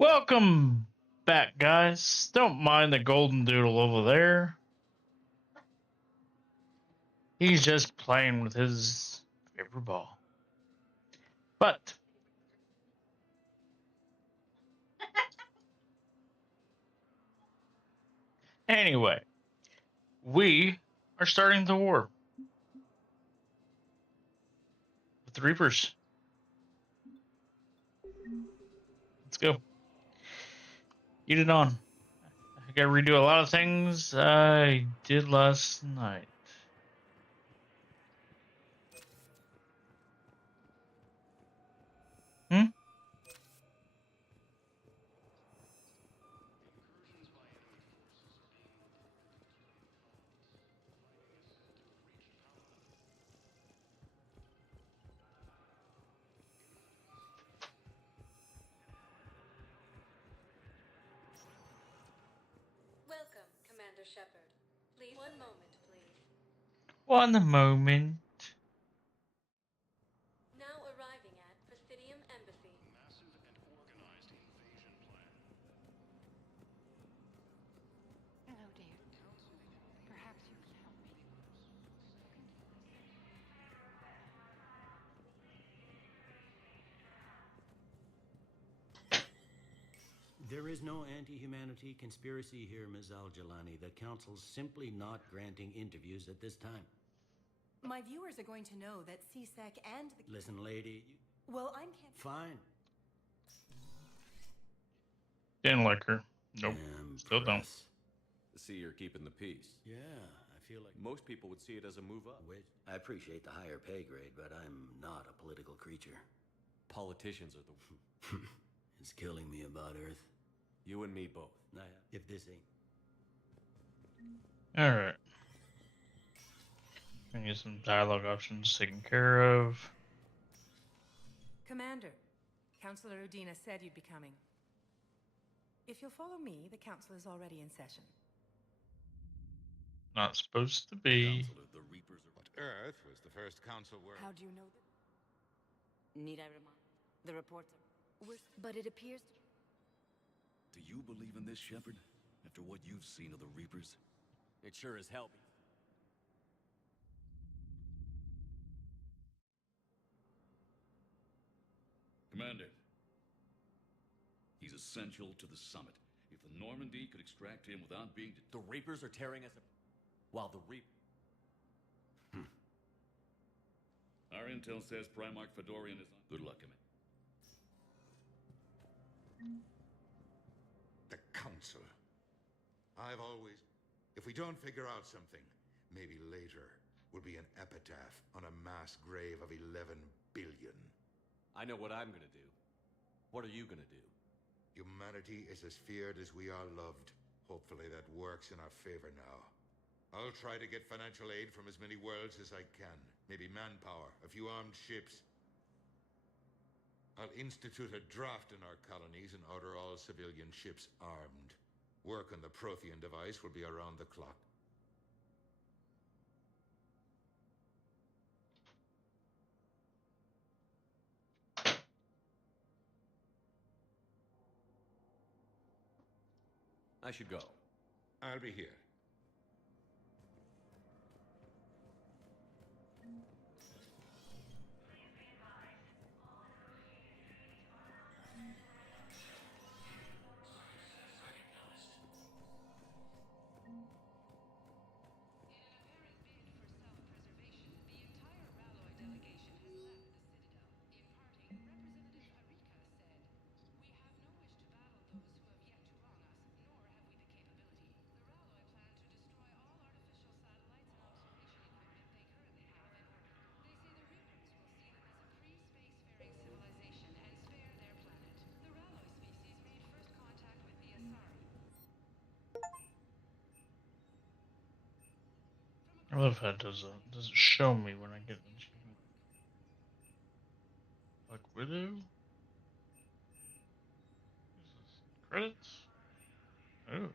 Welcome back, guys. Don't mind the golden doodle over there. He's just playing with his favorite ball. But anyway, we are starting the war with the Reapers. Let's go. Eat it on. I gotta redo a lot of things I did last night. Hmm? Welcome, Commander Shepard. Please, one moment, please. One moment. Now arriving at Presidium Embassy. Massive and organized invasion plan. Hello, dear. Perhaps you can help me. There is no anti-humanity conspiracy here, Ms. Al-Jalani. The Council's simply not granting interviews at this time. My viewers are going to know that CSEC and the... Listen, lady. Well, I'm... Fine. Didn't like her. Nope. Still don't. Empress. See, you're keeping the peace. Yeah, I feel like... Most people would see it as a move up. Wait, I appreciate the higher pay grade, but I'm not a political creature. Politicians are the... It's killing me about Earth. You and me both. If this ain't... Alright. I get some dialogue options taken care of. Commander, Councillor Udina said you'd be coming. If you'll follow me, the Council is already in session. Not supposed to be. Counselor, the Reapers are... But Earth was the first council where... How do you know that? Need I remind? The reports are... But it appears... Do you believe in this, Shepard? After what you've seen of the Reapers? It sure as hell be. Commander. He's essential to the summit. If the Normandy could extract him without being... The Reapers are tearing us apart. While the Our intel says Primarch Fedorian is on... Good luck, Commander. The Council. I've always... If we don't figure out something, maybe later will be an epitaph on a mass grave of 11 billion. I know what I'm gonna do. What are you gonna do? Humanity is as feared as we are loved. Hopefully that works in our favor now. I'll try to get financial aid from as many worlds as I can. Maybe manpower, a few armed ships. I'll institute a draft in our colonies and order all civilian ships armed. Work on the Prothean device will be around the clock. I should go. I'll be here. I love how it doesn't show me when I get an achievement. Like Widow? Credits? Oh.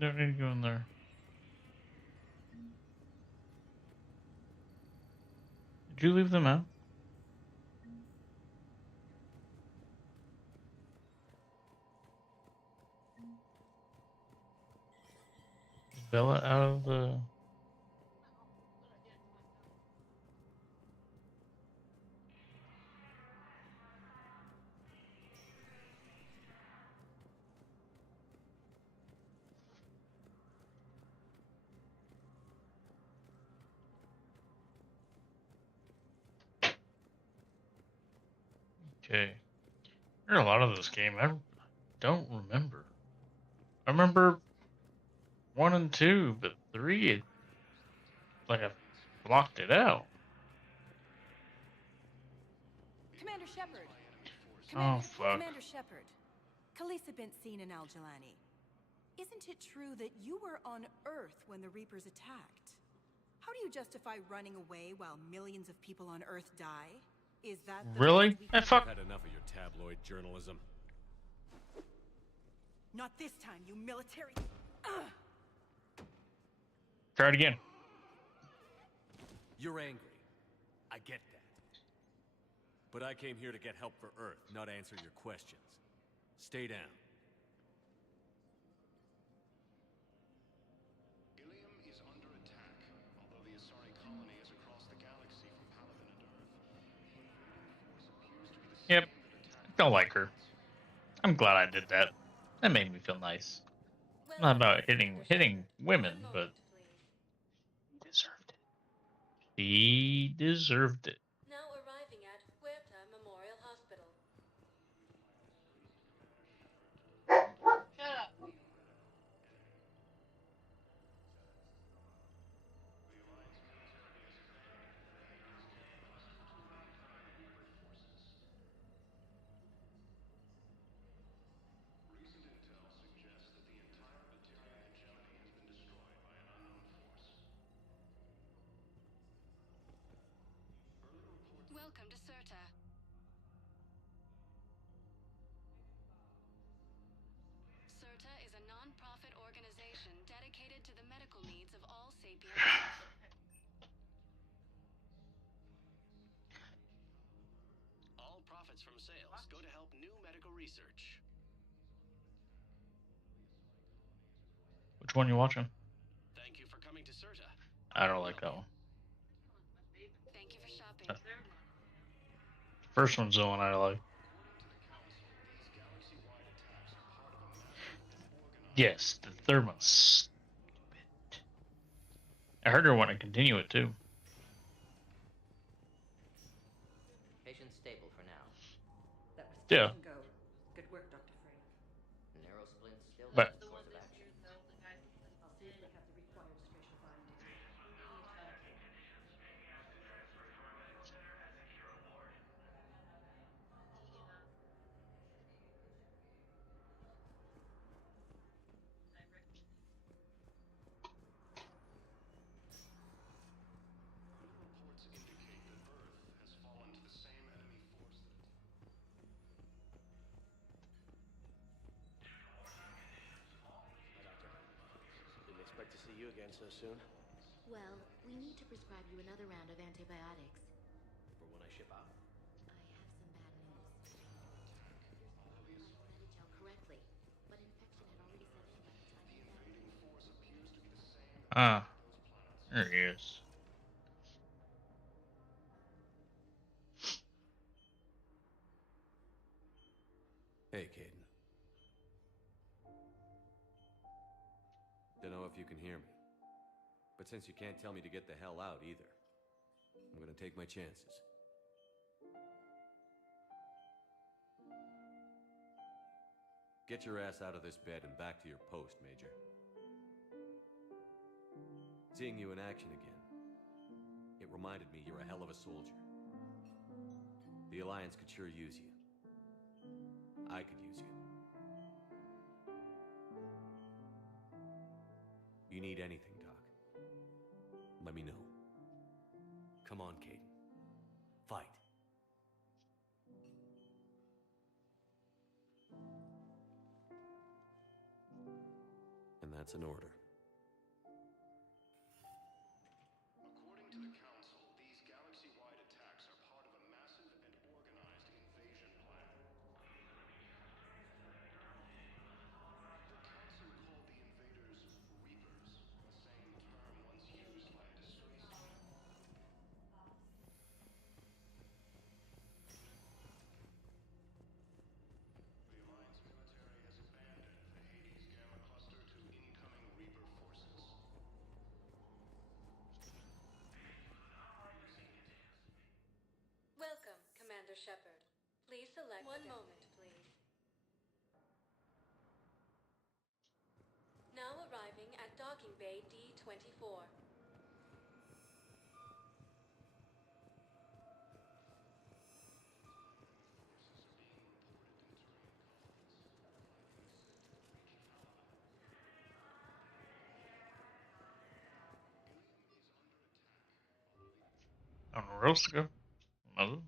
Don't need to go in there. Did you leave them out? Bella out of the... Okay. There are a lot of this game. I don't remember. I remember 1 and 2, but 3, like I blocked it out. Commander Shepard. Oh, fuck. Commander Shepard. Khalisah bint Sin and Al-Jalani. Isn't it true that you were on Earth when the Reapers attacked? How do you justify running away while millions of people on Earth die? Is that the Really? we I fuck. I've had enough of your tabloid journalism. Not this time, you military. Try it again. You're angry. I get that. But I came here to get help for Earth, not answer your questions. Stay down. Ilium is under attack, although the Asari colony is across the galaxy from Paladin and Earth. Yep. Don't like her. I'm glad I did that. That made me feel nice. Not about hitting women, but he deserved it. He deserved it. Now arriving at Huerta Memorial Hospital. Welcome to Serta. Serta is a non-profit organization dedicated to the medical needs of all sapient life. All profits from sales go to help new medical research. Which one you watching? Thank you for coming to Serta. I don't like that one. Thank you for shopping. First one's the one I like. Yes, the third one's stupid. I heard her want to continue it too. Patient's stable for now. That was Yeah. touch and go. Good work, Dr. Frey. Narrow splint still But- has the course of action. I'll see if we have the required spatial binding. Reports indicate that Earth has fallen to the same enemy force that Didn't expect to see you again so soon. Well, we need to prescribe you another round of antibiotics. For when I ship out. I have some bad news. Your son did not set a gel correctly, but infection had already set in by the time you left. Ah, there he is. Hey, Caden. Don't know if you can hear me. But since you can't tell me to get the hell out either, I'm gonna take my chances. Get your ass out of this bed and back to your post, Major. Seeing you in action again, it reminded me you're a hell of a soldier. The Alliance could sure use you. I could use you. You need anything, Doc. Let me know. Come on, Caden. Fight. And that That's an order. According to the Council, these galaxy-wide attacks are part of a massive and organized invasion plan. The Council called the invaders Reapers, the same term once used by a disgraced The Alliance military has abandoned the Hades Gamma Cluster to incoming Reaper forces. Welcome, Commander Shepard. Please select one moment, please. Now arriving at Docking Bay D-24. On Rosca. Mother.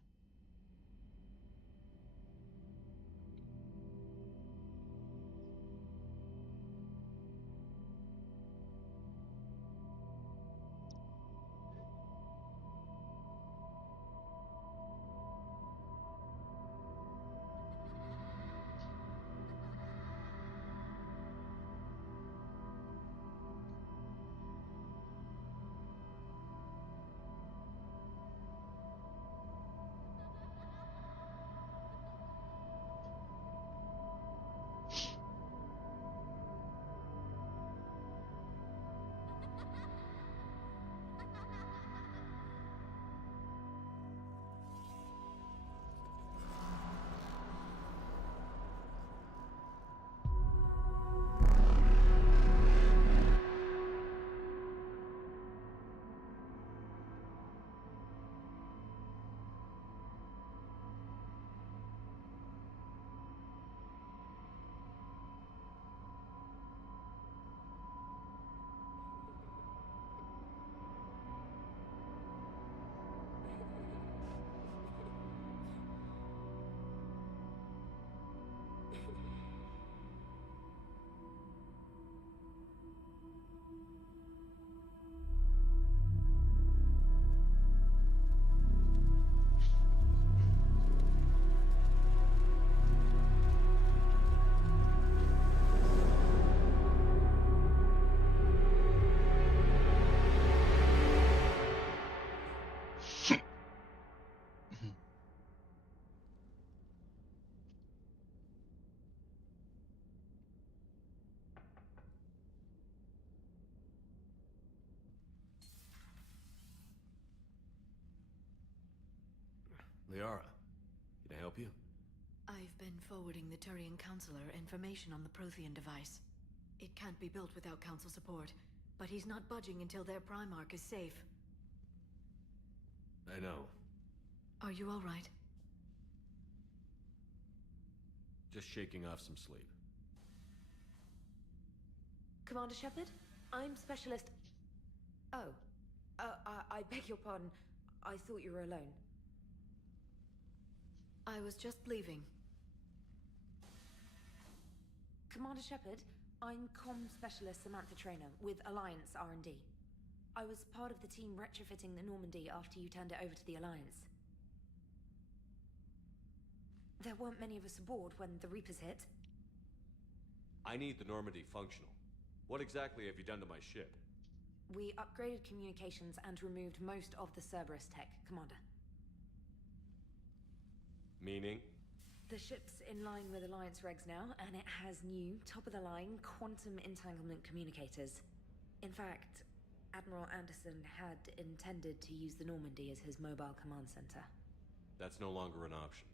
Liara, can I help you? I've been forwarding the Turian Counselor information on the Prothean device. It can't be built without Council support, but he's not budging until their Primarch is safe. I know. Are you all right? Just shaking off some sleep. Commander Shepard? I'm Specialist... Oh. I beg your pardon. I thought you were alone. I was just leaving. Commander Shepard, I'm Comm Specialist Samantha Traynor with Alliance R&D. I was part of the team retrofitting the Normandy after you turned it over to the Alliance. There weren't many of us aboard when the Reapers hit. I need the Normandy functional. What exactly have you done to my ship? We upgraded communications and removed most of the Cerberus tech, Commander. Meaning? The ship's in line with Alliance regs now, and it has new, top-of-the-line, quantum entanglement communicators. In fact, Admiral Anderson had intended to use the Normandy as his mobile command center. That's no longer an option.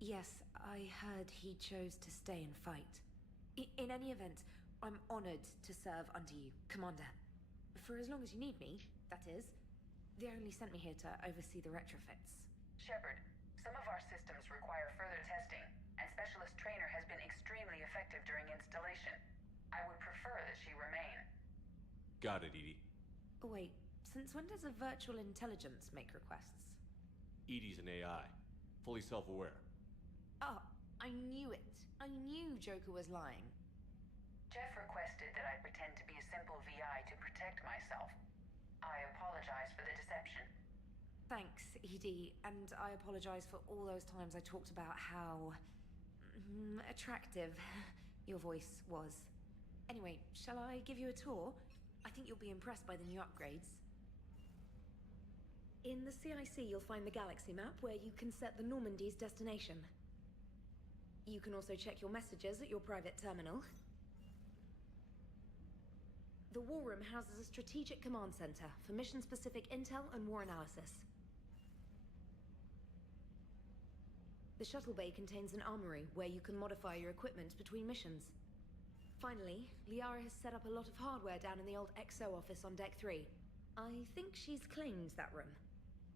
Yes, I heard he chose to stay and fight. In any event, I'm honored to serve under you, Commander. For as long as you need me, that is. They only sent me here to oversee the retrofits. Shepard, some of our systems require further testing, and Specialist Traynor has been extremely effective during installation. I would prefer that she remain. Got it, Edie. Wait, since when does a virtual intelligence make requests? Edie's an AI, fully self-aware. Oh, I knew it. I knew Joker was lying. Jeff requested that I pretend protect myself. I apologize for the deception. Thanks, Edie, and I apologize for all those times I talked about how attractive your voice was. Anyway, shall I give you a tour? I think you'll be impressed by the new upgrades. In the CIC, you'll find the galaxy map where you can set the Normandy's destination. You can also check your messages at your private terminal. The War Room houses a strategic command center for mission-specific intel and war analysis. The shuttle bay contains an armory where you can modify your equipment between missions. Finally, Liara has set up a lot of hardware down in the old XO office on Deck 3. I think she's claimed that room.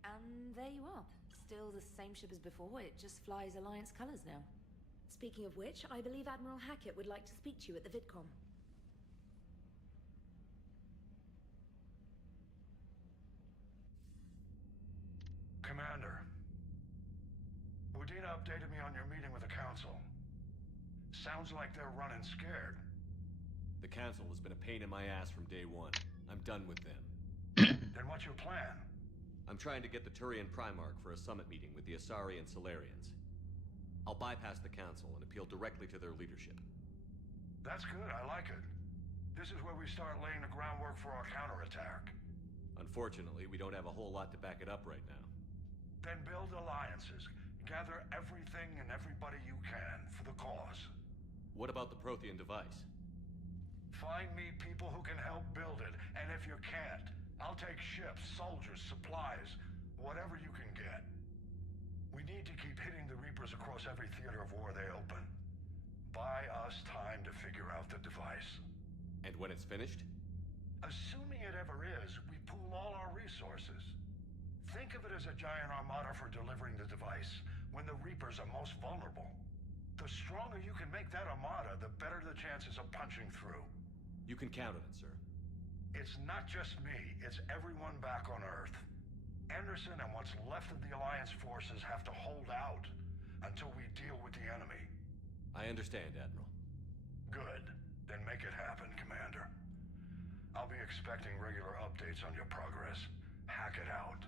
And there you are. Still the same ship as before, it just flies Alliance colors now. Speaking of which, I believe Admiral Hackett would like to speak to you at the VidCom. Commander, Udina updated me on your meeting with the Council. Sounds like they're running scared. The Council has been a pain in my ass from day one. I'm done with them. Then what's your plan? I'm trying to get the Turian Primarch for a summit meeting with the Asari and Solarians. I'll bypass the Council and appeal directly to their leadership. That's good, I like it. This is where we start laying the groundwork for our counterattack. Unfortunately, we don't have a whole lot to back it up right now. Then build alliances. Gather everything and everybody you can for the cause. What about the Prothean device? Find me people who can help build it, and if you can't, I'll take ships, soldiers, supplies, whatever you can get. We need to keep hitting the Reapers across every theater of war they open. Buy us time to figure out the device. And when it's finished? Assuming it ever is, we pool all our resources. Think of it as a giant armada for delivering the device when the Reapers are most vulnerable. The stronger you can make that armada, the better the chances of punching through. You can count on it, sir. It's not just me, it's everyone back on Earth. Anderson and what's left of the Alliance forces have to hold out until we deal with the enemy. I understand, Admiral. Good. Then make it happen, Commander. I'll be expecting regular updates on your progress. Hack it out.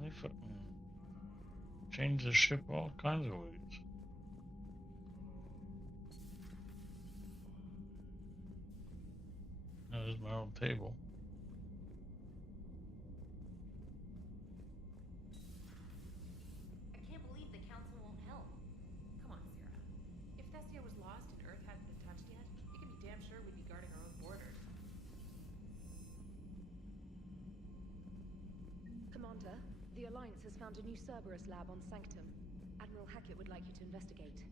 They fucking change the ship all kinds of ways. There's my old table. I can't believe the Council won't help. Come on, Sarah. If Thessia was lost and Earth hadn't been touched yet, you can be damn sure we'd be guarding our own borders. Commander, the Alliance has found a new Cerberus lab on Sanctum. Admiral Hackett would like you to investigate.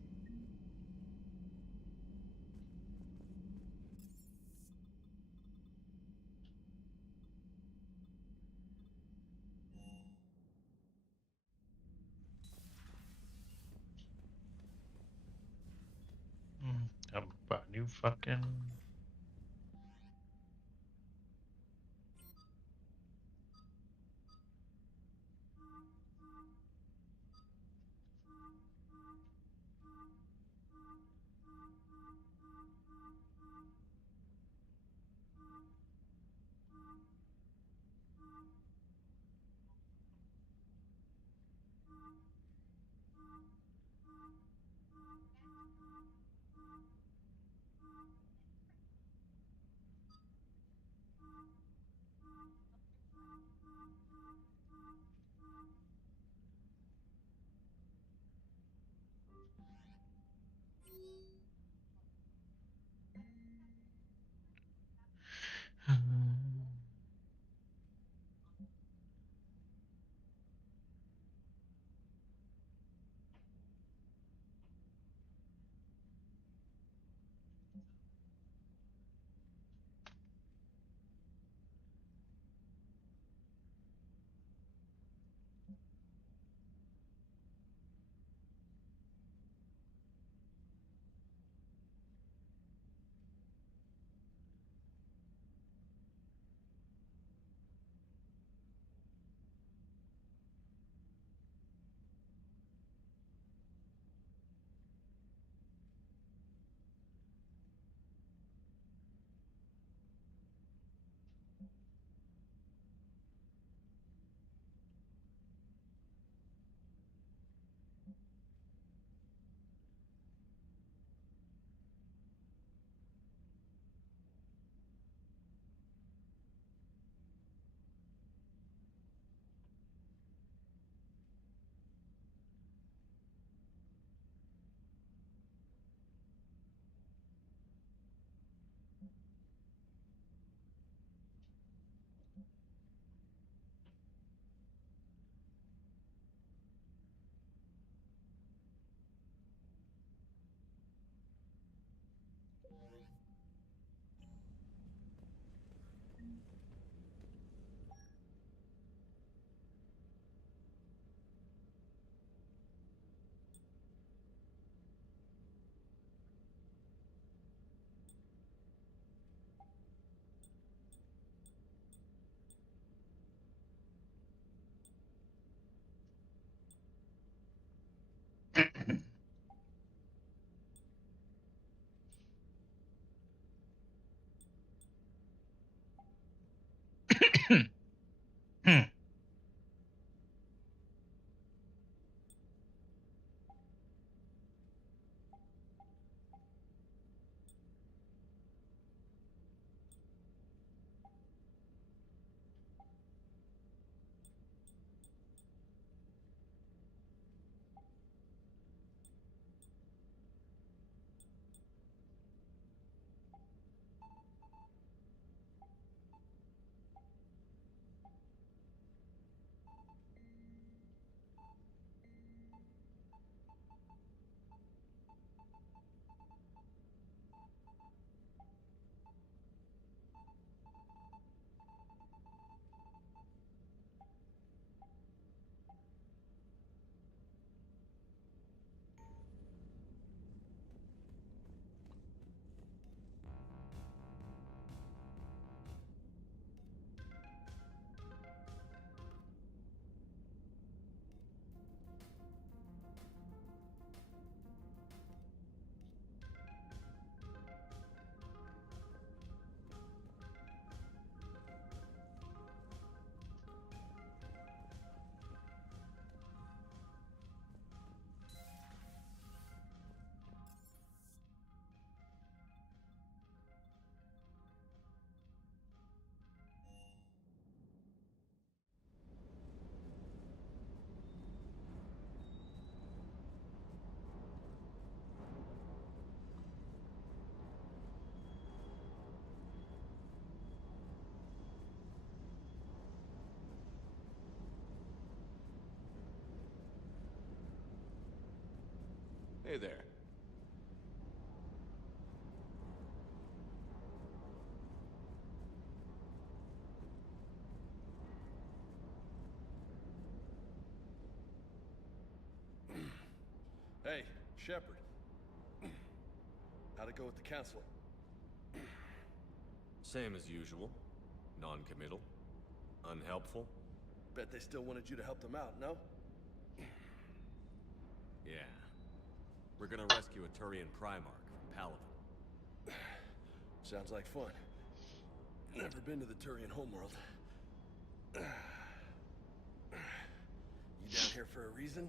A new fucking... Hey there. Hey, Shepard. How'd it go with the council? Same as usual. Non-committal. Unhelpful. Bet they still wanted you to help them out, no? Yeah. We're gonna rescue a Turian Primarch from Palaven. Sounds like fun. Never been to the Turian homeworld. You down here for a reason?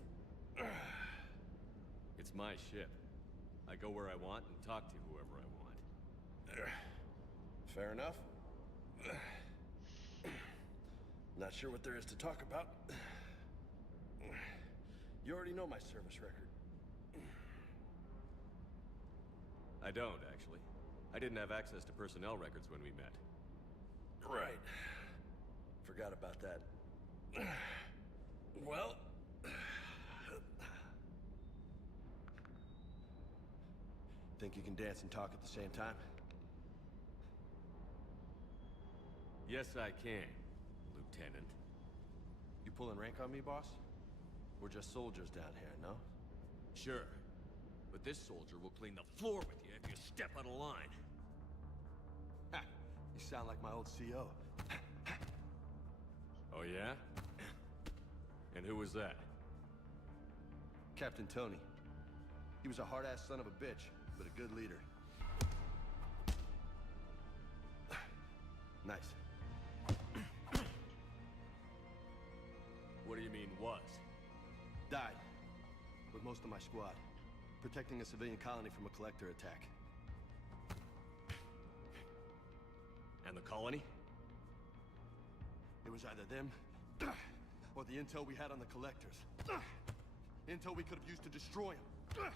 It's my ship. I go where I want and talk to whoever I want. Fair enough. Not sure what there is to talk about. You already know my service record. I don't, actually. I didn't have access to personnel records when we met. Right. Forgot about that. Well... Think you can dance and talk at the same time? Yes, I can, Lieutenant. You pulling rank on me, boss? We're just soldiers down here, no? Sure. But this soldier will clean the floor with you if you step out of line. Ha! You sound like my old CO. Oh, yeah? And who was that? Captain Tony. He was a hard-ass son of a bitch, but a good leader. Nice. What do you mean, was? Died. With most of my squad. Protecting a civilian colony from a collector attack. And the colony? It was either them, or the intel we had on the collectors. Intel we could have used to destroy them.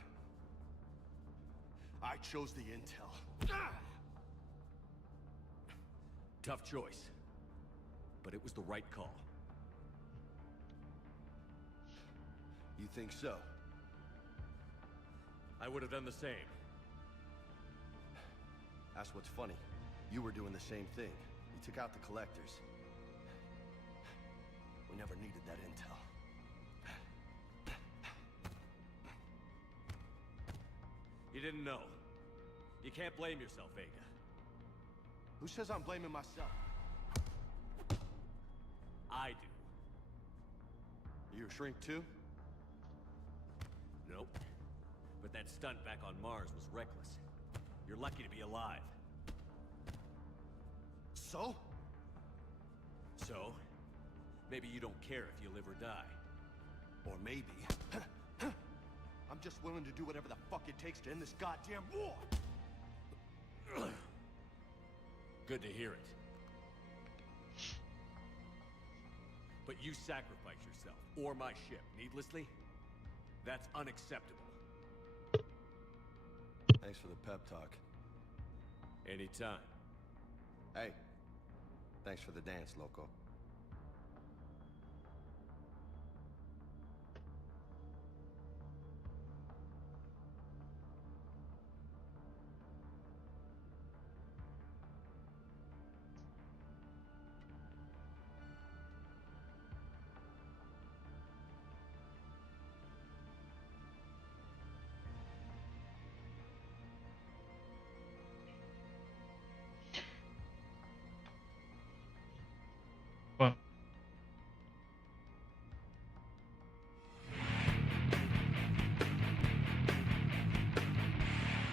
I chose the intel. Tough choice. But it was the right call. You think so? I would have done the same. That's what's funny. You were doing the same thing. You took out the collectors. We never needed that intel. You didn't know. You can't blame yourself, Vega. Who says I'm blaming myself? I do. You a shrink too? Nope. But that stunt back on Mars was reckless. You're lucky to be alive. So? So? Maybe you don't care if you live or die. Or maybe... I'm just willing to do whatever the fuck it takes to end this goddamn war! Good to hear it. But you sacrifice yourself, or my ship, needlessly? That's unacceptable. Thanks for the pep talk. Anytime. Hey, thanks for the dance, Loco. What?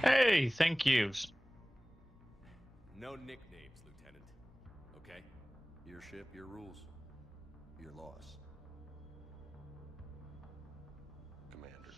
Hey, thank yous. No nicknames, Lieutenant. Okay? Your ship, your rules. Your loss. Commander.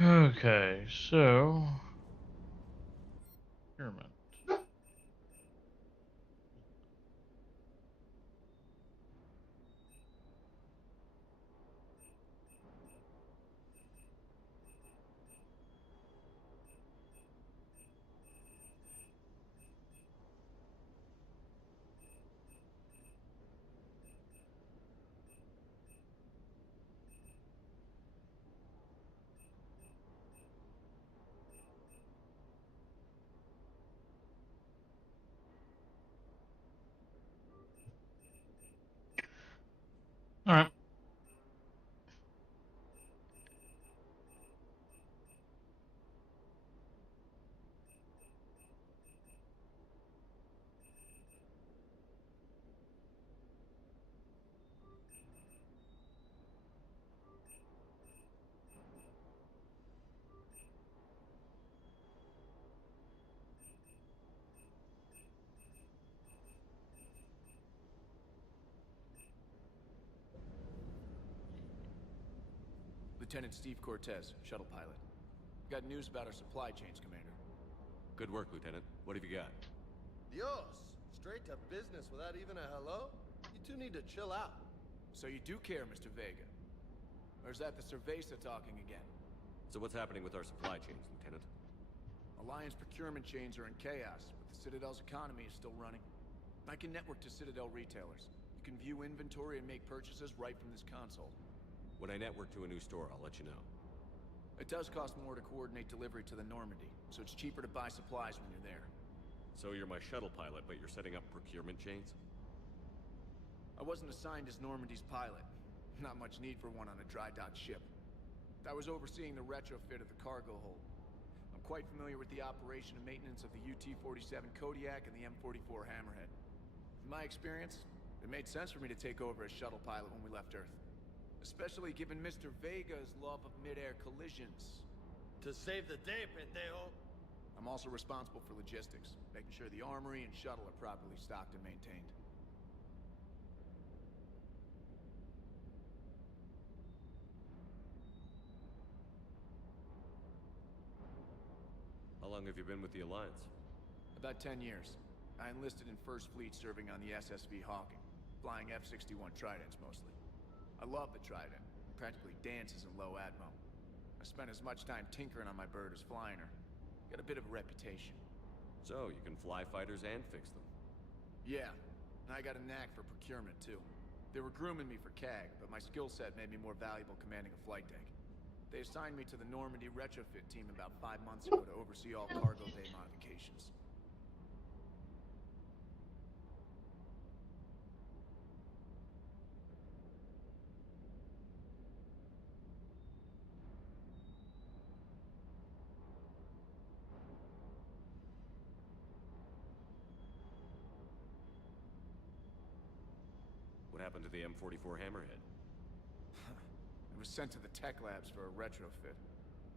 Okay, so Procurement. All right. Lieutenant Steve Cortez, shuttle pilot. Got news about our supply chains, Commander. Good work, Lieutenant. What have you got? Dios! Straight to business without even a hello? You two need to chill out. So you do care, Mr. Vega? Or is that the Cerveza talking again? So what's happening with our supply chains, Lieutenant? Alliance procurement chains are in chaos, but the Citadel's economy is still running. I can network to Citadel retailers. You can view inventory and make purchases right from this console. When I network to a new store, I'll let you know. It does cost more to coordinate delivery to the Normandy, so it's cheaper to buy supplies when you're there. So you're my shuttle pilot, but you're setting up procurement chains? I wasn't assigned as Normandy's pilot. Not much need for one on a dry dock ship. I was overseeing the retrofit of the cargo hold. I'm quite familiar with the operation and maintenance of the UT-47 Kodiak and the M44 Hammerhead. In my experience, it made sense for me to take over as shuttle pilot when we left Earth. Especially given Mr. Vega's love of mid-air collisions. To save the day, pendejo. I'm also responsible for logistics, making sure the armory and shuttle are properly stocked and maintained. How long have you been with the Alliance? About 10 years. I enlisted in First Fleet serving on the SSV Hawking, flying F-61 Tridents mostly. I love the Trident. Practically dances in low atmo. I spent as much time tinkering on my bird as flying her. Got a bit of a reputation. So, you can fly fighters and fix them? Yeah, and I got a knack for procurement too. They were grooming me for CAG, but my skill set made me more valuable commanding a flight deck. They assigned me to the Normandy retrofit team about 5 months ago to oversee all cargo bay modifications. What happened to the M44 Hammerhead? It was sent to the tech labs for a retrofit.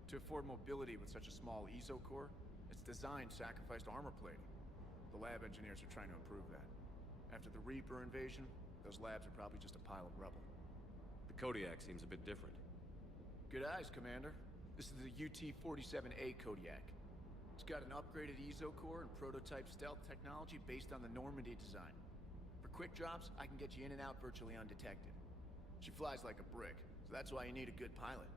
To afford mobility with such a small ESO core, its design sacrificed armor plating. The lab engineers are trying to improve that. After the Reaper invasion, those labs are probably just a pile of rubble. The Kodiak seems a bit different. Good eyes, Commander. This is the UT-47A Kodiak. It's got an upgraded ESO core and prototype stealth technology based on the Normandy design. For quick drops, I can get you in and out virtually undetected. She flies like a brick, so that's why you need a good pilot.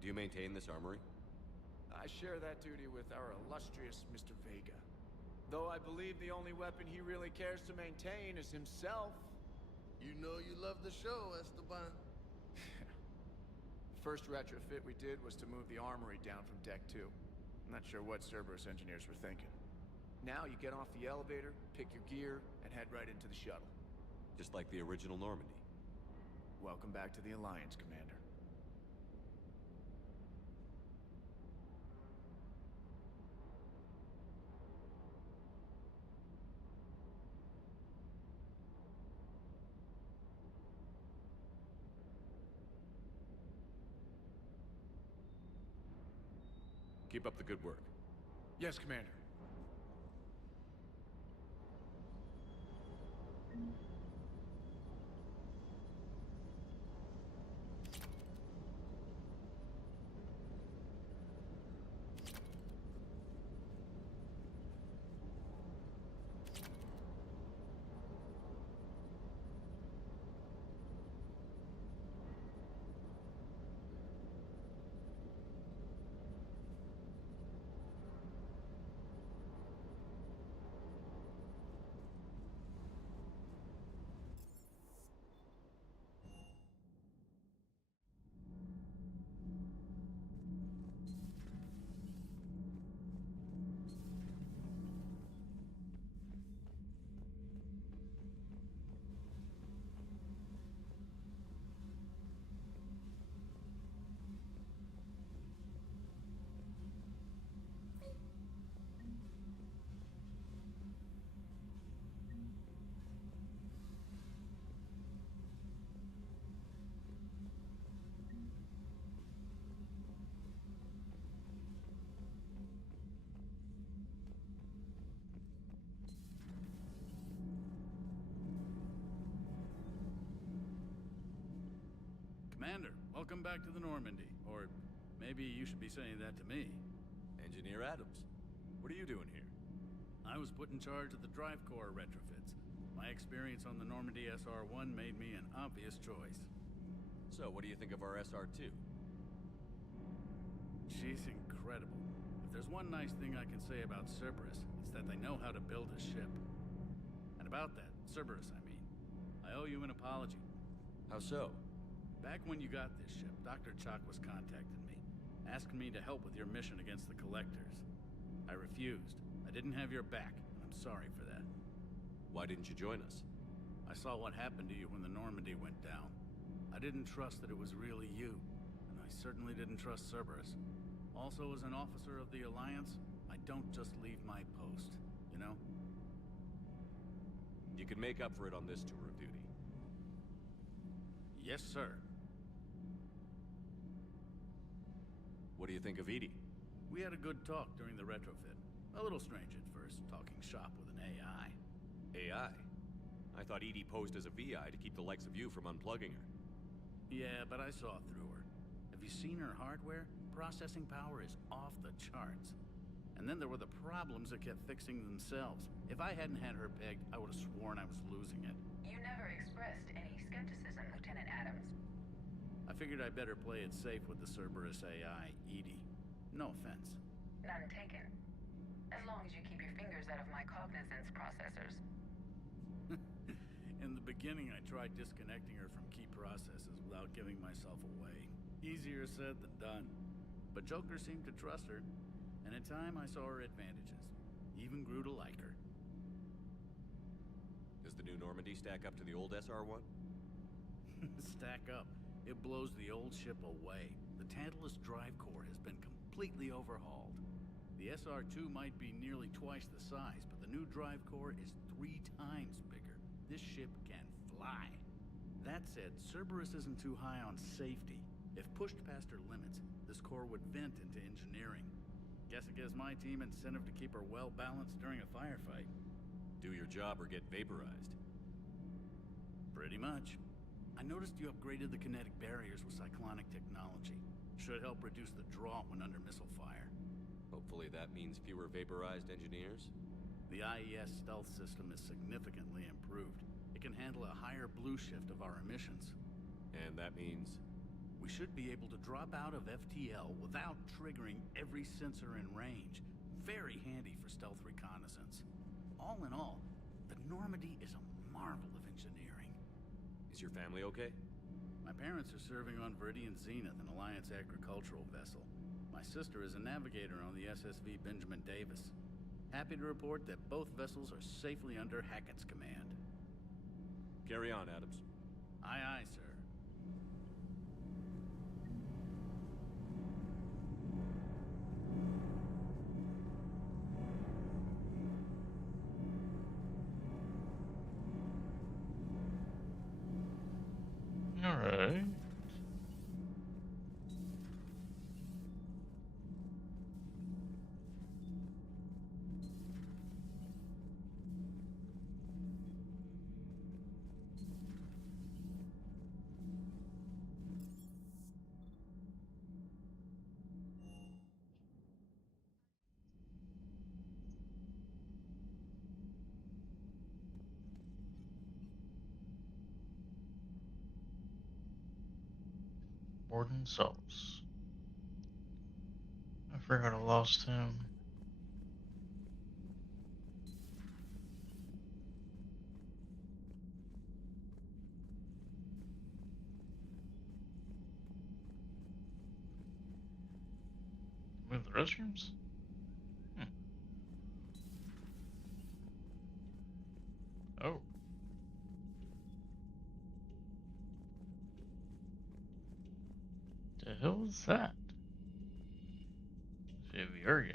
Do you maintain this armory? I share that duty with our illustrious Mr. Vega. Though I believe the only weapon he really cares to maintain is himself. You know you love the show, Esteban. First retrofit we did was to move the armory down from Deck 2. I'm not sure what Cerberus engineers were thinking. Now you get off the elevator, pick your gear, and head right into the shuttle. Just like the original Normandy. Welcome back to the Alliance, Commander. Keep up the good work. Yes, Commander. Commander, welcome back to the Normandy. Or maybe you should be saying that to me. Engineer Adams, what are you doing here? I was put in charge of the drive core retrofits. My experience on the Normandy SR-1 made me an obvious choice. So, what do you think of our SR-2? She's incredible. If there's one nice thing I can say about Cerberus, it's that they know how to build a ship. And about that, Cerberus, I mean, I owe you an apology. How so? Back when you got this ship, Dr. Chakwas contacted me, asking me to help with your mission against the Collectors. I refused. I didn't have your back, and I'm sorry for that. Why didn't you join us? I saw what happened to you when the Normandy went down. I didn't trust that it was really you, and I certainly didn't trust Cerberus. Also, as an officer of the Alliance, I don't just leave my post, you know? You can make up for it on this tour of duty. Yes, sir. What do you think of EDI? We had a good talk during the retrofit. A little strange at first, talking shop with an AI. AI? I thought EDI posed as a VI to keep the likes of you from unplugging her. Yeah, but I saw through her. Have you seen her hardware? Processing power is off the charts. And then there were the problems that kept fixing themselves. If I hadn't had her pegged, I would have sworn I was losing it. You never expressed any skepticism, Lieutenant Adams. I figured I'd better play it safe with the Cerberus AI, EDI. No offense. None taken. As long as you keep your fingers out of my cognizance processors. In the beginning, I tried disconnecting her from key processes without giving myself away. Easier said than done. But Joker seemed to trust her, and in time I saw her advantages. Even grew to like her. Does the new Normandy stack up to the old SR-1? Stack up. It blows the old ship away. The Tantalus drive core has been completely overhauled. The SR-2 might be nearly twice the size, but the new drive core is 3 times bigger. This ship can fly. That said, Cerberus isn't too high on safety. If pushed past her limits, this core would vent into engineering. Guess it gives my team incentive to keep her well balanced during a firefight. Do your job or get vaporized. Pretty much. I noticed you upgraded the kinetic barriers with cyclonic technology. Should help reduce the draw when under missile fire. Hopefully that means fewer vaporized engineers? The IES stealth system is significantly improved. It can handle a higher blue shift of our emissions. And that means? We should be able to drop out of FTL without triggering every sensor in range. Very handy for stealth reconnaissance. All in all, the Normandy is a marvel of engineering. Is your family okay? My parents are serving on Viridian Zenith, an Alliance agricultural vessel. My sister is a navigator on the SSV Benjamin Davis. Happy to report that both vessels are safely under Hackett's command. Carry on, Adams. Aye, aye, sir. All right. Warden Sauce. I forgot I lost him. Move the restrooms? Oh. The hell is that? It's a VR game.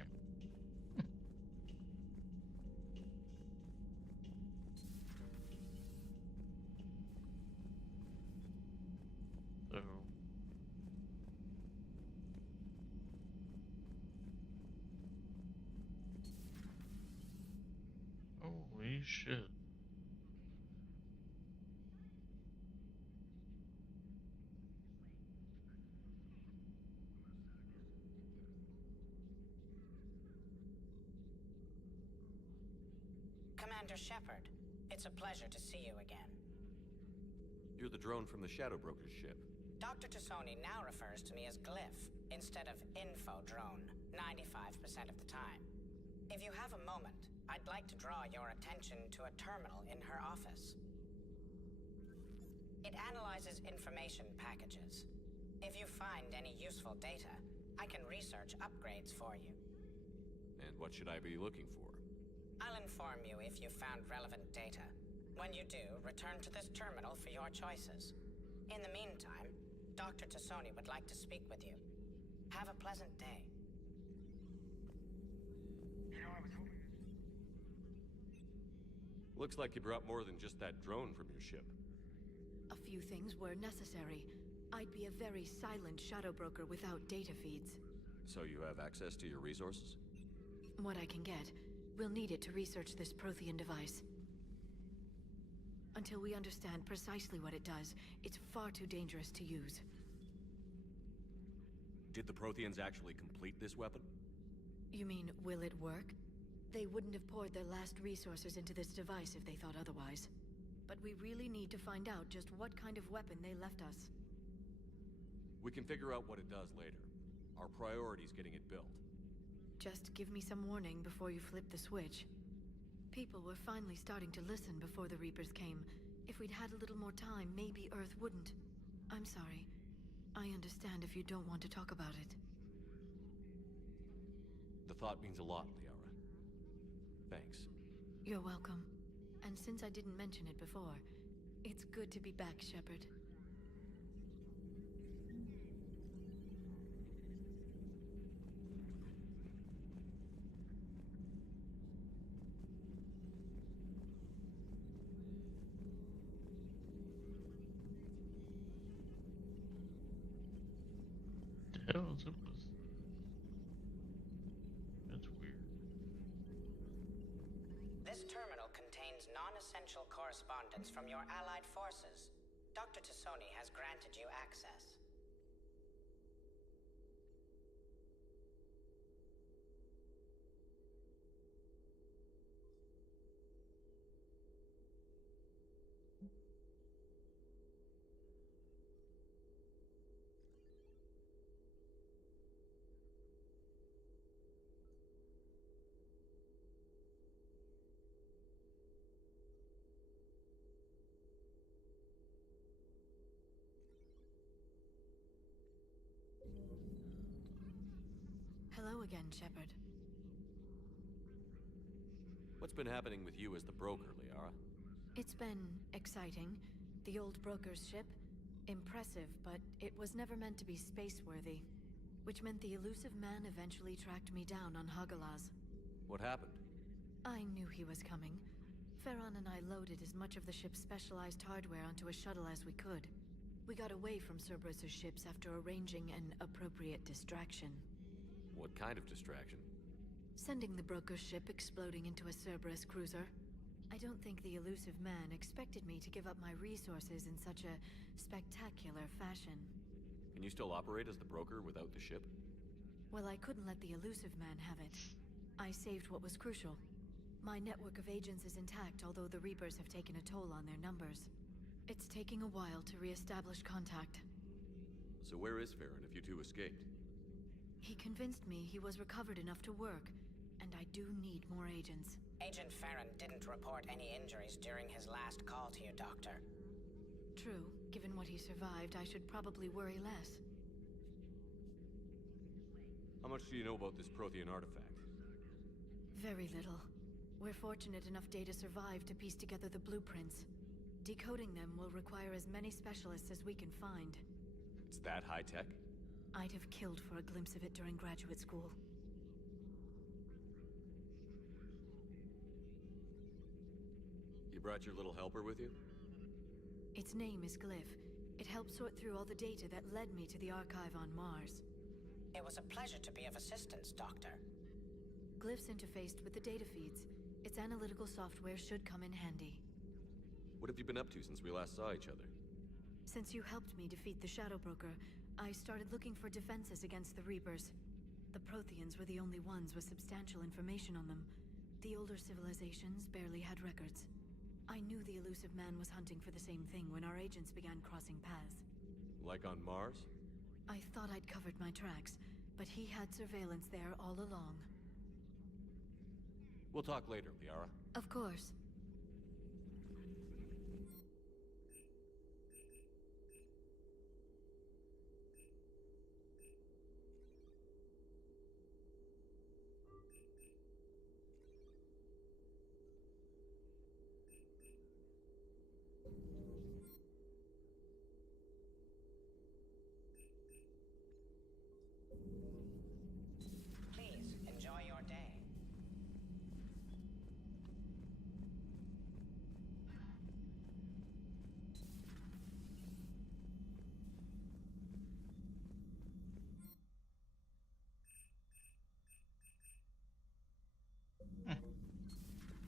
So. Holy shit. Commander Shepard. It's a pleasure to see you again. You're the drone from the Shadow Broker's ship. Dr. Tassoni now refers to me as Glyph, instead of Info Drone, 95% of the time. If you have a moment, I'd like to draw your attention to a terminal in her office. It analyzes information packages. If you find any useful data, I can research upgrades for you. And what should I be looking for? I'll inform you if you found relevant data. When you do, return to this terminal for your choices. In the meantime, Dr. Tassoni would like to speak with you. Have a pleasant day. Looks like you brought more than just that drone from your ship. A few things were necessary. I'd be a very silent shadow broker without data feeds. So you have access to your resources? What I can get. We'll need it to research this Prothean device. Until we understand precisely what it does, it's far too dangerous to use. Did the Protheans actually complete this weapon? You mean, will it work? They wouldn't have poured their last resources into this device if they thought otherwise. But we really need to find out just what kind of weapon they left us. We can figure out what it does later. Our priority's getting it built. Just give me some warning before you flip the switch. People were finally starting to listen before the Reapers came. If we'd had a little more time, maybe Earth wouldn't. I'm sorry. I understand if you don't want to talk about it. The thought means a lot, Liara. Thanks. You're welcome. And since I didn't mention it before, it's good to be back, Shepard. That's weird. This terminal contains non-essential correspondence from your allied forces. Dr. Tassoni has granted you access. Hello again, Shepard. What's been happening with you as the broker, Liara? It's been exciting. The old broker's ship? Impressive, but it was never meant to be space-worthy. Which meant the elusive man eventually tracked me down on Hagalaz. What happened? I knew he was coming. Farron and I loaded as much of the ship's specialized hardware onto a shuttle as we could. We got away from Cerberus' ships after arranging an appropriate distraction. What kind of distraction? Sending the broker's ship exploding into a Cerberus cruiser. I don't think the elusive man expected me to give up my resources in such a spectacular fashion. Can you still operate as the broker without the ship? Well, I couldn't let the elusive man have it. I saved what was crucial. My network of agents is intact, although the Reapers have taken a toll on their numbers. It's taking a while to re-establish contact. So where is Farron if you two escaped? He convinced me he was recovered enough to work, and I do need more agents. Agent Farron didn't report any injuries during his last call to you, Doctor. True. Given what he survived, I should probably worry less. How much do you know about this Prothean artifact? Very little. We're fortunate enough Data survived to piece together the blueprints. Decoding them will require as many specialists as we can find. It's that high-tech? I'd have killed for a glimpse of it during graduate school. You brought your little helper with you? Its name is Glyph. It helped sort through all the data that led me to the archive on Mars. It was a pleasure to be of assistance, Doctor. Glyph's interfaced with the data feeds. Its analytical software should come in handy. What have you been up to since we last saw each other? Since you helped me defeat the Shadow Broker, I started looking for defenses against the Reapers. The Protheans were the only ones with substantial information on them. The older civilizations barely had records. I knew the elusive man was hunting for the same thing when our agents began crossing paths. Like on Mars? I thought I'd covered my tracks, but he had surveillance there all along. We'll talk later, Liara. Of course. Please, enjoy your day.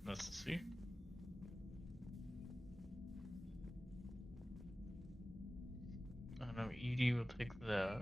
Let's see. I know ED will take that.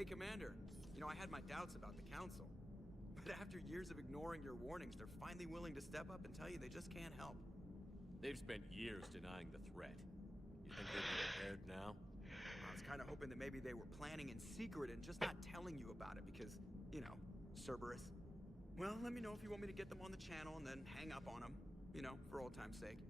Hey, Commander. You know, I had my doubts about the Council. But after years of ignoring your warnings, they're finally willing to step up and tell you they just can't help. They've spent years denying the threat. You think they'd be prepared now? I was kind of hoping that maybe they were planning in secret and just not telling you about it because, you know, Cerberus. Well, let me know if you want me to get them on the channel and then hang up on them, you know, for old time's sake.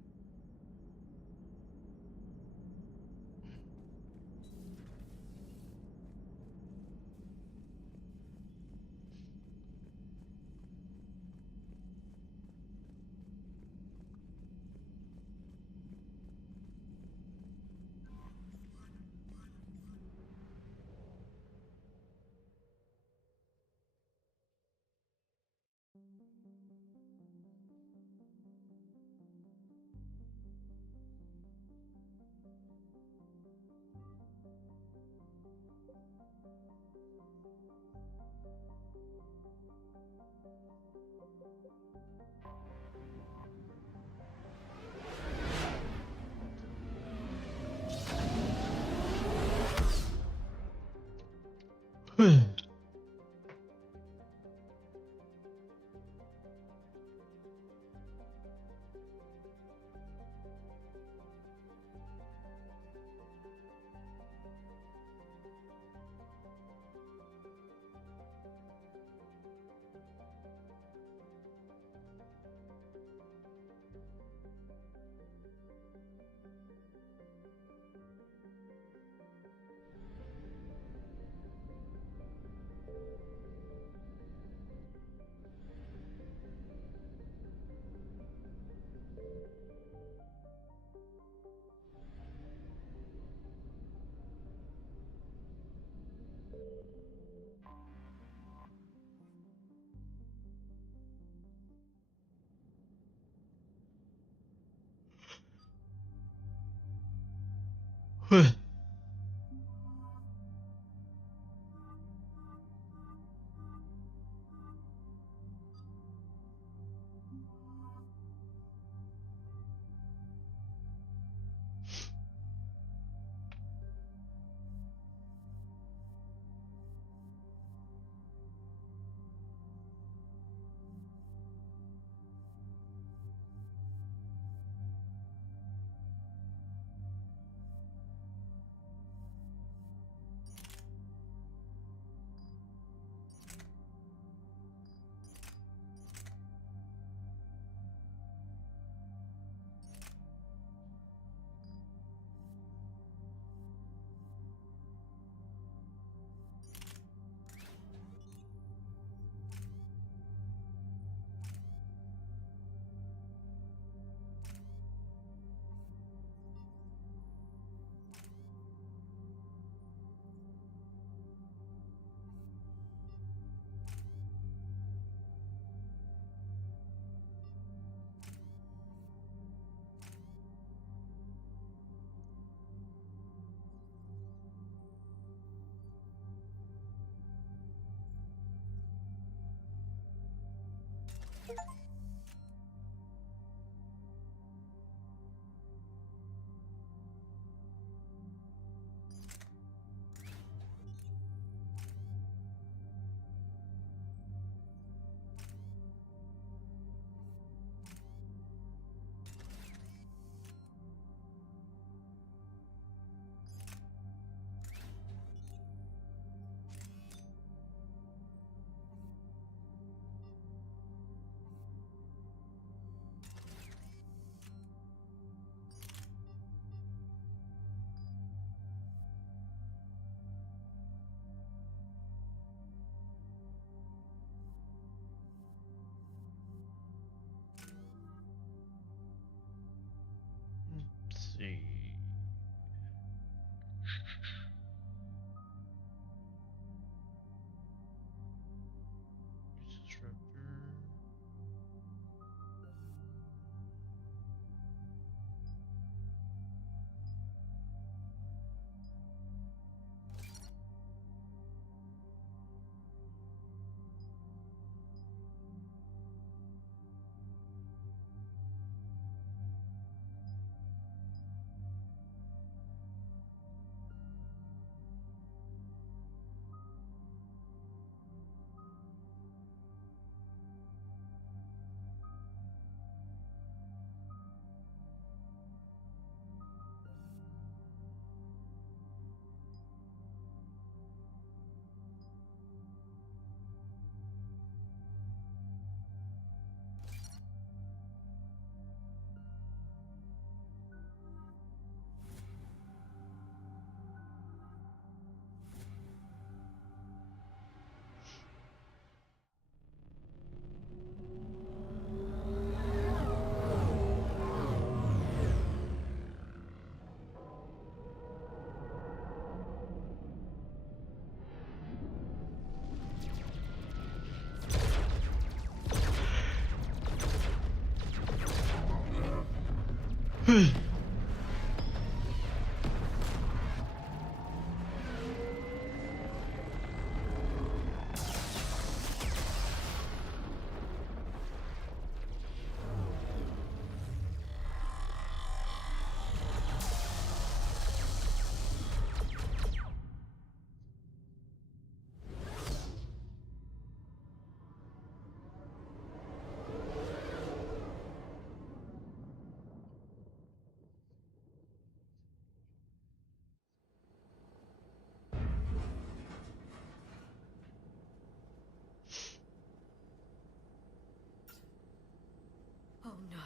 Oh no.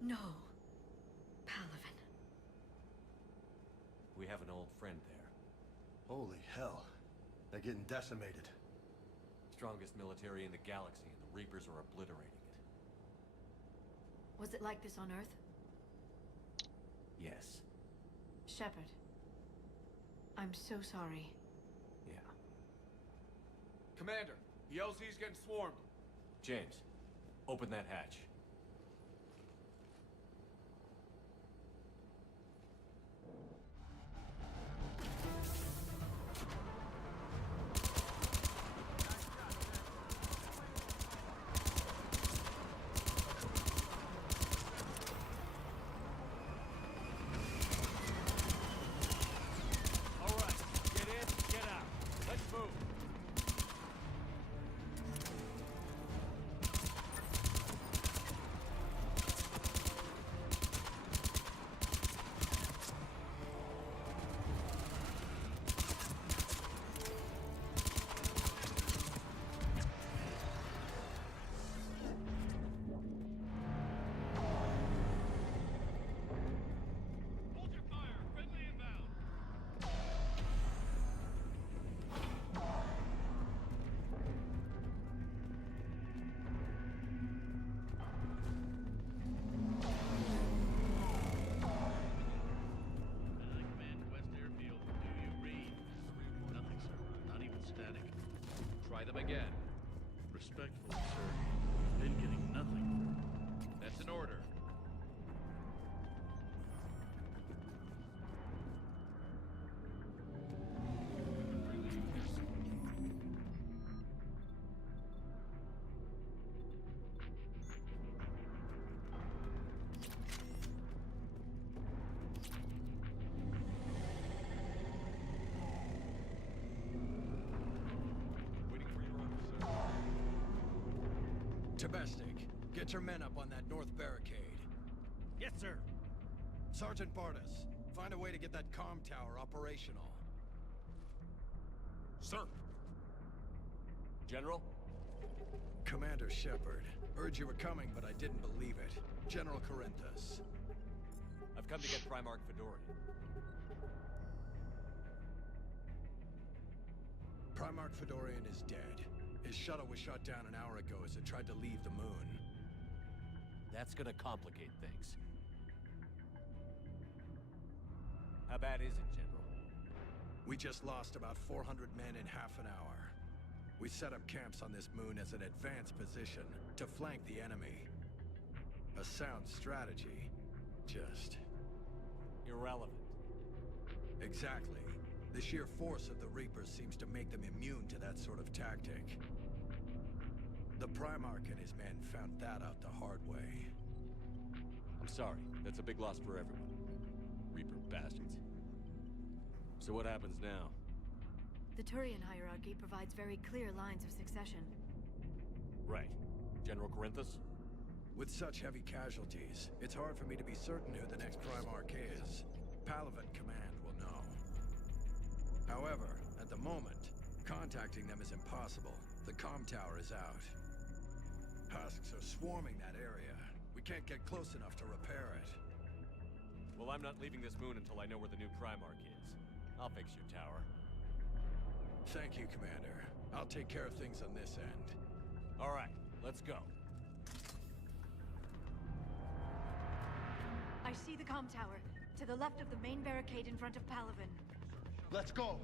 No. Palaven. We have an old friend there. Holy hell. They're getting decimated. Strongest military in the galaxy, and the Reapers are obliterating it. Was it like this on Earth? Yes. Shepard. I'm so sorry. Yeah. Commander, the LZ's getting swarmed. James, open that hatch. Them again. Respectfully, sir. We've been getting nothing. That's an order. Tabestic, get your men up on that north barricade. Yes, sir. Sergeant Bartas, find a way to get that comm tower operational. Sir. General? Commander Shepard. Heard you were coming, but I didn't believe it. General Corinthus. I've come to get Primarch Fedorian. Primarch Fedorian is dead. His shuttle was shot down an hour ago as it tried to leave the moon. That's gonna complicate things. How bad is it, General? We just lost about 400 men in half an hour. We set up camps on this moon as an advanced position to flank the enemy. A sound strategy. Just... irrelevant. Exactly. The sheer force of the Reapers seems to make them immune to that sort of tactic. The Primarch and his men found that out the hard way. I'm sorry. That's a big loss for everyone. Reaper bastards. So what happens now? The Turian hierarchy provides very clear lines of succession. Right. General Corinthus? With such heavy casualties, it's hard for me to be certain who the next Primarch is. Palaven Command will know. However, at the moment, contacting them is impossible. The comm tower is out. Husks are swarming that area. We can't get close enough to repair it. Well, I'm not leaving this moon until I know where the new Primarch is. I'll fix your tower. Thank you, Commander. I'll take care of things on this end. All right, let's go. I see the comm tower, to the left of the main barricade in front of Palaven. Let's go!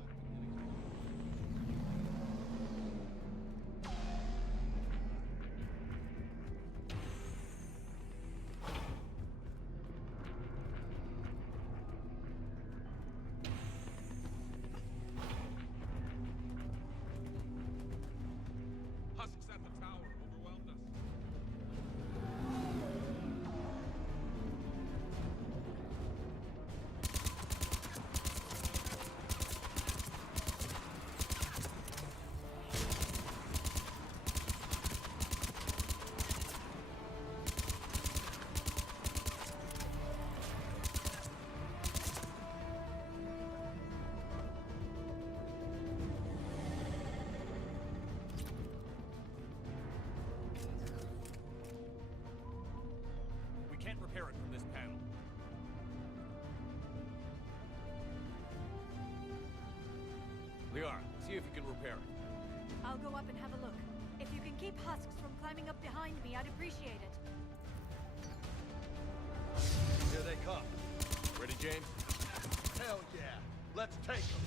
I'll go up and have a look. If you can keep husks from climbing up behind me, I'd appreciate it. Here they come. Ready, James? Hell yeah! Let's take them!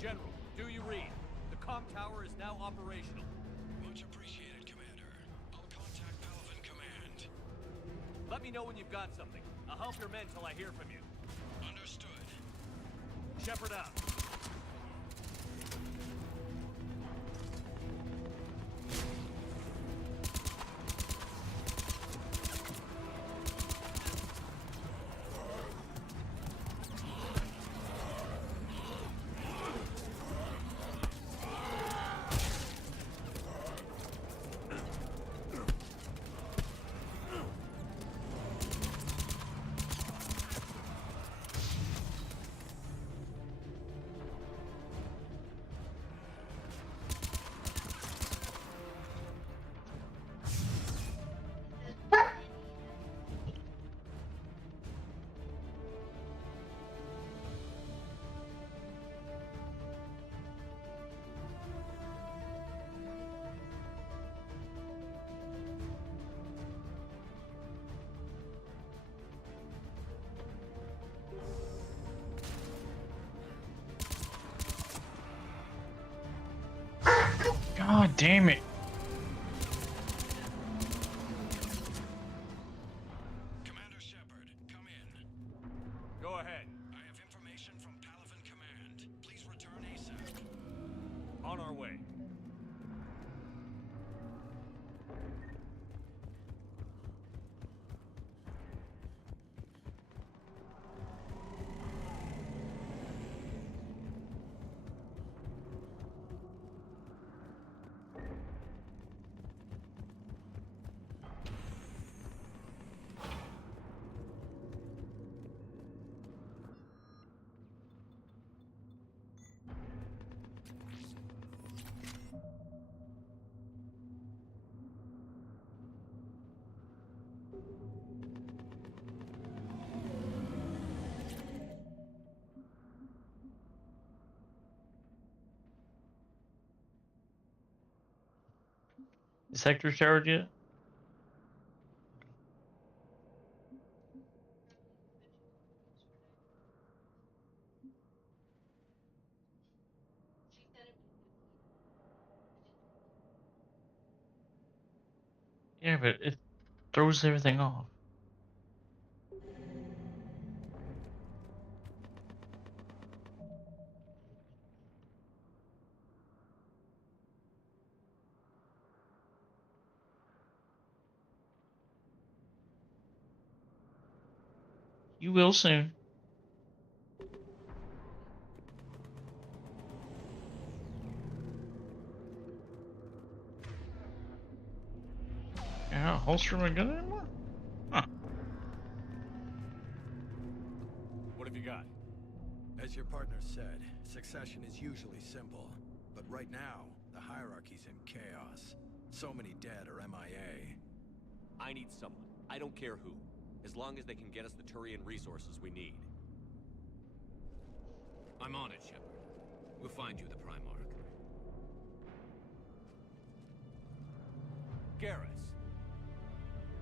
General, do you read? The comm tower is now operational. Much appreciated, Commander. I'll contact Palaven Command. Let me know when you've got something. I'll help your men till I hear from you. Understood. Shepard out. God damn it. Commander Shepard, come in. Go ahead. I have information from Palaven Command. Please return ASAP. On our way. Is Hector showered yet? Yeah, but it throws everything off. You will soon. You're not holstering my gun anymore? Huh. What have you got? As your partner said, succession is usually simple. But right now, the hierarchy's in chaos. So many dead or MIA. I need someone. I don't care who. As long as they can get us the Turian resources we need. I'm on it, Shepard. We'll find you the Primarch. Garrus.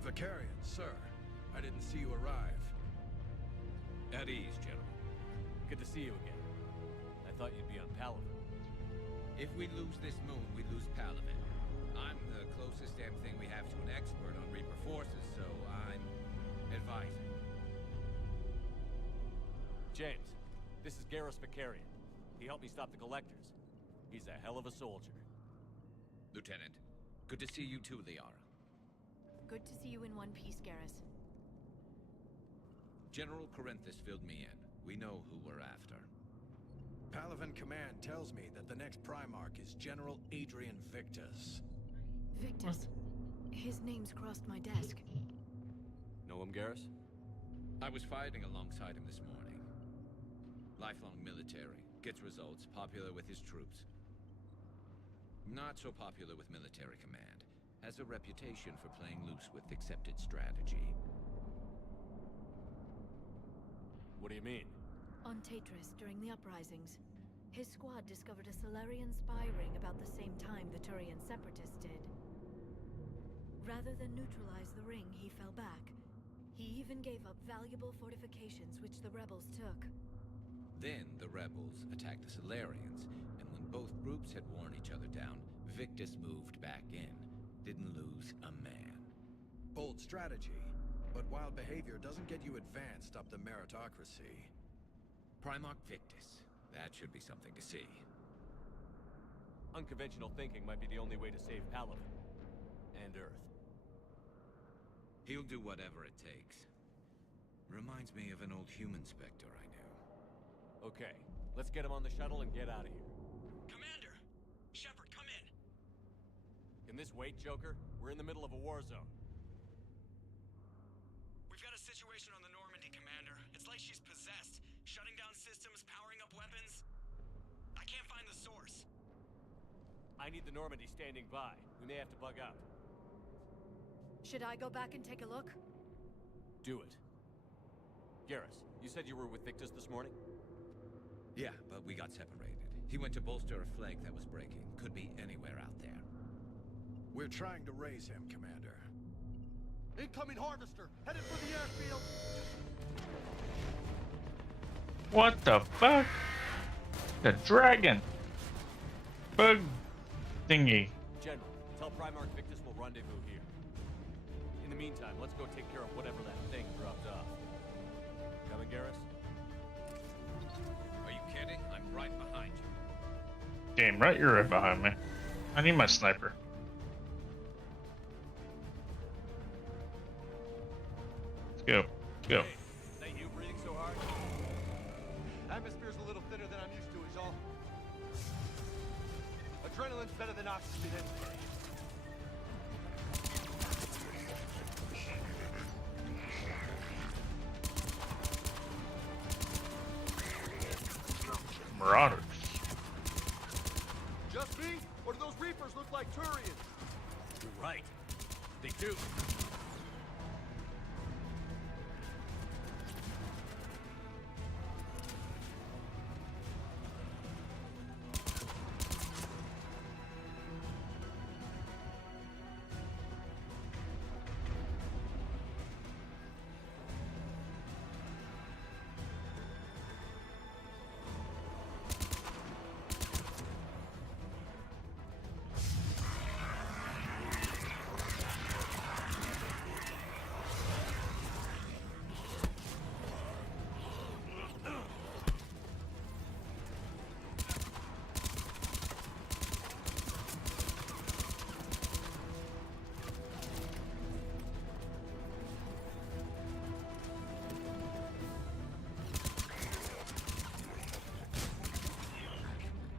Vicarian, sir. I didn't see you arrive. At ease, General. Good to see you again. I thought you'd be on Palaven. If we lose this moon, we lose Palaven. I'm the closest damn thing we have to an expert on Reaper forces, so I'm advising. James, this is Garrus Vicarian. He helped me stop the Collectors. He's a hell of a soldier. Lieutenant, good to see you too, Liara. Good to see you in one piece, Garrus. General Corinthus filled me in. We know who we're after. Palaven Command tells me that the next Primarch is General Adrian Victus. Victus? His name's crossed my desk. Know him, Garrus? I was fighting alongside him this morning. Lifelong military, gets results, popular with his troops. Not so popular with military command. Has a reputation for playing loose with accepted strategy. What do you mean? On Tatris, during the uprisings, his squad discovered a Solarian spy ring about the same time the Turian separatists did. Rather than neutralize the ring, he fell back. He even gave up valuable fortifications which the rebels took. Then the rebels attacked the Solarians, and when both groups had worn each other down, Victus moved back in. Didn't lose a man. Bold strategy, but wild behavior doesn't get you advanced up the meritocracy. Primarch Victus. That should be something to see. Unconventional thinking might be the only way to save Palaven. And Earth. He'll do whatever it takes. Reminds me of an old human Spectre I knew. Okay, let's get him on the shuttle and get out of here. Commander! Shepard, come in! Can this wait, Joker? We're in the middle of a war zone. We've got a situation on the Normandy, Commander. It's like she's possessed. Shutting down systems, powering up weapons. I can't find the source. I need the Normandy standing by. We may have to bug out. Should I go back and take a look? Do it. Garrus, you said you were with Victus this morning? Yeah, but we got separated. He went to bolster a flank that was breaking. Could be anywhere out there. We're trying to raise him, Commander. Incoming Harvester! Headed for the airfield! What the fuck? The dragon! Bug thingy. General, tell Primarch Victus we'll rendezvous here. In the meantime, let's go take care of whatever that thing dropped off. Coming, Garrus? Are you kidding? I'm right behind you. Damn right, you're right behind me. I need my sniper. Let's go. Let's go. Hey, is that you breathing so hard? Atmosphere's a little thinner than I'm used to, is all. Adrenaline's better than oxygen. Marauders. Just me? Or do those Reapers look like Turians? You're right. They do.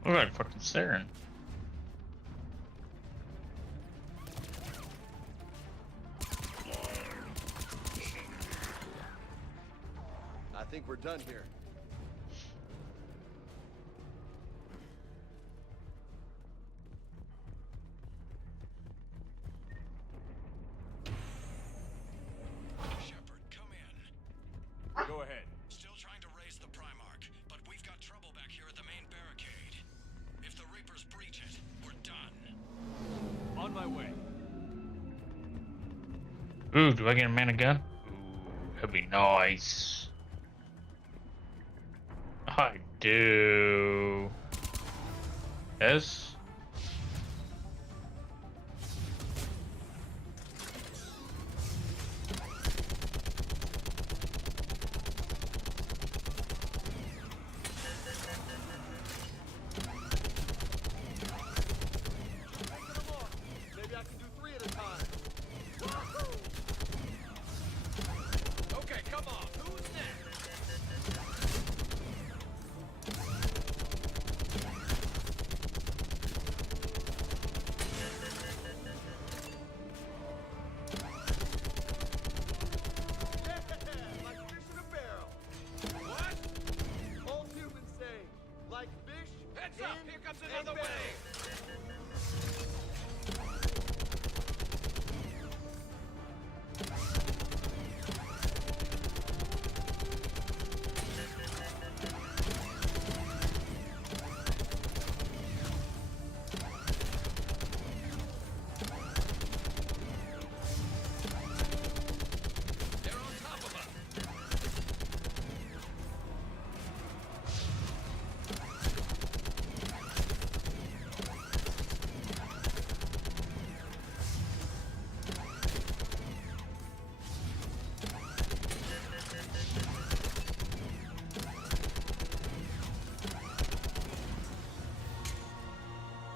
Look like fucking Saren. I think we're done here. Shepard, come in. Go ahead. Still trying to raise the Primarch, but we've got trouble back here at the main barricade. If the Reapers breach it, we're done. On my way. Ooh, do I get a mana gun? Ooh, that'd be nice. I do. Yes. Maybe I can do 3 at a time. Okay, come on. Who's next?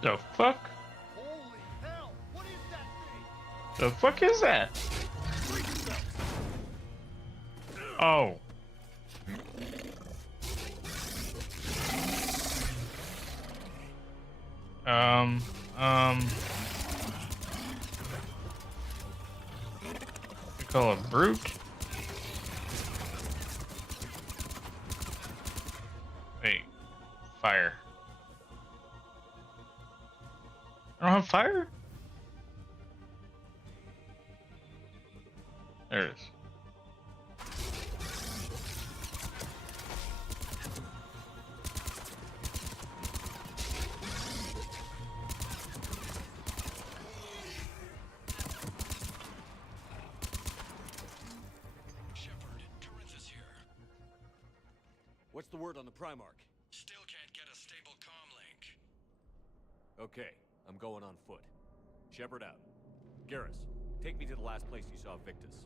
The fuck? Holy hell! What is that thing? The fuck is that? Oh. You call it brute? Wait, fire. I don't have fire? There it is. What's the word on the Primarch? Still can't get a stable comm link. Okay, I'm going on foot. Shepard out. Garrus, take me to the last place you saw Victus.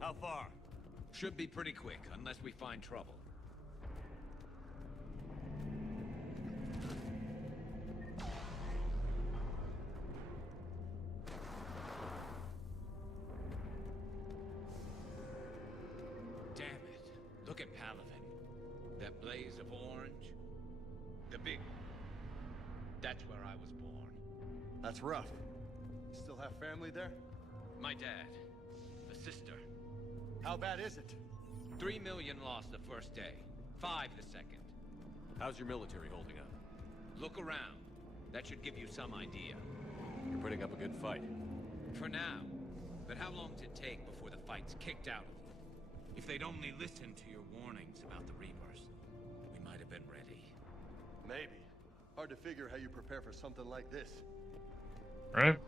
How far? Should be pretty quick, unless we find trouble. Damn it. Look at Palaven. That blaze of orange. The big... That's where I was born. That's rough. You still have family there? My dad. A sister. How bad is it? 3 million lost the first day. 5 the second. How's your military holding up? Look around. That should give you some idea. You're putting up a good fight. For now. But how long does it take before the fight's kicked out of you? If they'd only listened to your warnings about the Reapers, we might have been ready. Maybe. Hard to figure how you prepare for something like this. Right?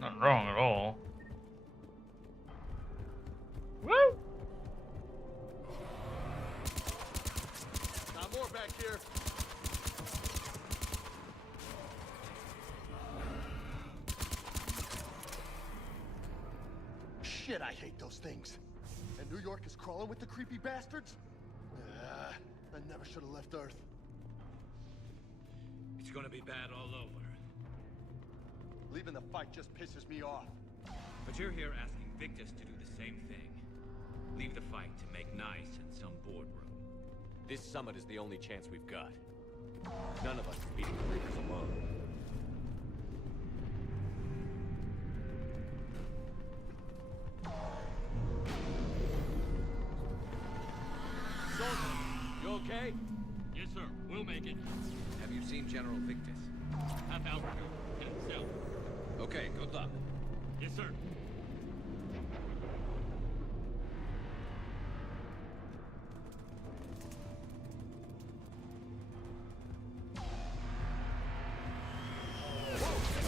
Not wrong at all. Woo! Got more back here. Shit, I hate those things. And New York is crawling with the creepy bastards? I never should have left Earth. It's gonna be bad all over. Leaving the fight just pisses me off. But you're here asking Victus to do the same thing. Leave the fight to make nice in some boardroom. This summit is the only chance we've got. None of us is beating the Reapers alone. Soldier, you okay? Yes, sir. We'll make it. Have you seen General Victus? Half altitude. Heading south. Okay, good luck. Yes, sir.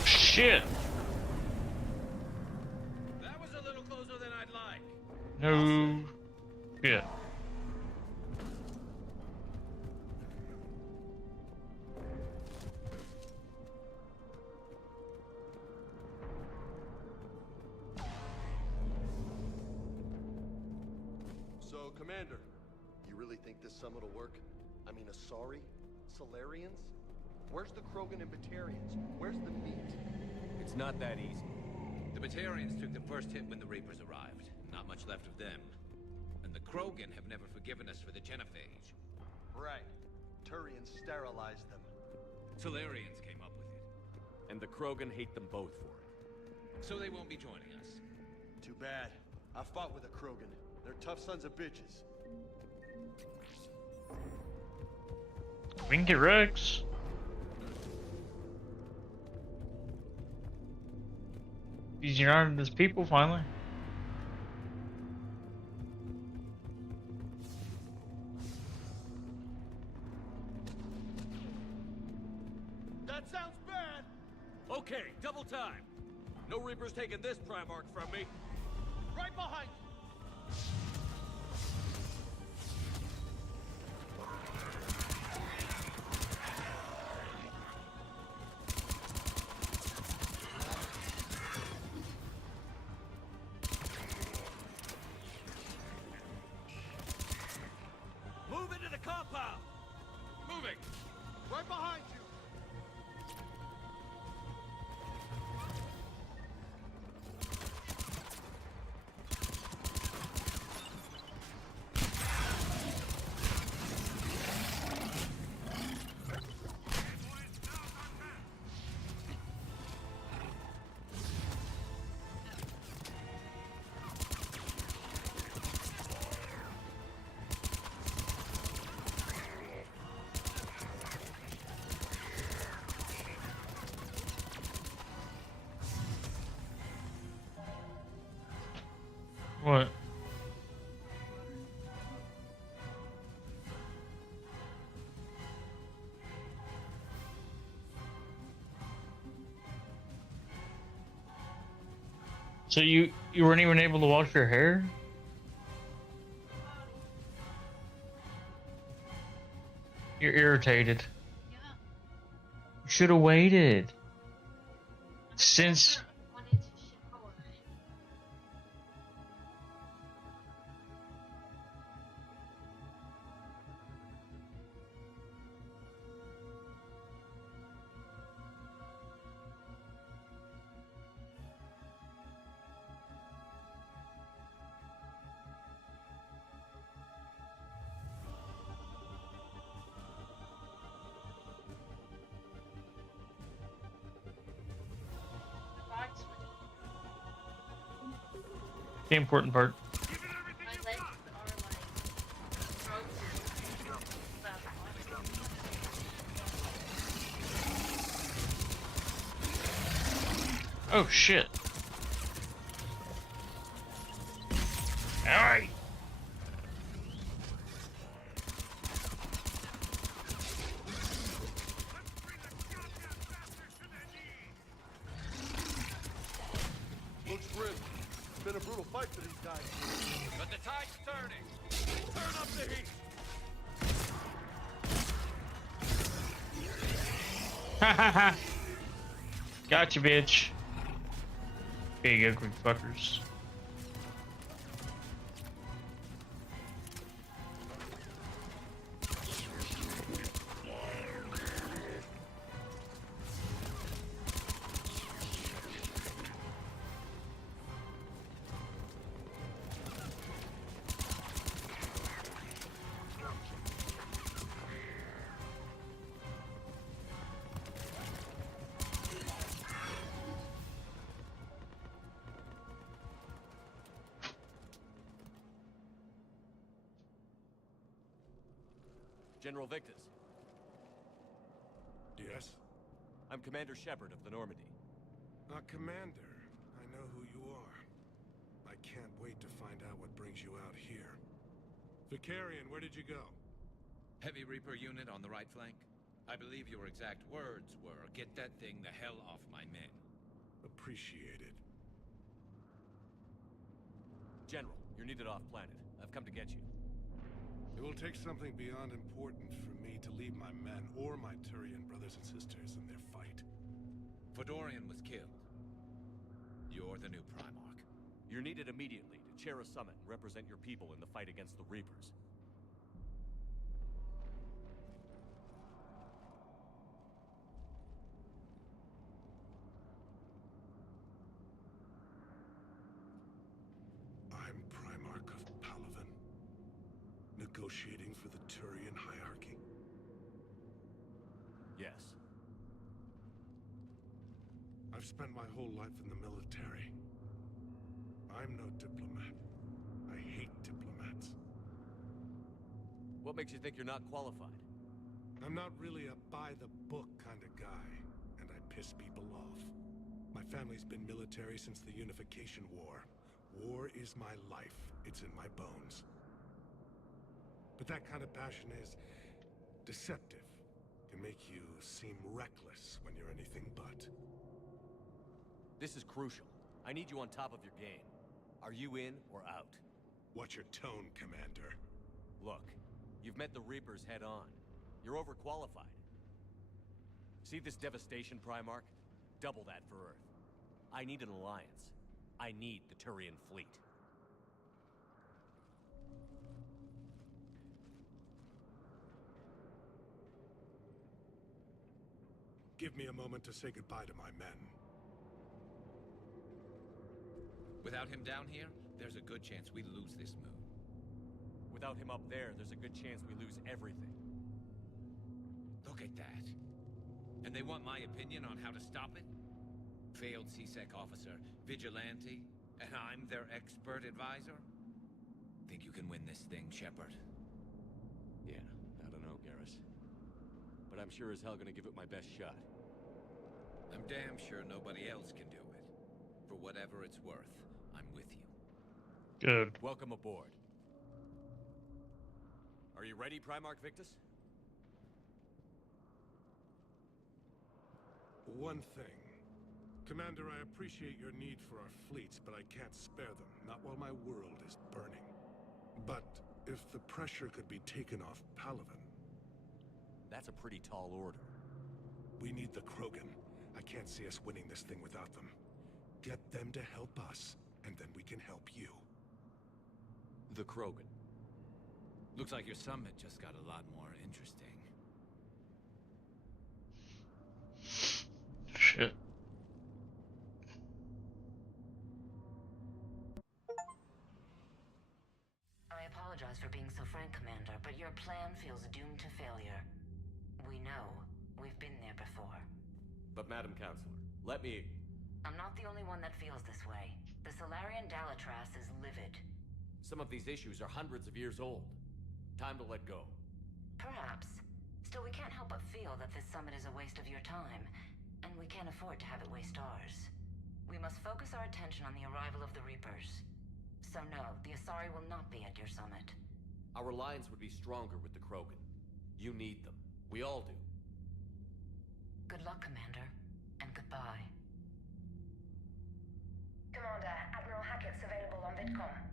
Shit! That was a little closer than I'd like. No. Yeah. So, Commander, you really think this summit will work? I mean, Asari? Solarians? Where's the Krogan and Batarians? Where's the meat? It's not that easy. The Batarians took the first hit when the Reapers arrived. Not much left of them. And the Krogan have never forgiven us for the Genophage. Right. Turians sterilized them. Solarians came up with it. And the Krogan hate them both for it. So they won't be joining us. Too bad. I fought with a Krogan. They're tough sons of bitches. We can get Rex. He's united his people finally. That sounds bad! Okay, double time. No Reapers taking this Primarch from me. Right behind you! pal! Moving! Right behind you! What? So you weren't even able to wash your hair? You're irritated. Yeah. You should have waited. Since Wanted to shower. the important part. My legs are like frozen. Oh shit. Alright. Looks grim. It's been a brutal fight for these guys. But the tide's turning! Turn up the heat! Ha ha ha. Gotcha, bitch. Here you go, quick fuckers. General Victus. Yes? I'm Commander Shepard of the Normandy. Commander, I know who you are. I can't wait to find out what brings you out here. Vicarian, where did you go? Heavy Reaper unit on the right flank. I believe your exact words were, "Get that thing the hell off my men." Appreciated. General, you're needed off planet. I've come to get you. It will take something beyond important for me to leave my men or my Turian brothers and sisters in their fight. Fedorian was killed. You're the new Primarch. You're needed immediately to chair a summit and represent your people in the fight against the Reapers. I'm Primarch of Palaven, negotiating for the Turian hierarchy. Yes. I've spent my whole life in the military. I'm no diplomat. I hate diplomats. What makes you think you're not qualified? I'm not really a by-the-book kind of guy, and I piss people off. My family's been military since the Unification War. War is my life. It's in my bones. But that kind of passion is deceptive. Can make you seem reckless when you're anything but. This is crucial. I need you on top of your game. Are you in or out? Watch your tone, Commander. Look, you've met the Reapers head on. You're overqualified. See this devastation, Primarch? Double that for Earth. I need an alliance. I need the Turian fleet. give me a moment to say goodbye to my men. Without him down here, there's a good chance we lose this moon. Without him up there, there's a good chance we lose everything. Look at that. And they want my opinion on how to stop it? Failed C-Sec officer, vigilante, and I'm their expert advisor? Think you can win this thing, Shepard? Yeah, I don't know, Garrus. But I'm sure as hell gonna give it my best shot. I'm damn sure nobody else can do it. For whatever it's worth, I'm with you. Good. Welcome aboard. Are you ready, Primarch Victus? One thing. Commander, I appreciate your need for our fleets, but I can't spare them, not while my world is burning. But if the pressure could be taken off Palaven... That's a pretty tall order. We need the Krogan. I can't see us winning this thing without them. Get them to help us, and then we can help you. The Krogan. Looks like your summit just got a lot more interesting. Shit. I apologize for being so frank, Commander, but your plan feels doomed to failure. We know. We've been there before. But Madam Counselor, let me... I'm not the only one that feels this way. The Solarian Dalatras is livid. Some of these issues are hundreds of years old. Time to let go. Perhaps. Still, we can't help but feel that this summit is a waste of your time, and we can't afford to have it waste ours. We must focus our attention on the arrival of the Reapers. So no, the Asari will not be at your summit. Our alliance would be stronger with the Krogan. You need them. We all do. Good luck, Commander, and goodbye. Commander, Admiral Hackett's available on VidCom.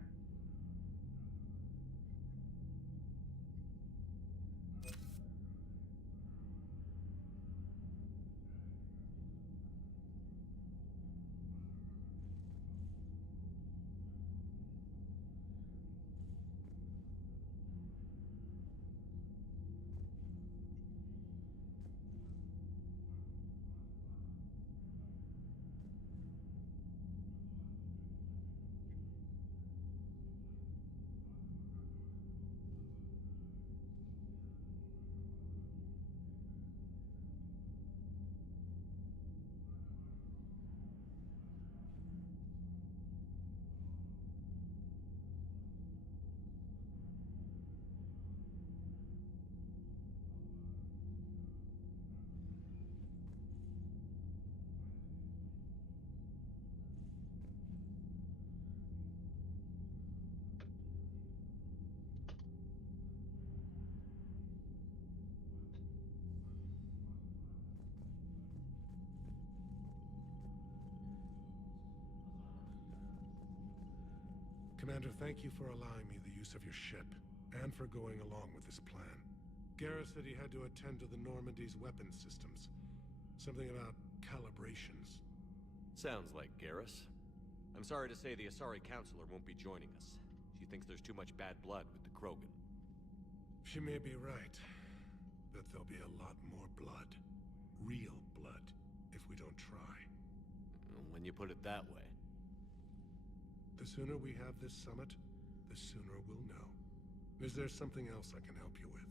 Commander, thank you for allowing me the use of your ship, and for going along with this plan. Garrus said he had to attend to the Normandy's weapon systems. Something about calibrations. Sounds like Garrus. I'm sorry to say the Asari Counselor won't be joining us. She thinks there's too much bad blood with the Krogan. She may be right, but there'll be a lot more blood. Real blood, if we don't try. When you put it that way. The sooner we have this summit, the sooner we'll know. Is there something else I can help you with?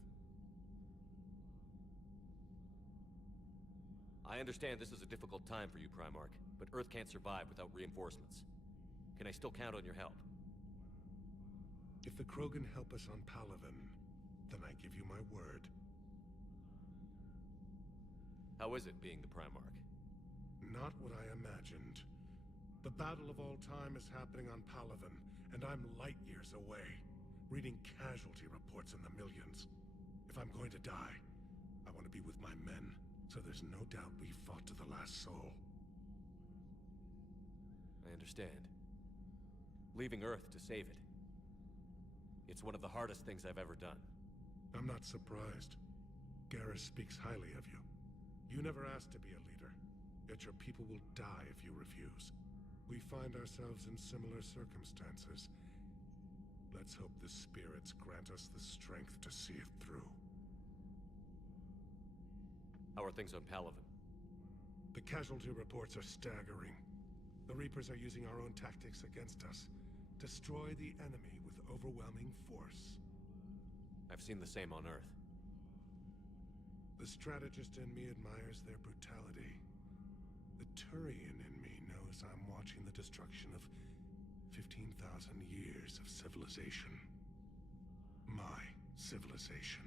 I understand this is a difficult time for you, Primarch, but Earth can't survive without reinforcements. Can I still count on your help? If the Krogan help us on Palaven, then I give you my word. How is it being the Primarch? Not what I imagined. The battle of all time is happening on Palaven, and I'm light years away, reading casualty reports in the millions. If I'm going to die, I want to be with my men, so there's no doubt we fought to the last soul. I understand. Leaving Earth to save it. It's one of the hardest things I've ever done. I'm not surprised. Garrus speaks highly of you. You never asked to be a leader, yet your people will die if you refuse. We find ourselves in similar circumstances. Let's hope the spirits grant us the strength to see it through. How are things on Palaven? The casualty reports are staggering. The Reapers are using our own tactics against us. Destroy the enemy with overwhelming force. I've seen the same on Earth. The strategist in me admires their brutality. The Turian in me knows I'm watching the destruction of 15,000 years of civilization. My civilization.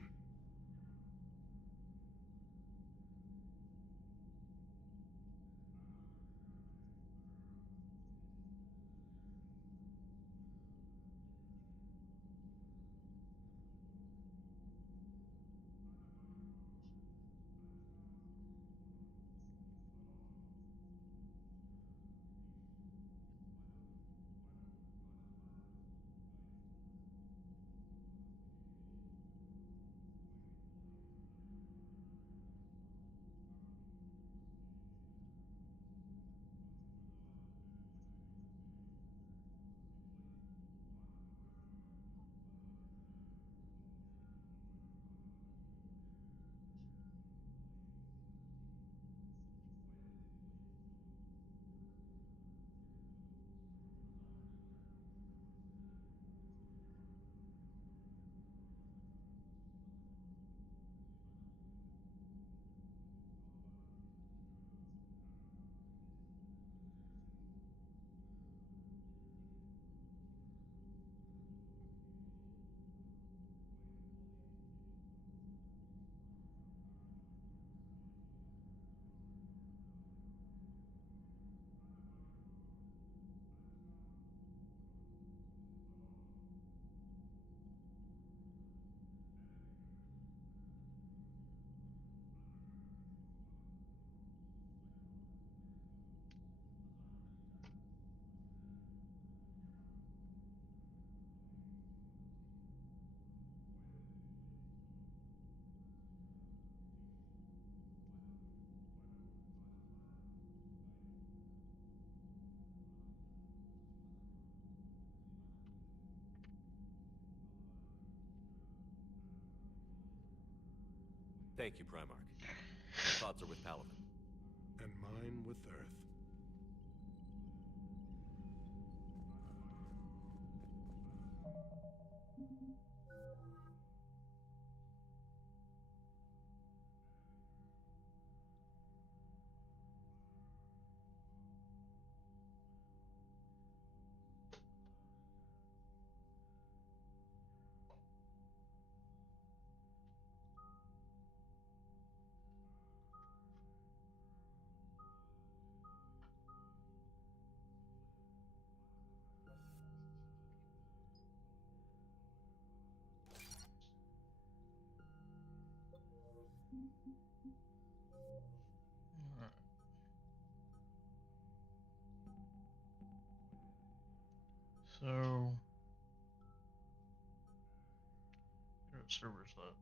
Thank you, Primarch. My thoughts are with Palaven. And mine with Earth. Alright. So, here are servers left.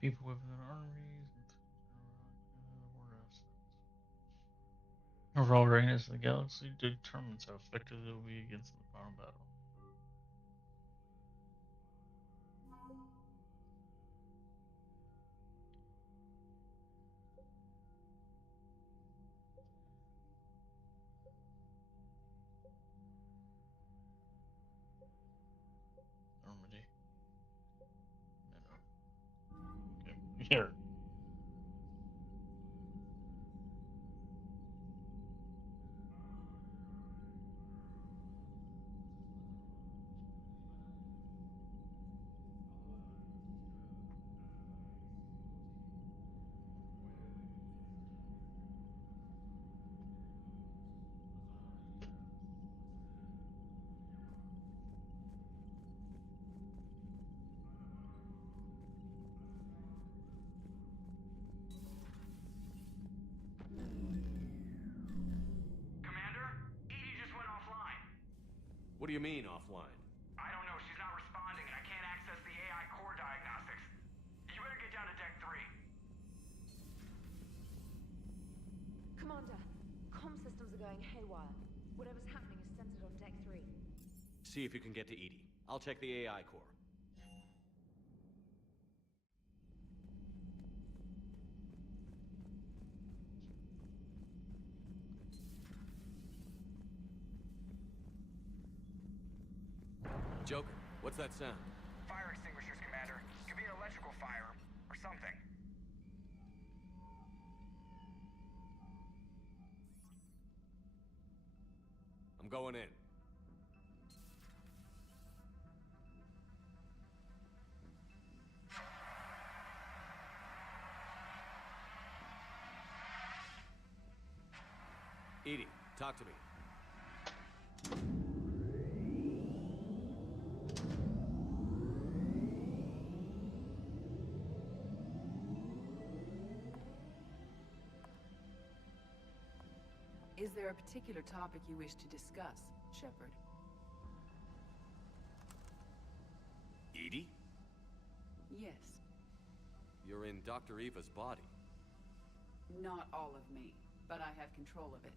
People within armies. Overall readiness of the galaxy determines how effective they will be against the final battle. Normandy. Okay, here. What do you mean, offline? I don't know. She's not responding, and I can't access the AI core diagnostics. You better get down to Deck 3. Commander, comm systems are going haywire. Whatever's happening is centered on Deck 3. See if you can get to EDI. I'll check the AI core. Joker, what's that sound? Fire extinguishers, Commander. Could be an electrical fire, or something. I'm going in. EDI, talk to me. Is there a particular topic you wish to discuss, Shepard? EDI? Yes. You're in Dr. Eva's body. Not all of me, but I have control of it.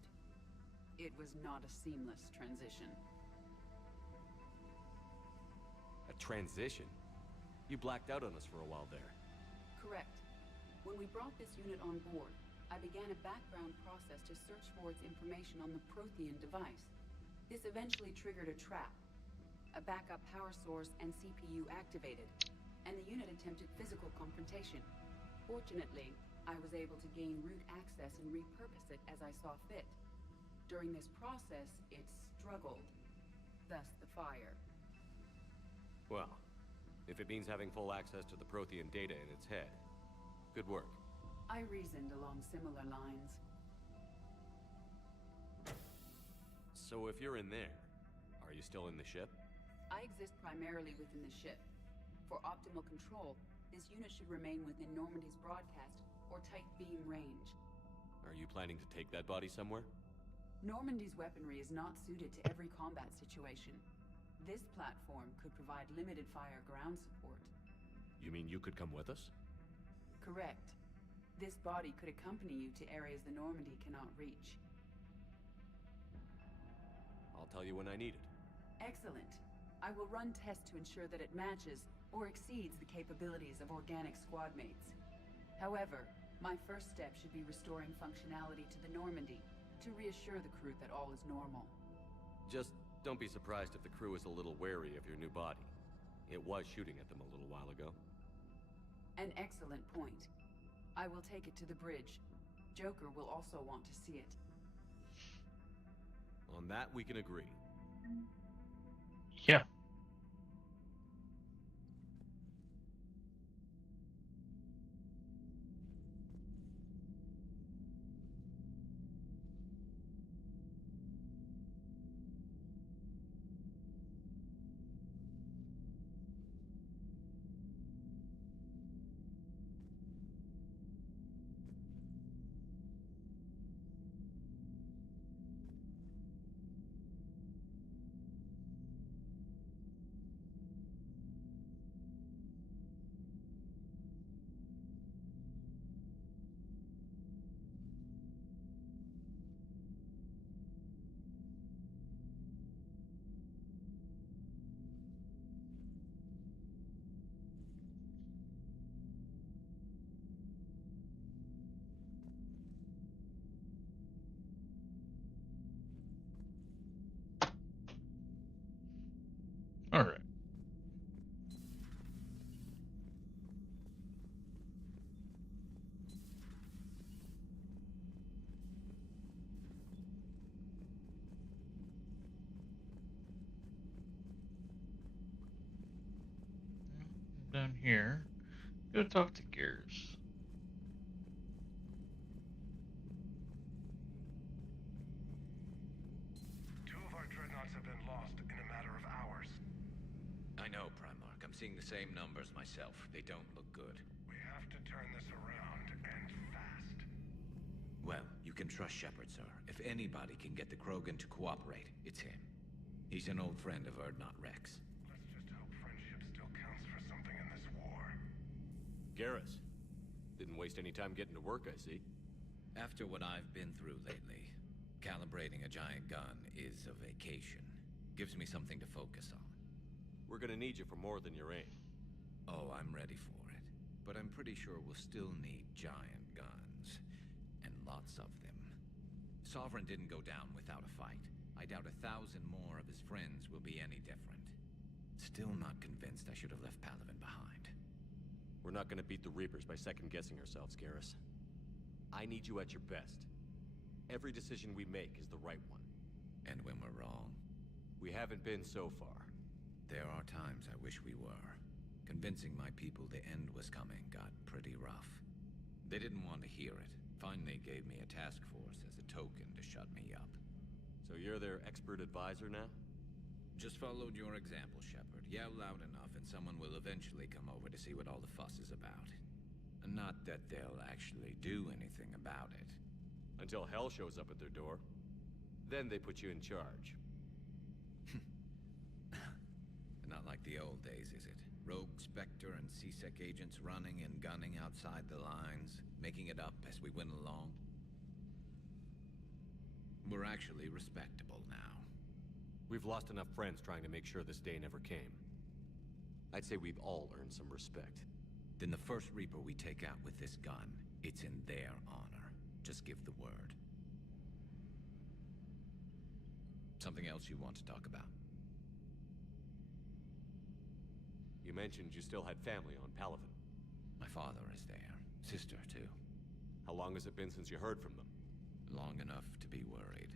It was not a seamless transition. A transition? You blacked out on us for a while there. Correct. When we brought this unit on board, I began a background process to search for its information on the Prothean device. This eventually triggered a trap. A backup power source and CPU activated, and the unit attempted physical confrontation. Fortunately, I was able to gain root access and repurpose it as I saw fit. During this process, it struggled. Thus the fire. Well, if it means having full access to the Prothean data in its head, good work. I reasoned along similar lines. So if you're in there, are you still in the ship? I exist primarily within the ship. For optimal control, this unit should remain within Normandy's broadcast or tight beam range. Are you planning to take that body somewhere? Normandy's weaponry is not suited to every combat situation. This platform could provide limited fire ground support. You mean you could come with us? Correct. This body could accompany you to areas the Normandy cannot reach. I'll tell you when I need it. Excellent. I will run tests to ensure that it matches or exceeds the capabilities of organic squad mates. However, my first step should be restoring functionality to the Normandy to reassure the crew that all is normal. Just don't be surprised if the crew is a little wary of your new body. It was shooting at them a little while ago. An excellent point. I will take it to the bridge. Joker will also want to see it. On that, we can agree. Yeah. All right. Down here, go talk to Gears. Two of our dreadnoughts have been lost in a matter of hours. I know, Primarch. I'm seeing the same numbers myself. They don't look good. We have to turn this around, and fast. Well, you can trust Shepard, sir. If anybody can get the Krogan to cooperate, it's him. He's an old friend of Urdnot Rex. Let's just hope friendship still counts for something in this war. Garrus, didn't waste any time getting to work, I see. After what I've been through lately, calibrating a giant gun is a vacation. Gives me something to focus on. We're gonna need you for more than your aim. Oh, I'm ready for it. But I'm pretty sure we'll still need giant guns. And lots of them. Sovereign didn't go down without a fight. I doubt 1,000 more of his friends will be any different. Still not convinced I should have left Palaven behind. We're not gonna beat the Reapers by second-guessing ourselves, Garrus. I need you at your best. Every decision we make is the right one. And when we're wrong? We haven't been so far. There are times I wish we were. Convincing my people the end was coming got pretty rough. They didn't want to hear it. Finally gave me a task force as a token to shut me up. So you're their expert advisor now? Just followed your example, Shepard. Yell loud enough and someone will eventually come over to see what all the fuss is about. Not that they'll actually do anything about it. Until hell shows up at their door. Then they put you in charge. Not like the old days, is it? Rogue Spectre and C-Sec agents running and gunning outside the lines, making it up as we went along. We're actually respectable now. We've lost enough friends trying to make sure this day never came. I'd say we've all earned some respect. Then the first Reaper we take out with this gun, it's in their honor. Just give the word. Something else you want to talk about? You mentioned you still had family on Palaven. My father is there. Sister, too. How long has it been since you heard from them? Long enough to be worried.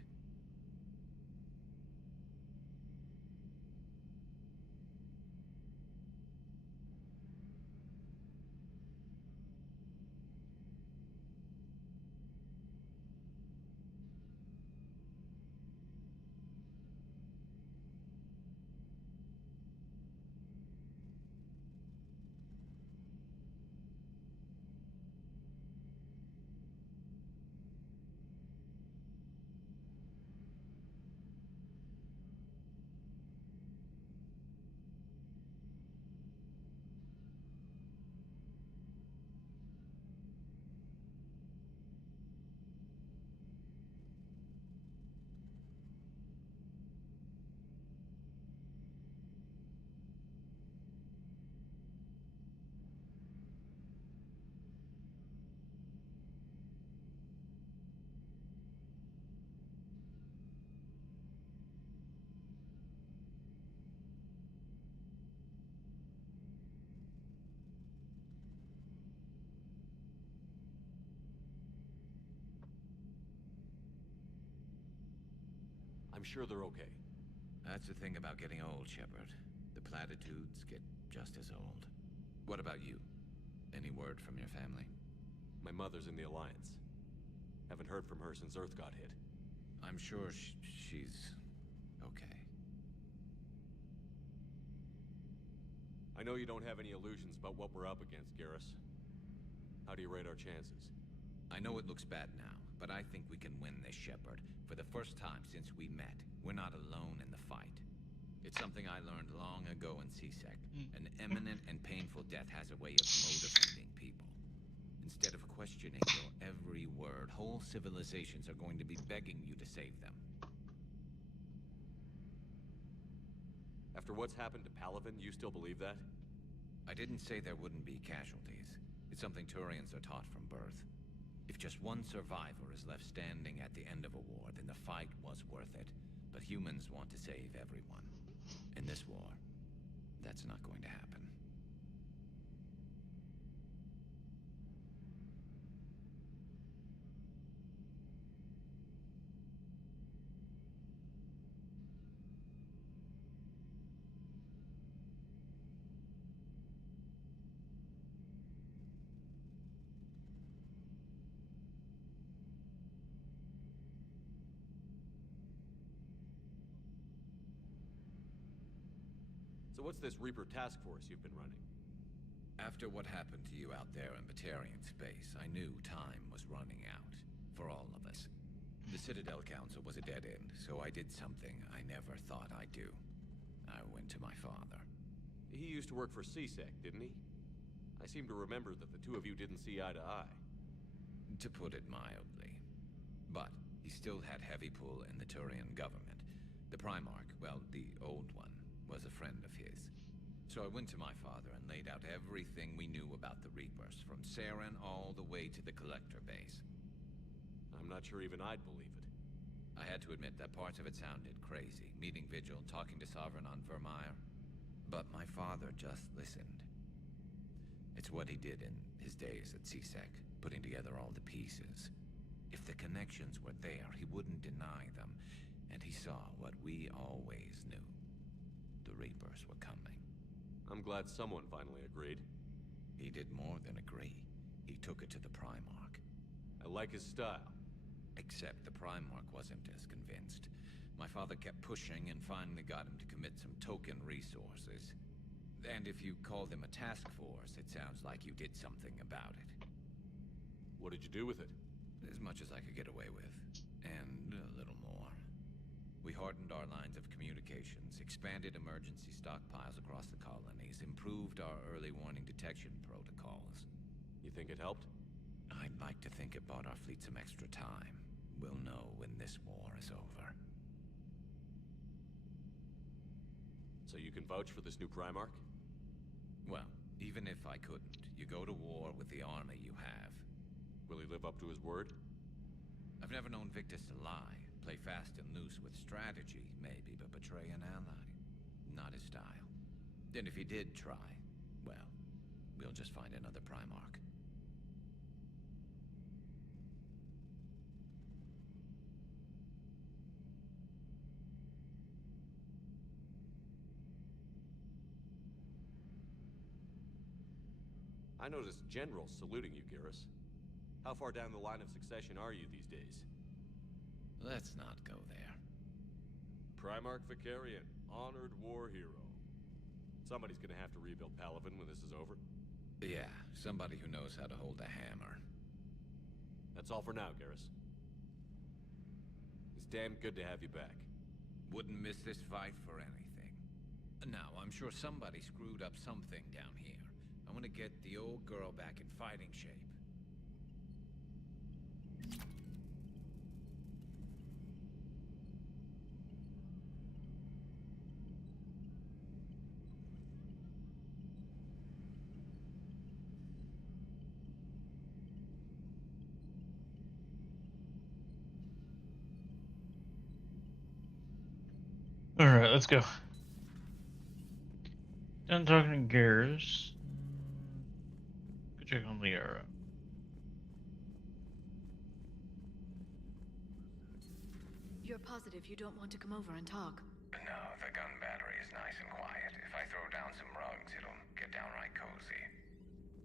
I'm sure they're okay. That's the thing about getting old, Shepard. The platitudes get just as old. What about you? Any word from your family? My mother's in the Alliance. Haven't heard from her since Earth got hit. I'm sure she's okay. I know you don't have any illusions about what we're up against, Garrus. How do you rate our chances? I know it looks bad now, but I think we can win this, Shepard. For the first time since we met, we're not alone in the fight. It's something I learned long ago in C-Sec. An imminent and painful death has a way of motivating people. Instead of questioning your every word, whole civilizations are going to be begging you to save them. After what's happened to Palaven, you still believe that? I didn't say there wouldn't be casualties. It's something Turians are taught from birth. If just one survivor is left standing at the end of a war, then the fight was worth it. But humans want to save everyone. In this war, that's not going to happen. So what's this Reaper task force you've been running? After what happened to you out there in Batarian space, I knew time was running out. For all of us. The Citadel Council was a dead end, so I did something I never thought I'd do. I went to my father. He used to work for CSEC, didn't he? I seem to remember that the two of you didn't see eye to eye. To put it mildly. But he still had heavy pull in the Turian government. The Primarch, well, the old one, was a friend of his. So I went to my father and laid out everything we knew about the Reapers, from Saren all the way to the Collector base. I'm not sure even I'd believe it. I had to admit that parts of it sounded crazy, meeting Vigil, talking to Sovereign on Vermeer. But my father just listened. It's what he did in his days at CSEC, putting together all the pieces. If the connections were there, he wouldn't deny them, and he saw what we always knew. The Reapers were coming. I'm glad someone finally agreed. He did more than agree. He took it to the Primarch. I like his style. Except the Primarch wasn't as convinced. My father kept pushing and finally got him to commit some token resources. And if you call them a task force, it sounds like you did something about it. What did you do with it? As much as I could get away with. And a little more. We hardened our lines of communications, expanded emergency stockpiles across the colonies, improved our early warning detection protocols. You think it helped? I'd like to think it bought our fleet some extra time. We'll know when this war is over. So you can vouch for this new Primarch? Well, even if I couldn't, you go to war with the army you have. Will he live up to his word? I've never known Victus to lie. Play fast and loose with strategy, maybe, but betray an ally. Not his style. And if he did try, well, we'll just find another Primarch. I noticed generals saluting you, Garrus. How far down the line of succession are you these days? Let's not go there. Primarch Vicarian, honored war hero. Somebody's gonna have to rebuild Palaven when this is over. Yeah, somebody who knows how to hold a hammer. That's all for now, Garrus. It's damn good to have you back. Wouldn't miss this fight for anything. Now, I'm sure somebody screwed up something down here. I want to get the old girl back in fighting shape. Alright, let's go. Done talking to Garrus. Go check on Liara. You're positive you don't want to come over and talk? No, the gun battery is nice and quiet. If I throw down some rugs, it'll get downright cozy.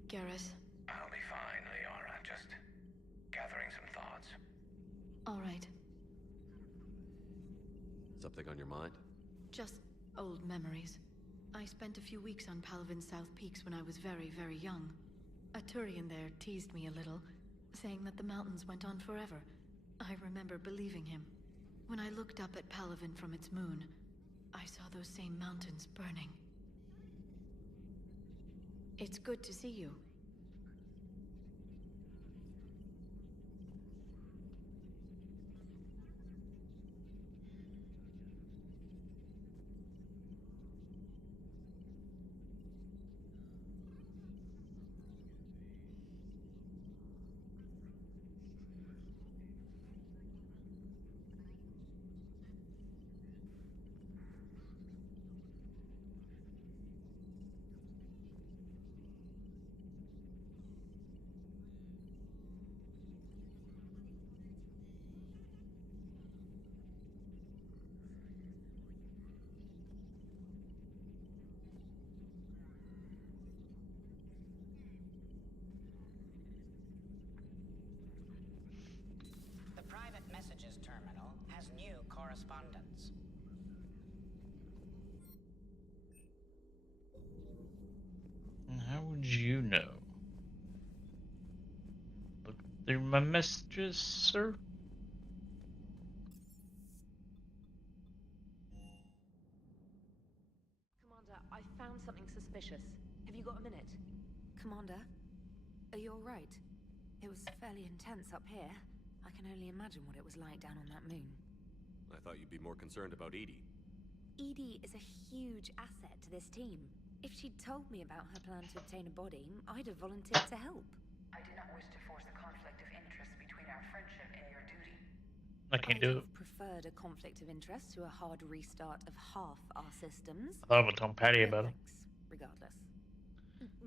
Garrus? I'll be fine, Liara. Just gathering some thoughts. All right. Something on your mind? Just old memories. I spent a few weeks on Palaven's South Peaks when I was very, very young. A Turian there teased me a little, saying that the mountains went on forever. I remember believing him. When I looked up at Palaven from its moon, I saw those same mountains burning. It's good to see you. The private messages terminal has new correspondence. How would you know? Look through my messages, sir? suspicious. Have you got a minute? Commander, are you alright? It was fairly intense up here. I can only imagine what it was like down on that moon. I thought you'd be more concerned about Edie. Edie is a huge asset to this team. If she'd told me about her plan to obtain a body, I'd have volunteered to help. I do not wish to force a conflict of interest between our friendship and your duty. I can't do it. Preferred a conflict of interest to a hard restart of half our systems. I thought I would tell Patty about it. Thanks, regardless.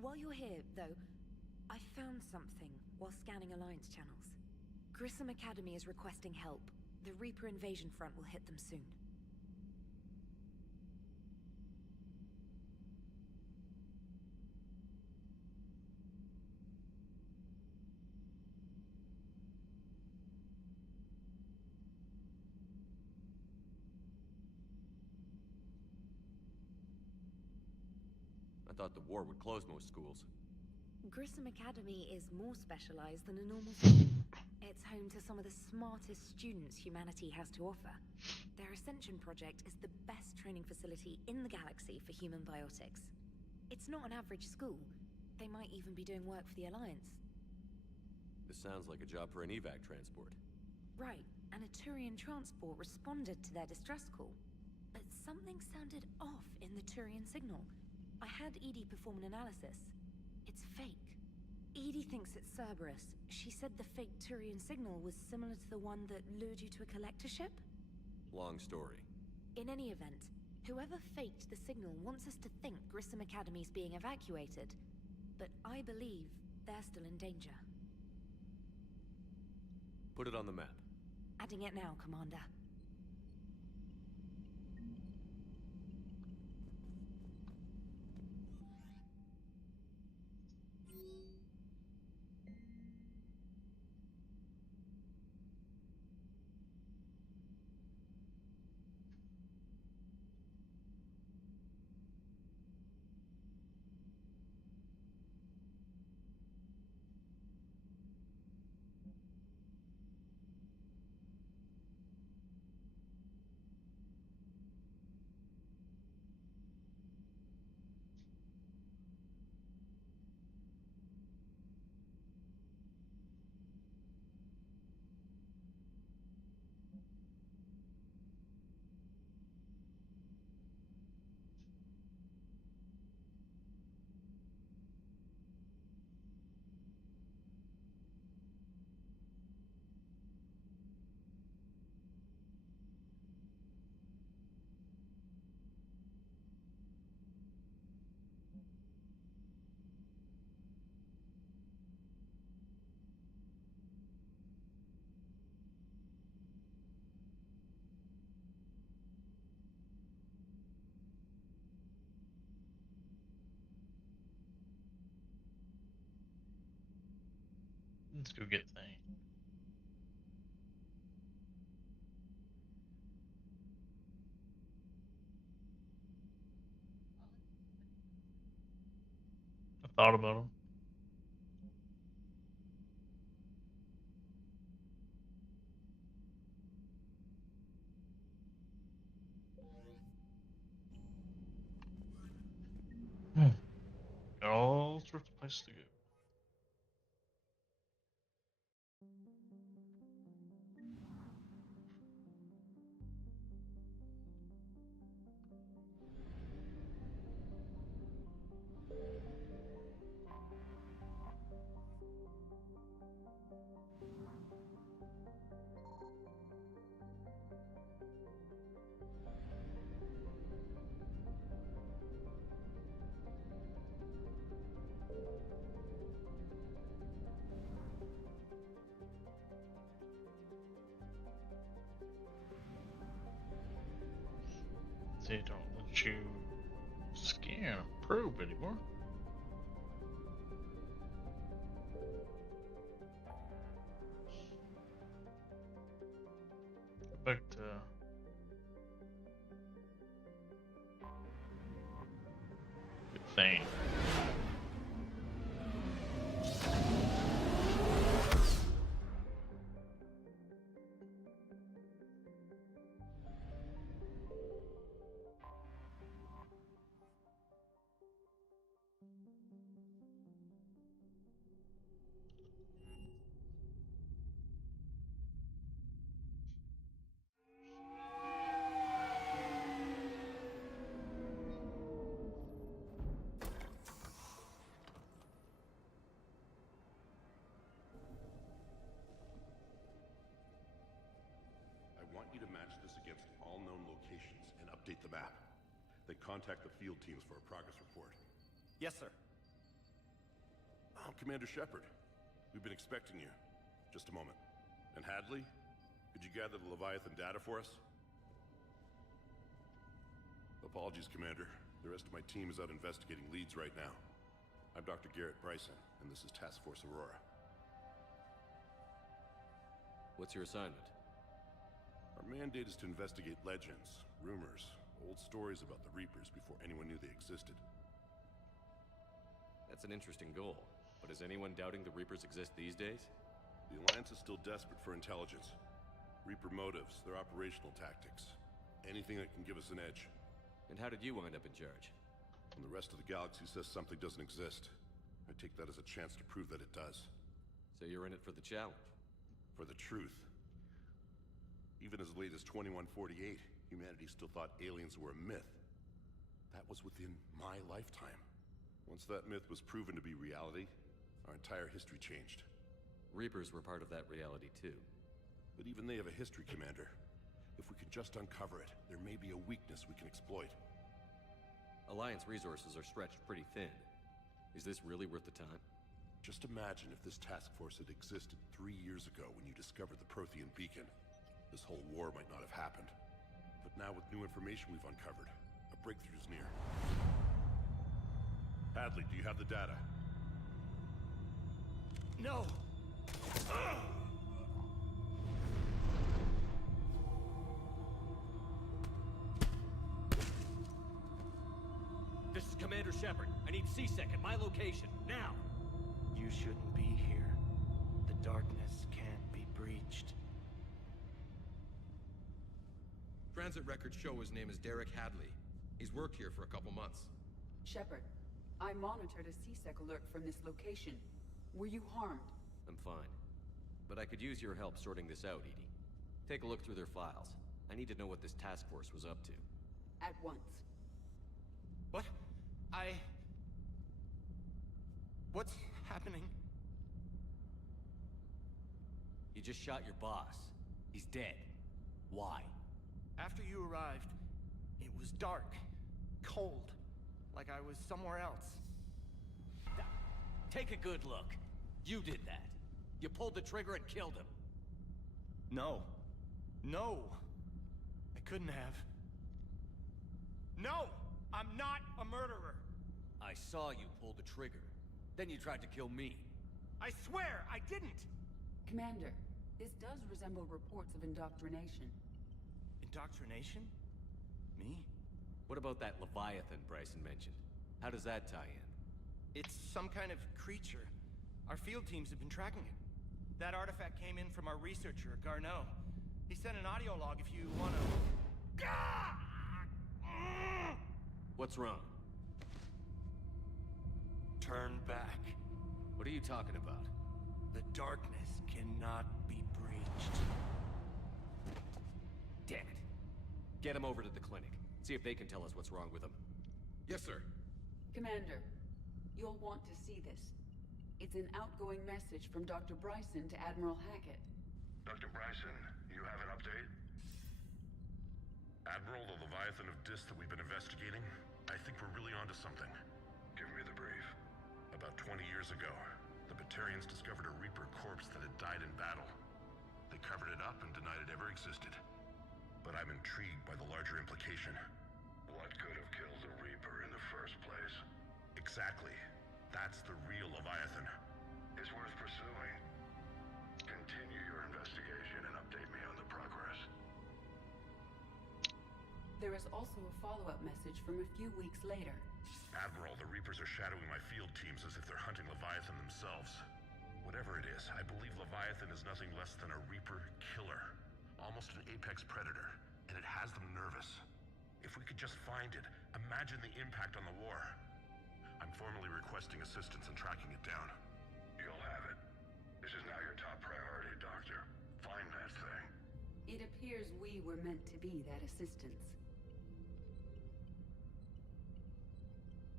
While you're here, though, I found something while scanning Alliance channels. Grissom Academy is requesting help. The Reaper invasion front will hit them soon. I thought the war would close most schools. Grissom Academy is more specialized than a normal school. It's home to some of the smartest students humanity has to offer. Their Ascension project is the best training facility in the galaxy for human biotics. It's not an average school. They might even be doing work for the Alliance. This sounds like a job for an evac transport. Right, and a Turian transport responded to their distress call. But something sounded off in the Turian signal. I had Edie perform an analysis. It's fake. Edie thinks it's Cerberus. She said the fake Turian signal was similar to the one that lured you to a collector ship? Long story. In any event, whoever faked the signal wants us to think Grissom Academy's being evacuated. But I believe they're still in danger. Put it on the map. Adding it now, Commander. Let's go get Thane. I thought about him. Got all sorts of places to go. They don't let you scan a probe anymore. Go back to good thing. against all known locations and update the map. Then contact the field teams for a progress report. Yes, sir. Oh, Commander Shepard. We've been expecting you. Just a moment. And Hadley, could you gather the Leviathan data for us? Apologies, Commander. The rest of my team is out investigating leads right now. I'm Dr. Garrett Bryson, and this is Task Force Aurora. What's your assignment? Our mandate is to investigate legends, rumors, old stories about the Reapers before anyone knew they existed. That's an interesting goal. But is anyone doubting the Reapers exist these days? The Alliance is still desperate for intelligence. Reaper motives, their operational tactics. Anything that can give us an edge. And how did you wind up in charge? When the rest of the galaxy says something doesn't exist, I take that as a chance to prove that it does. So you're in it for the challenge? For the truth. Even as late as 2148, humanity still thought aliens were a myth. That was within my lifetime. Once that myth was proven to be reality, our entire history changed. Reapers were part of that reality too. But even they have a history, Commander. If we can just uncover it, there may be a weakness we can exploit. Alliance resources are stretched pretty thin. Is this really worth the time? Just imagine if this task force had existed 3 years ago when you discovered the Prothean beacon. This whole war might not have happened. But now with new information we've uncovered, a breakthrough is near. Hadley, do you have the data? No! This is Commander Shepard. I need C-Sec at my location, now! You shouldn't be here. The darkness can't be breached. Transit records show his name is Derek Hadley. He's worked here for a couple months. Shepard, I monitored a C-Sec alert from this location. Were you harmed? I'm fine. But I could use your help sorting this out, Edie. Take a look through their files. I need to know what this task force was up to. At once. What? What's happening? You just shot your boss. He's dead. Why? After you arrived, it was dark, cold, like I was somewhere else. Take a good look. You did that. You pulled the trigger and killed him. No. No. I couldn't have. No! I'm not a murderer! I saw you pull the trigger. Then you tried to kill me. I swear, I didn't! Commander, this does resemble reports of indoctrination. Indoctrination? Me? What about that Leviathan Bryson mentioned? How does that tie in? It's some kind of creature. Our field teams have been tracking it. That artifact came in from our researcher, Garneau. He sent an audio log if you wanna... What's wrong? Turn back. What are you talking about? The darkness cannot be breached. Damn it. Get him over to the clinic. See if they can tell us what's wrong with him. Yes, sir. Commander, you'll want to see this. It's an outgoing message from Dr. Bryson to Admiral Hackett. Dr. Bryson, you have an update? Admiral, the Leviathan of Dis that we've been investigating, I think we're really onto something. Give me the brief. About 20 years ago, the Batarians discovered a Reaper corpse that had died in battle. They covered it up and denied it ever existed. But I'm intrigued by the larger implication. What could have killed the Reaper in the first place? Exactly. That's the real Leviathan. It's worth pursuing. Continue your investigation and update me on the progress. There is also a follow-up message from a few weeks later. Admiral, the Reapers are shadowing my field teams as if they're hunting Leviathan themselves. Whatever it is, I believe Leviathan is nothing less than a Reaper killer. Almost an apex predator, and it has them nervous. If we could just find it, imagine the impact on the war. I'm formally requesting assistance in tracking it down. You'll have it. This is now your top priority, Doctor. Find that thing. It appears we were meant to be that assistance.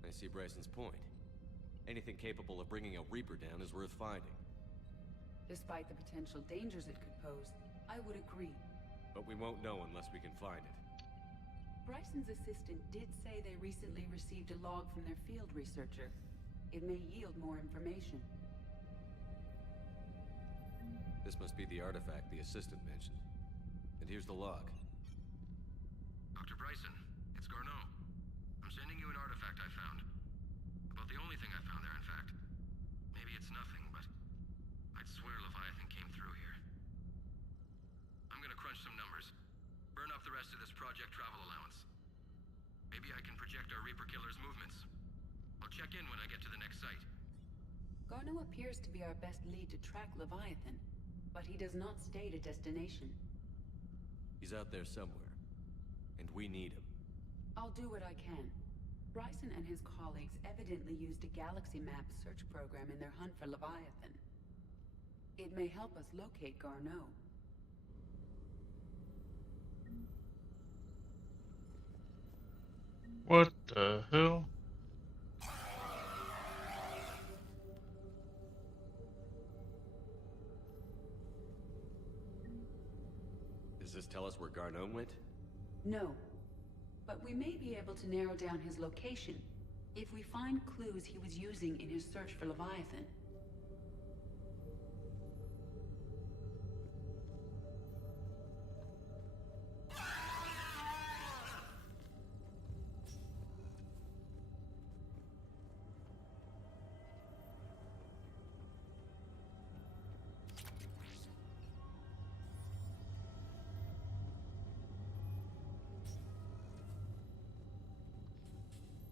I see Bryson's point. Anything capable of bringing a Reaper down is worth finding. Despite the potential dangers it could pose, I would agree. But we won't know unless we can find it. Bryson's assistant did say they recently received a log from their field researcher. It may yield more information. This must be the artifact the assistant mentioned. And here's the log. Dr. Bryson, it's Garneau. I'm sending you an artifact I found. About the only thing I found there, in fact. Maybe it's nothing, but I'd swear Leviathan came through here. I'm gonna crunch some numbers. Burn up the rest of this project travel allowance. Maybe I can project our Reaper Killer's movements. I'll check in when I get to the next site. Garneau appears to be our best lead to track Leviathan, but he does not state a destination. He's out there somewhere. And we need him. I'll do what I can. Bryson and his colleagues evidently used a galaxy map search program in their hunt for Leviathan. It may help us locate Garneau. What the hell? Does this tell us where Garneau went? No. But we may be able to narrow down his location if we find clues he was using in his search for Leviathan.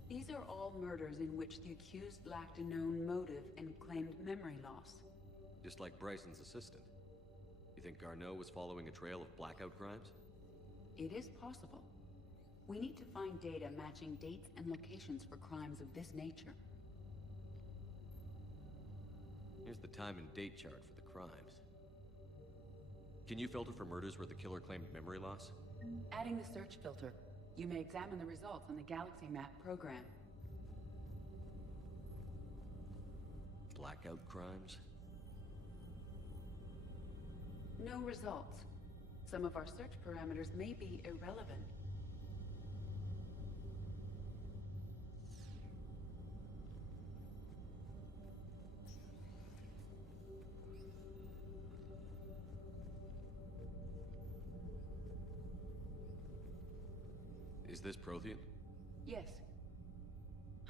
These are all murders in which the accused lacked a known motive and claimed memory loss. Just like Bryson's assistant. You think Garneau was following a trail of blackout crimes? It is possible. We need to find data matching dates and locations for crimes of this nature. Here's the time and date chart for the crimes. Can you filter for murders where the killer claimed memory loss? Adding the search filter. You may examine the results on the Galaxy Map program. Blackout crimes? No results. Some of our search parameters may be irrelevant. Is this Prothean? Yes.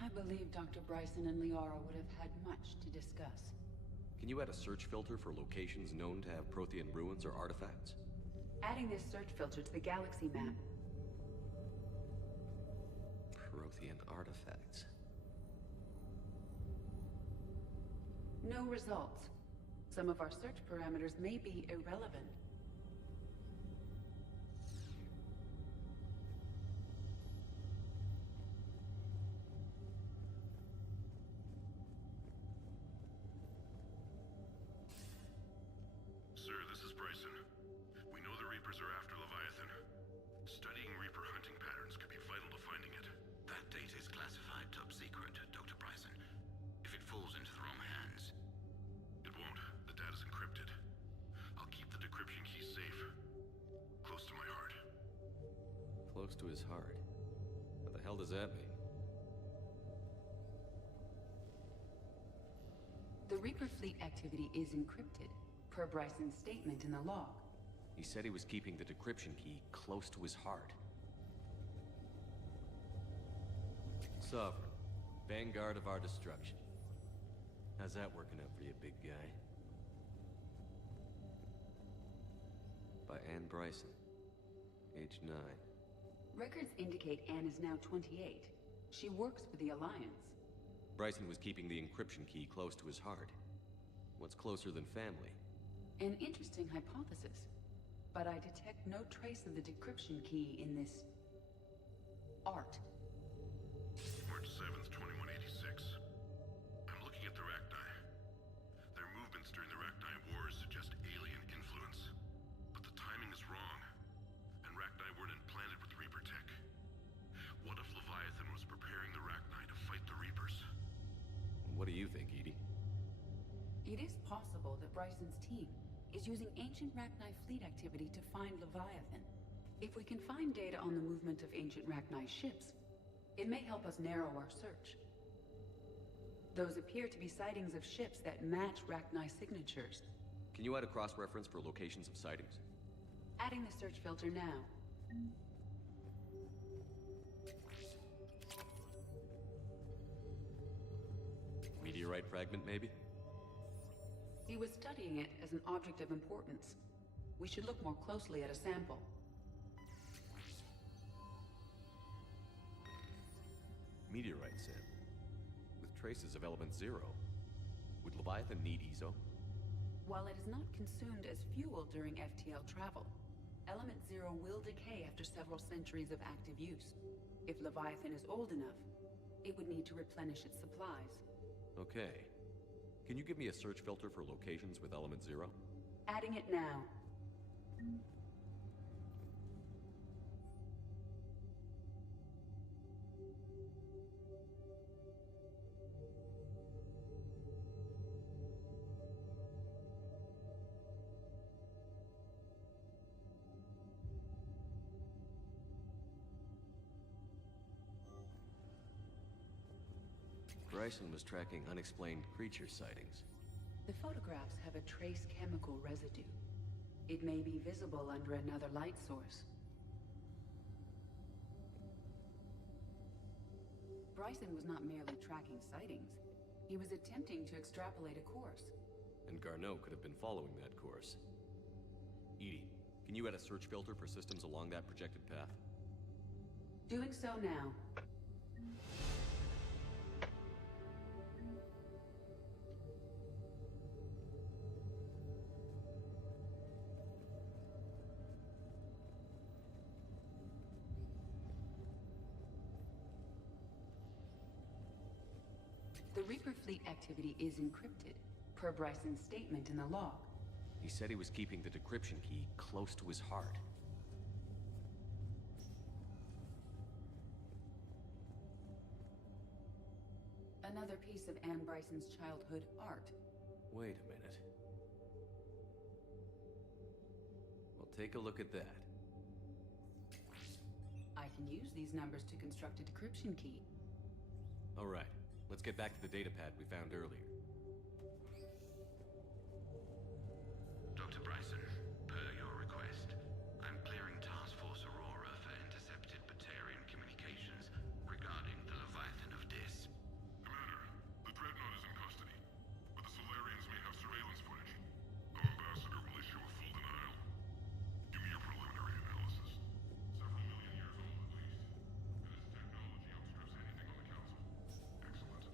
I believe Dr. Bryson and Liara would have had much to discuss. Can you add a search filter for locations known to have Prothean ruins or artifacts? Adding this search filter to the Galaxy Map. Prothean artifacts. No results. Some of our search parameters may be irrelevant. Sir, this is Bryson. We know the Reapers are after Leviathan. Studying Reaper hunting patterns could be vital to finding it. That data is classified top secret, Dr. Bryson. If it falls into the wrong hands... It won't. The data's encrypted. I'll keep the decryption key safe. Close to my heart. Close to his heart. What the hell does that mean? The Reaper fleet activity is encrypted, per Bryson's statement in the log. He said he was keeping the decryption key close to his heart. Sovereign, vanguard of our destruction. How's that working out for you, big guy? By Anne Bryson, age 9. Records indicate Anne is now 28. She works for the Alliance. Bryson was keeping the encryption key close to his heart. What's closer than family? An interesting hypothesis. But I detect no trace of the decryption key in this... art. March 7th, 2186. I'm looking at the Rachni. Their movements during the Rachni Wars suggest alien influence. But the timing is wrong. And Rachni weren't implanted with Reaper tech. What if Leviathan was preparing the Rachni to fight the Reapers? What do you think, Edie? It is possible that Bryson's team, is using ancient Rachni fleet activity to find Leviathan. If we can find data on the movement of ancient Rachni ships, it may help us narrow our search. Those appear to be sightings of ships that match Rachni signatures. Can you add a cross-reference for locations of sightings? Adding the search filter now. Meteorite fragment, maybe? He was studying it as an object of importance. We should look more closely at a sample. Meteorite sample. With traces of element zero. Would Leviathan need ESO? While it is not consumed as fuel during FTL travel, element zero will decay after several centuries of active use. If Leviathan is old enough, it would need to replenish its supplies. Okay. Can you give me a search filter for locations with element zero? Adding it now. Bryson was tracking unexplained creature sightings. The photographs have a trace chemical residue. It may be visible under another light source. Bryson was not merely tracking sightings. He was attempting to extrapolate a course. And Garneau could have been following that course. Edie, can you add a search filter for systems along that projected path? Doing so now. The Reaper fleet activity is encrypted, per Bryson's statement in the log. He said he was keeping the decryption key close to his heart. Another piece of Anne Bryson's childhood art. Wait a minute. Well, take a look at that. I can use these numbers to construct a decryption key. All right. Let's get back to the datapad we found earlier. Dr. Bryson, per your request, I'm clearing Task Force Aurora for intercepted Batarian communications regarding the Leviathan of Dis. Commander, the Dreadnought is in custody, but the Solarians may have surveillance footage. Our ambassador will issue a full denial. Give me your preliminary analysis. Several million years old at least. And its technology outstrips anything on the Council. Excellent.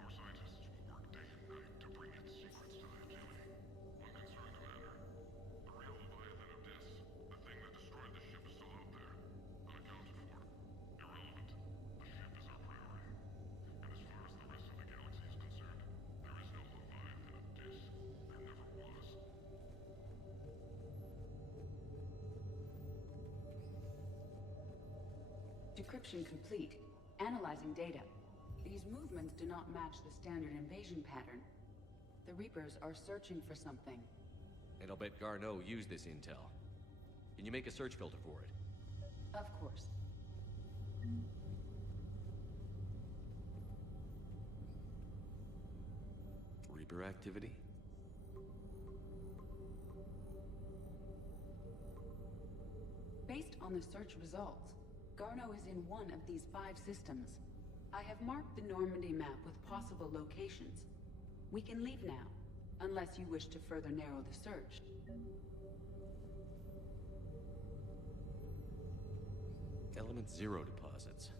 Our scientists will work day and night to bring its secrets to the activity. One concern, Commander. The real Leviathan of Dis, the thing that destroyed the ship, is still out there. Unaccounted for. Irrelevant. The ship is our priority. And as far as the rest of the galaxy is concerned, there is no Leviathan of Dis. There never was. Decryption complete. Analyzing data. These movements do not match the standard invasion pattern. The Reapers are searching for something. And I'll bet Garneau used this intel. Can you make a search filter for it? Of course. Reaper activity? Based on the search results, Garneau is in one of these 5 systems. I have marked the Normandy map with possible locations. We can leave now, unless you wish to further narrow the search. Element zero deposits.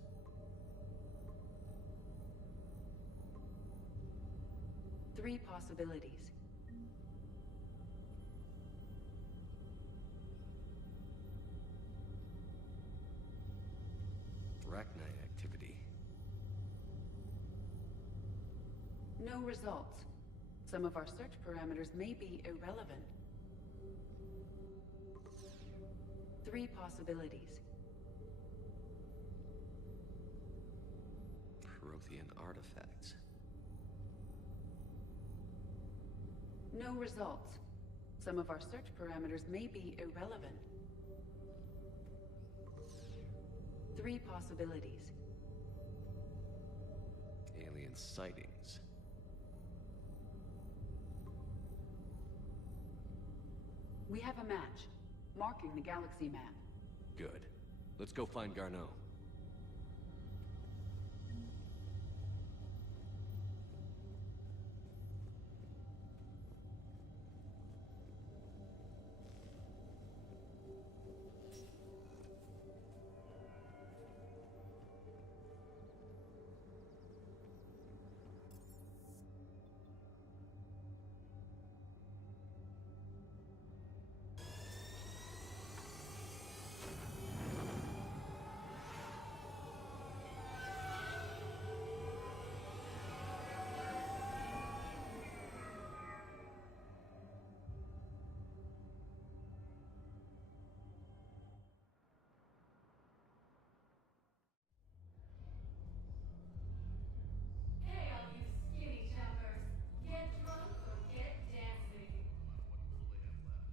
Three possibilities. Rachni activity. No results. Some of our search parameters may be irrelevant. Three possibilities. Prothean artifacts. No results. Some of our search parameters may be irrelevant. 3 possibilities. Alien sightings. We have a match, marking the galaxy map. Good. Let's go find Garneau.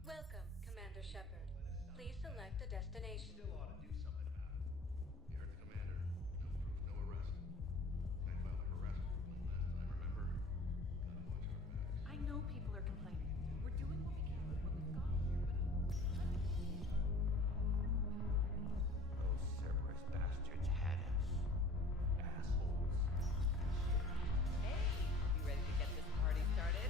Welcome, Commander Shepard. Please select a destination. Still ought to do something about it. Garrett the commander. No proof, no arrest. I filed a harassment complaint last time, remember? Gotta watch our backs. I know people are complaining. We're doing what we can with what we've got here, Those Cerberus bastards had us. Assholes. Hey, you ready to get this party started?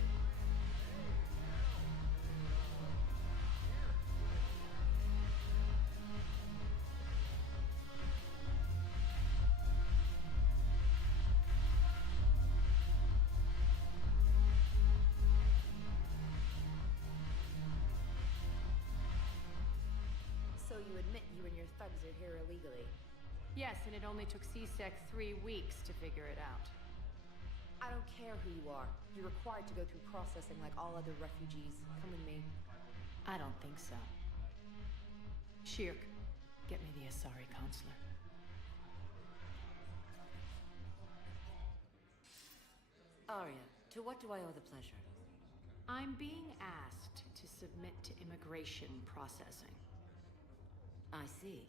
So you admit you and your thugs are here illegally? Yes, and it only took CSEC 3 weeks to figure it out. I don't care who you are. You're required to go through processing like all other refugees. Come with me. I don't think so. Shirk, get me the Asari consular. Arya, to what do I owe the pleasure? I'm being asked to submit to immigration processing. I see.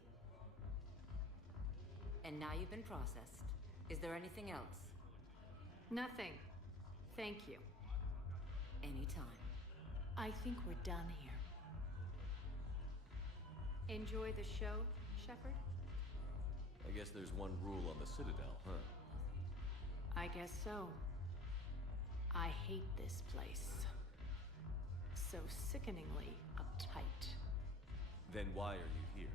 And now you've been processed. Is there anything else? Nothing. Thank you. Anytime. I think we're done here. Enjoy the show, Shepard? I guess there's one rule on the Citadel, huh? I guess so. I hate this place. So sickeningly uptight. Then why are you here?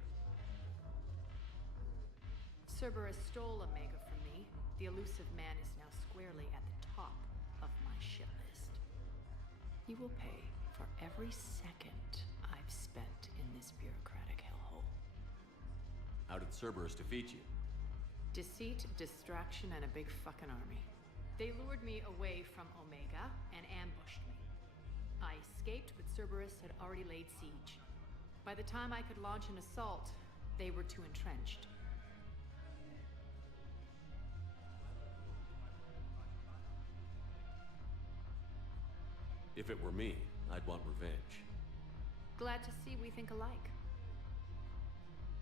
Cerberus stole Omega from me. The elusive man is now squarely at the top of my shit list. He will pay for every second I've spent in this bureaucratic hellhole. How did Cerberus defeat you? Deceit, distraction, and a big fucking army. They lured me away from Omega and ambushed me. I escaped, but Cerberus had already laid siege. By the time I could launch an assault, they were too entrenched. If it were me, I'd want revenge. Glad to see we think alike.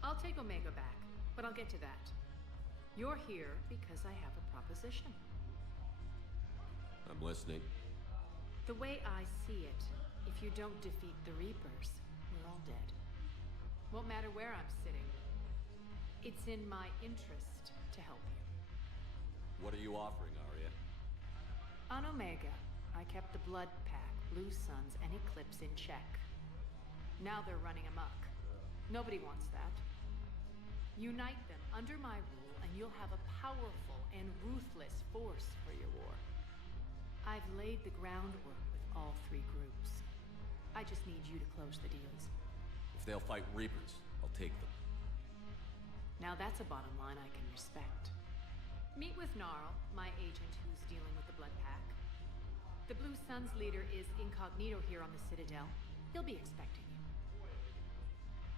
I'll take Omega back, but I'll get to that. You're here because I have a proposition. I'm listening. The way I see it, if you don't defeat the Reapers, we're all dead. Won't matter where I'm sitting. It's in my interest to help you. What are you offering, Arya? On Omega, I kept the Blood Pack, Blue Suns, and Eclipse in check. Now they're running amok. Nobody wants that. Unite them under my rule, and you'll have a powerful and ruthless force for your war. I've laid the groundwork with all 3 groups. I just need you to close the deals. If they'll fight Reapers, I'll take them. Now that's a bottom line I can respect. Meet with Gnarl, my agent who's dealing with the Blood Pack. The Blue Suns leader is incognito here on the Citadel. He'll be expecting you.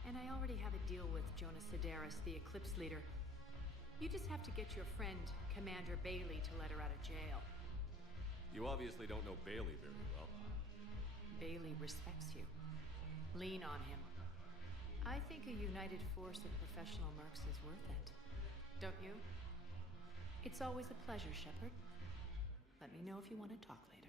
And I already have a deal with Jonas Sedaris, the Eclipse leader. You just have to get your friend, Commander Bailey, to let her out of jail. You obviously don't know Bailey very well. Bailey respects you. Lean on him. I think a united force of professional mercs is worth it. Don't you? It's always a pleasure, Shepard. Let me know if you want to talk later.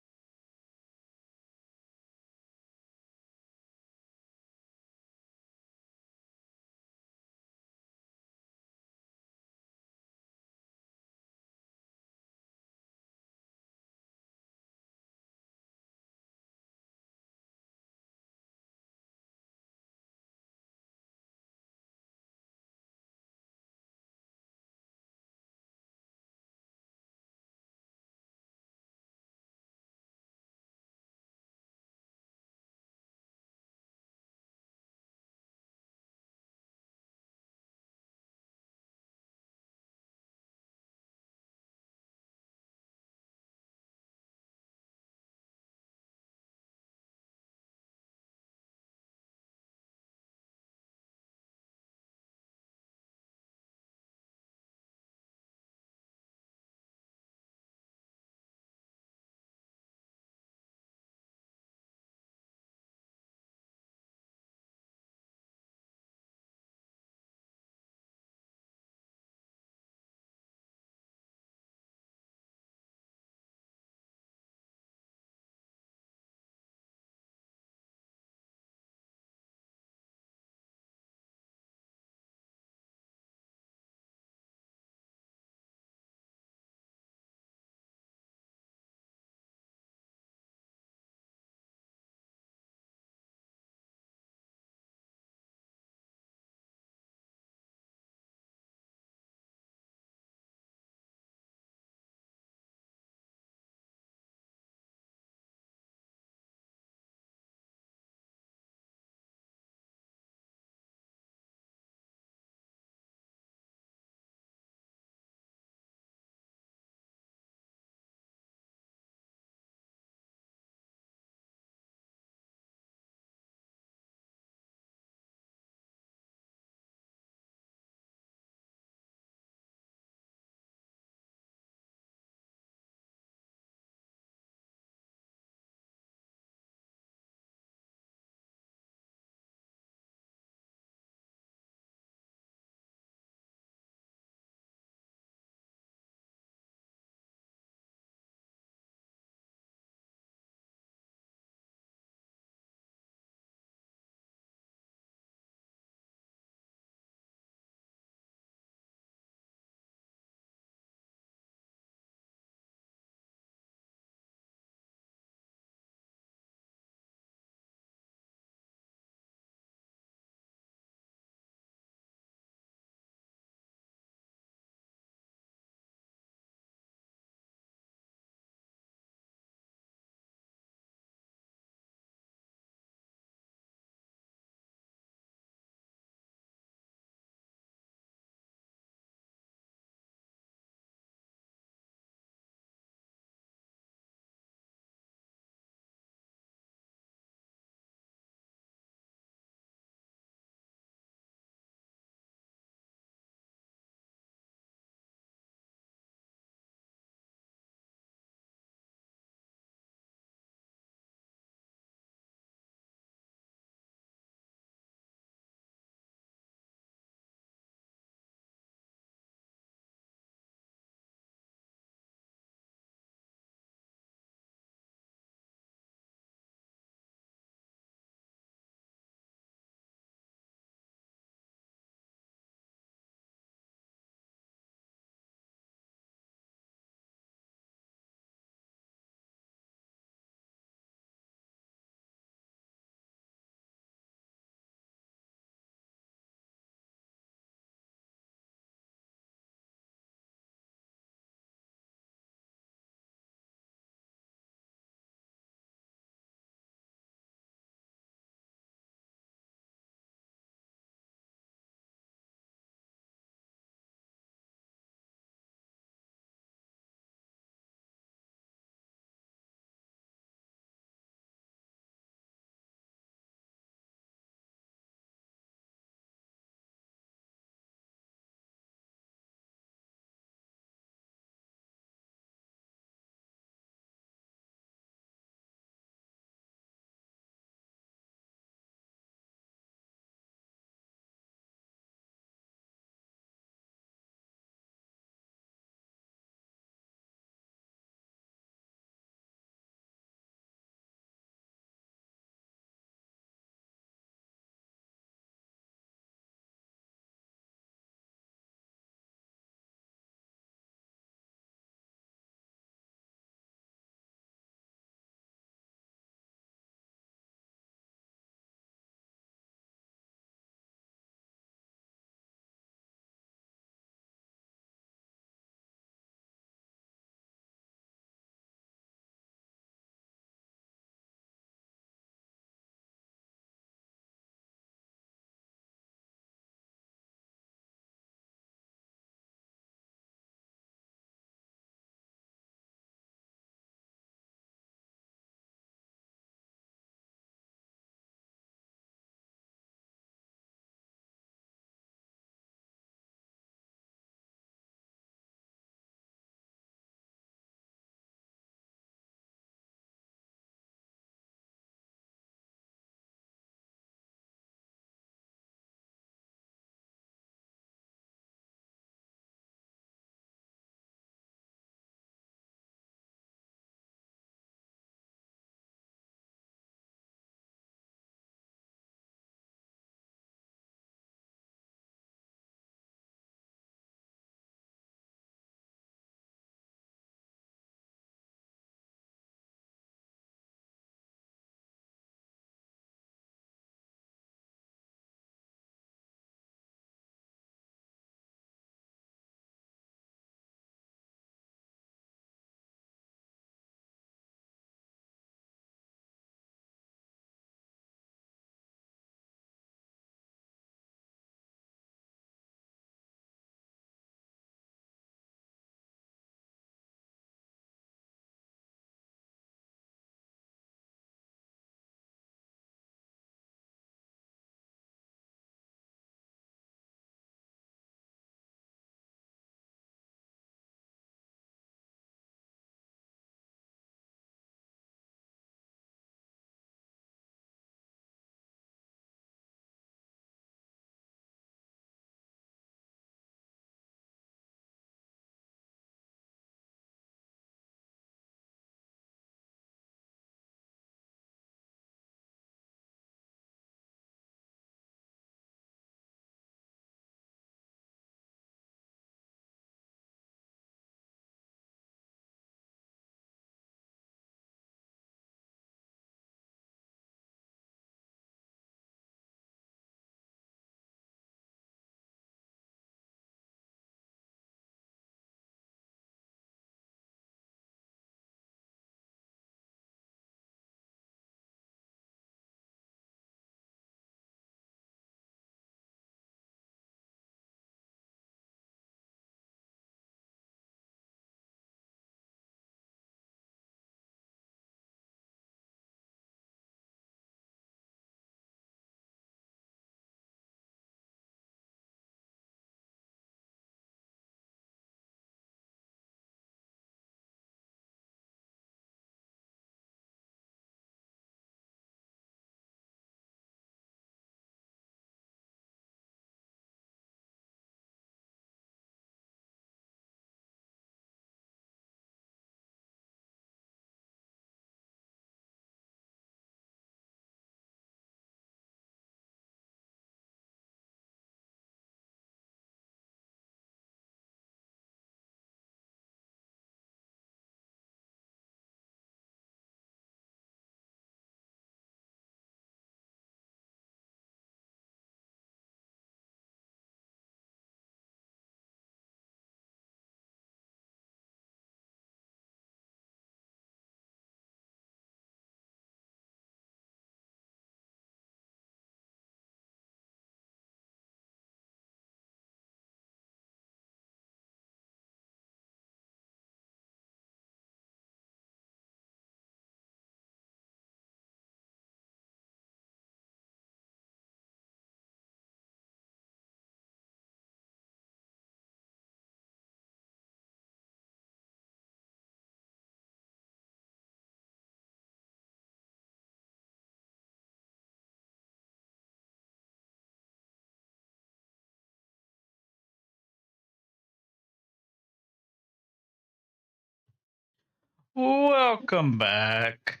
Welcome back.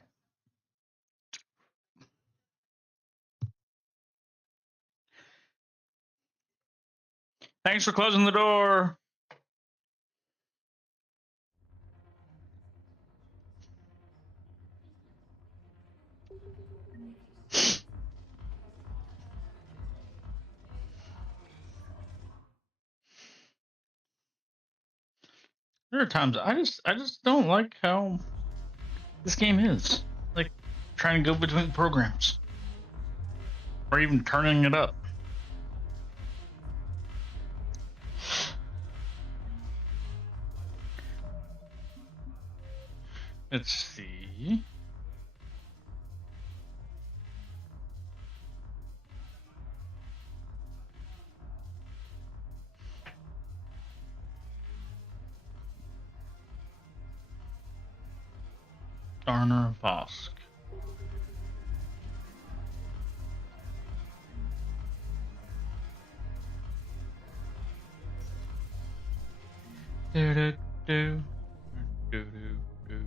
Thanks for closing the door. There are times I just don't like how this game is. Like trying to go between programs. Or even turning it up. Let's see. Garner Vosk. Do do do do do do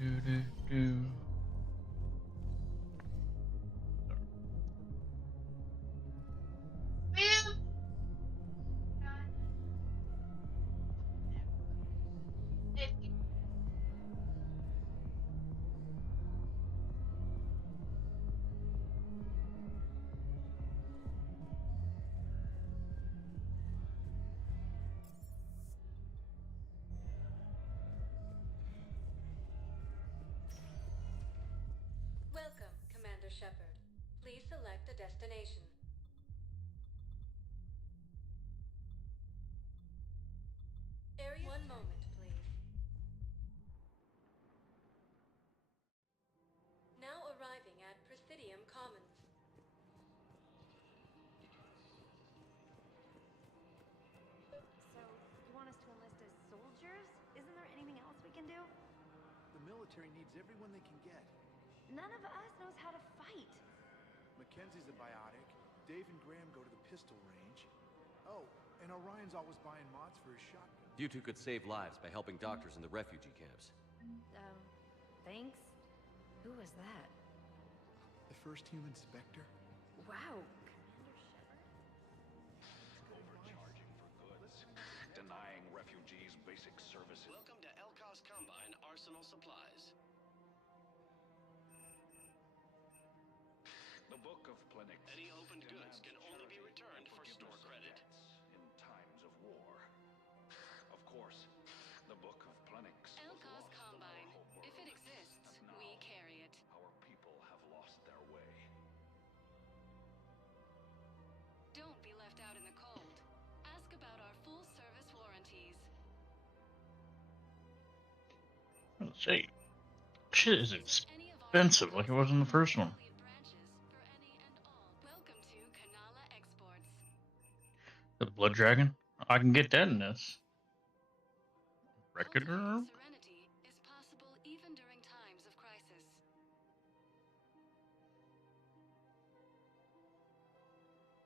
do do do. Welcome, Commander Shepard. Please select a destination. Area. One moment, please. Now arriving at Presidium Commons. So, you want us to enlist as soldiers? Isn't there anything else we can do? The military needs everyone they can get. None of us knows how to fight. Mackenzie's a biotic. Dave and Graham go to the pistol range. Oh, and Orion's always buying mods for his shotgun. You two could save lives by helping doctors in the refugee camps. Thanks? Who was that? The first human Spectre? Wow. Overcharging for goods. Denying refugees basic services. Welcome to Elkos Combine Arsenal Supplies. The Book of Plenix. Any opened goods can only be returned for store credit. In times of war. Of course, the Book of Plenix. Elkos Combine. If it exists, we carry it. Our people have lost their way. Don't be left out in the cold. Ask about our full service warranties. Let's see. Shit is expensive like it was in the first one. Welcome to Kanala Exports. The Blood Dragon? I can get that in this. Record room? Serenity is possible even during times of crisis.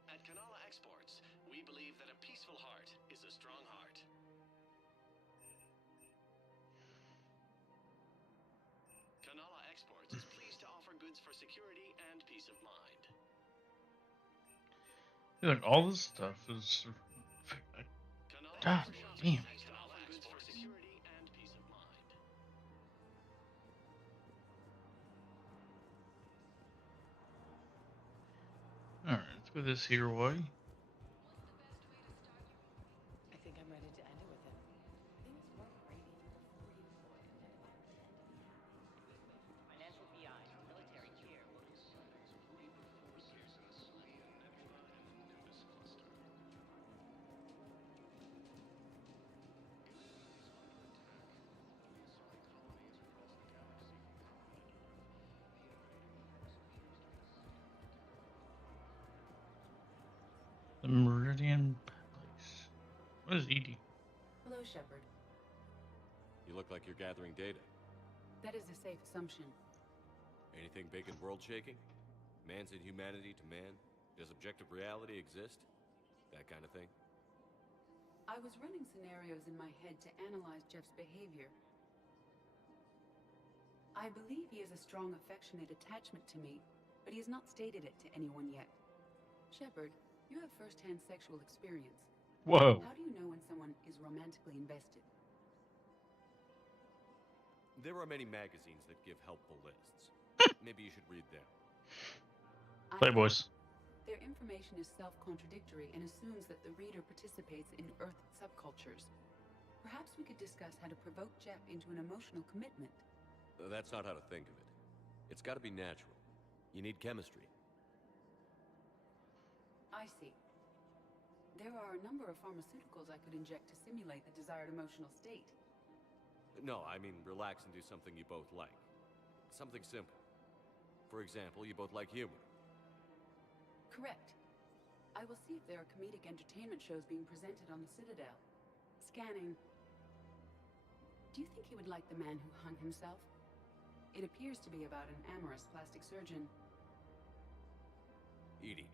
At Kanala Exports, we believe that a peaceful heart is a strong heart. Kanala Exports is pleased to offer goods for security and peace of mind. Look, all this stuff is. God damn. Goods for security and peace of mind. Alright, let's go this here way. I think I'm ready to end it with him. Things weren't great even before he deployed. Financial BI, military here. The Meridian Place. What is ED? Hello, Shepard. You look like you're gathering data. That is a safe assumption. Anything big and world-shaking? Man's inhumanity to man? Does objective reality exist? That kind of thing? I was running scenarios in my head to analyze Jeff's behavior. I believe he has a strong affectionate attachment to me, but he has not stated it to anyone yet. Shepard, you have first-hand sexual experience. Whoa. How do you know when someone is romantically invested? There are many magazines that give helpful lists. Maybe you should read them. Playboys. Their information is self-contradictory and assumes that the reader participates in Earth subcultures. Perhaps we could discuss how to provoke Jeff into an emotional commitment. That's not how to think of it. It's got to be natural. You need chemistry. I see. There are a number of pharmaceuticals I could inject to simulate the desired emotional state. No, I mean relax and do something you both like. Something simple. For example, you both like humor. Correct. I will see if there are comedic entertainment shows being presented on the Citadel. Scanning. Do you think he would like The Man Who Hung Himself? It appears to be about an amorous plastic surgeon. Edie,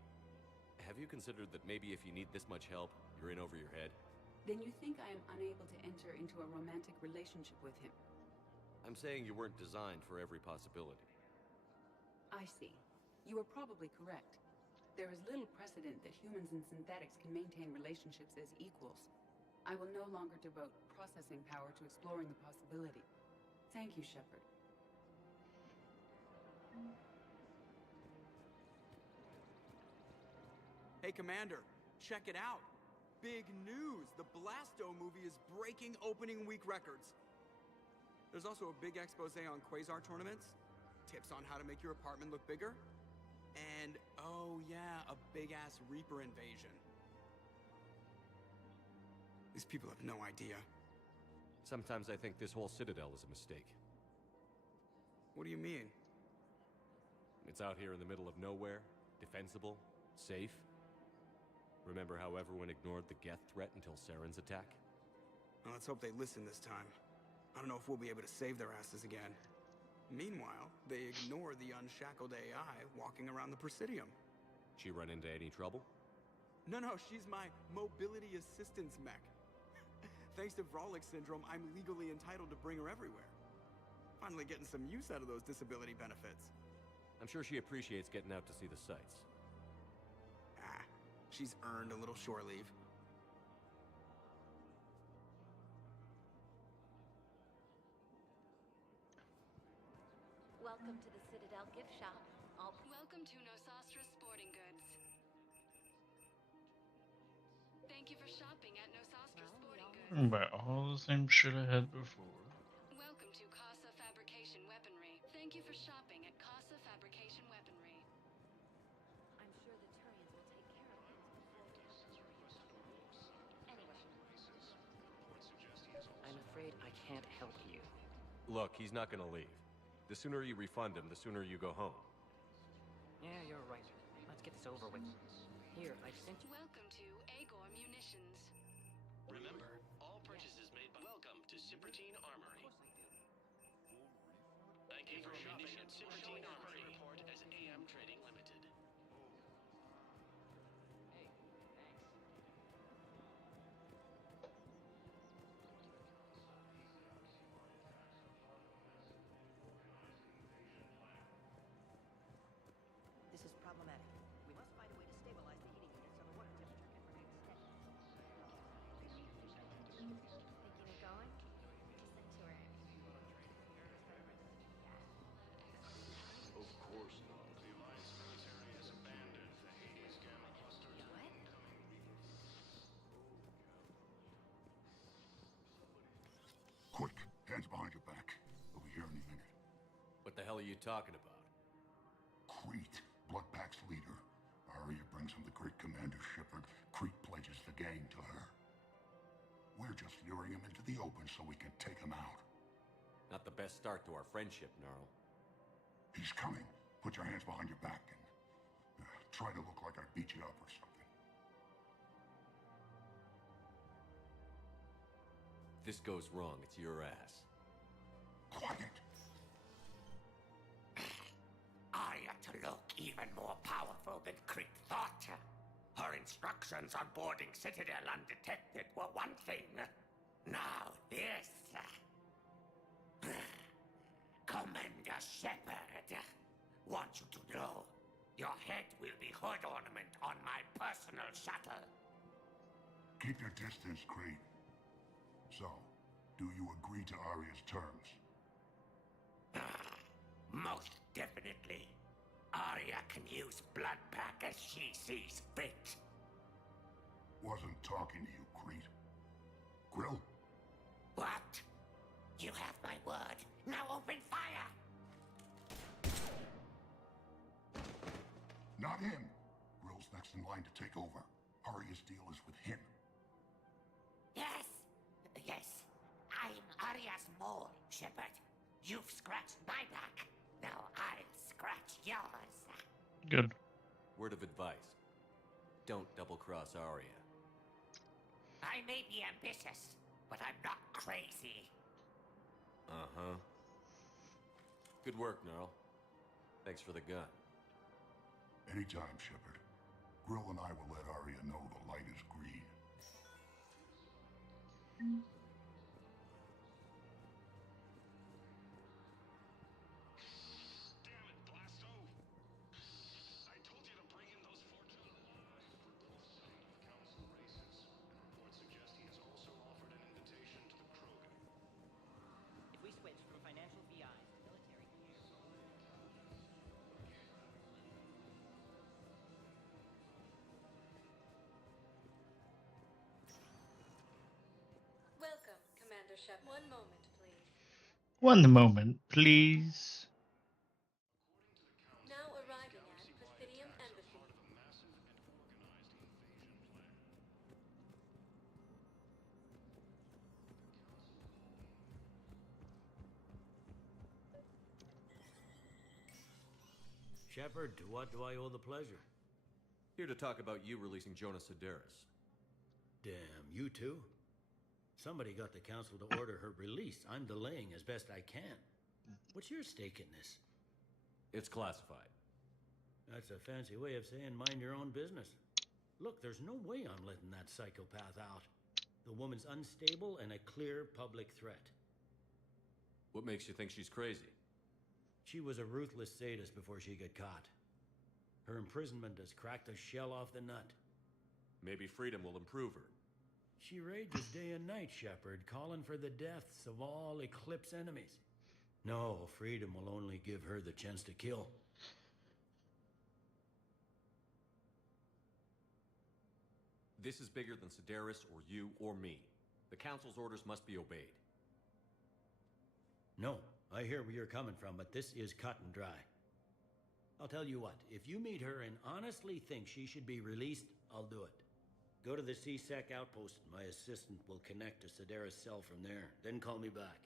have you considered that maybe if you need this much help, you're in over your head? Then you think I am unable to enter into a romantic relationship with him? I'm saying you weren't designed for every possibility. I see. You are probably correct. There is little precedent that humans and synthetics can maintain relationships as equals. I will no longer devote processing power to exploring the possibility. Thank you, Shepard. Hey, Commander, check it out. Big news! The Blasto movie is breaking opening week records. There's also a big expose on Quasar tournaments, tips on how to make your apartment look bigger, and, oh yeah, a big-ass Reaper invasion. These people have no idea. Sometimes I think this whole Citadel is a mistake. What do you mean? It's out here in the middle of nowhere, defensible, safe. Remember how everyone ignored the Geth threat until Saren's attack? Well, let's hope they listen this time. I don't know if we'll be able to save their asses again. Meanwhile, they ignore the unshackled AI walking around the Presidium. She run into any trouble? No, she's my mobility assistance mech. Thanks to Vrolic syndrome, I'm legally entitled to bring her everywhere. Finally getting some use out of those disability benefits. I'm sure she appreciates getting out to see the sights. She's earned a little shore leave. Welcome to the Citadel gift shop. Welcome to Nosastra Sporting Goods. Thank you for shopping at Nosastra Sporting Goods. But all the same shit I had before. Welcome to Casa Fabrication Weaponry. Thank you for shopping at Casa Fabrication Weaponry. I'm sure the Turians will take care of things before. Anyway. I'm afraid I can't help you. Look, he's not gonna leave. The sooner you refund him, the sooner you go home. Yeah, you're right. Let's get this over with. Here, I sent you. Welcome to Agor Munitions. Remember, all purchases made by Welcome to Cipertine Armory. Thank you for shopping at Cipertine Armory. Report as AM Trading Limited. This is problematic. We must find a way to stabilize the heating unit so the water temperature can remain steady. Thinking of going? Decent tour. Of course not. The Alliance military has abandoned the Hades Gamma clusters. What? Quick, hands behind your back. We'll be here any minute. What the hell are you talking about? Crete, Bloodpack's leader. Arya brings him the great commander Shepard. Crete pledges the gang to her. We're just luring him into the open so we can take him out. Not the best start to our friendship, Gnarl. He's coming. Put your hands behind your back and try to look like I beat you up or something. If this goes wrong, it's your ass. Quiet. Arya to look even more powerful than Crete thought. Her instructions on boarding Citadel undetected were one thing. Now this. Commend Aria Shepard. Want you to know, your head will be hood ornament on my personal shuttle. Keep your distance, Creed. So, do you agree to Aria's terms? Most definitely. Aria can use Bloodpack as she sees fit. Wasn't talking to you, Creed. Grill? What? You have my word. Now open fire! Not him. Grill's next in line to take over. Aria's deal is with him. Yes. Yes. I'm Aria's mole, Shepard. You've scratched my back. Now I'll scratch yours. Good. Word of advice. Don't double-cross Aria. I may be ambitious, but I'm not crazy. Uh-huh. Good work, Gnarl. Thanks for the gun. Anytime, Shepard. Grill and I will let Aria know the light is green. Damn it, Blasto! I told you to bring in those fortunes. Both signed of council races. Reports suggest he has also offered an invitation to the Krogan. If we switch from financial VIs to military gear... Welcome, Commander Shepard. One moment, please. One moment, please. Now arriving at Presidium Embassy. Shepard, to what do I owe the pleasure? Here to talk about you releasing Jonas Sedaris. Damn, you too? Somebody got the council to order her release. I'm delaying as best I can. What's your stake in this? It's classified. That's a fancy way of saying mind your own business. Look, there's no way I'm letting that psychopath out. The woman's unstable and a clear public threat. What makes you think she's crazy? She was a ruthless sadist before she got caught. Her imprisonment has cracked the shell off the nut. Maybe freedom will improve her. She rages day and night, Shepard, calling for the deaths of all Eclipse enemies. No, freedom will only give her the chance to kill. This is bigger than Sedaris or you or me. The Council's orders must be obeyed. No, I hear where you're coming from, but this is cut and dry. I'll tell you what, if you meet her and honestly think she should be released, I'll do it. Go to the C-Sec outpost. My assistant will connect to Sedaris' cell from there. Then call me back.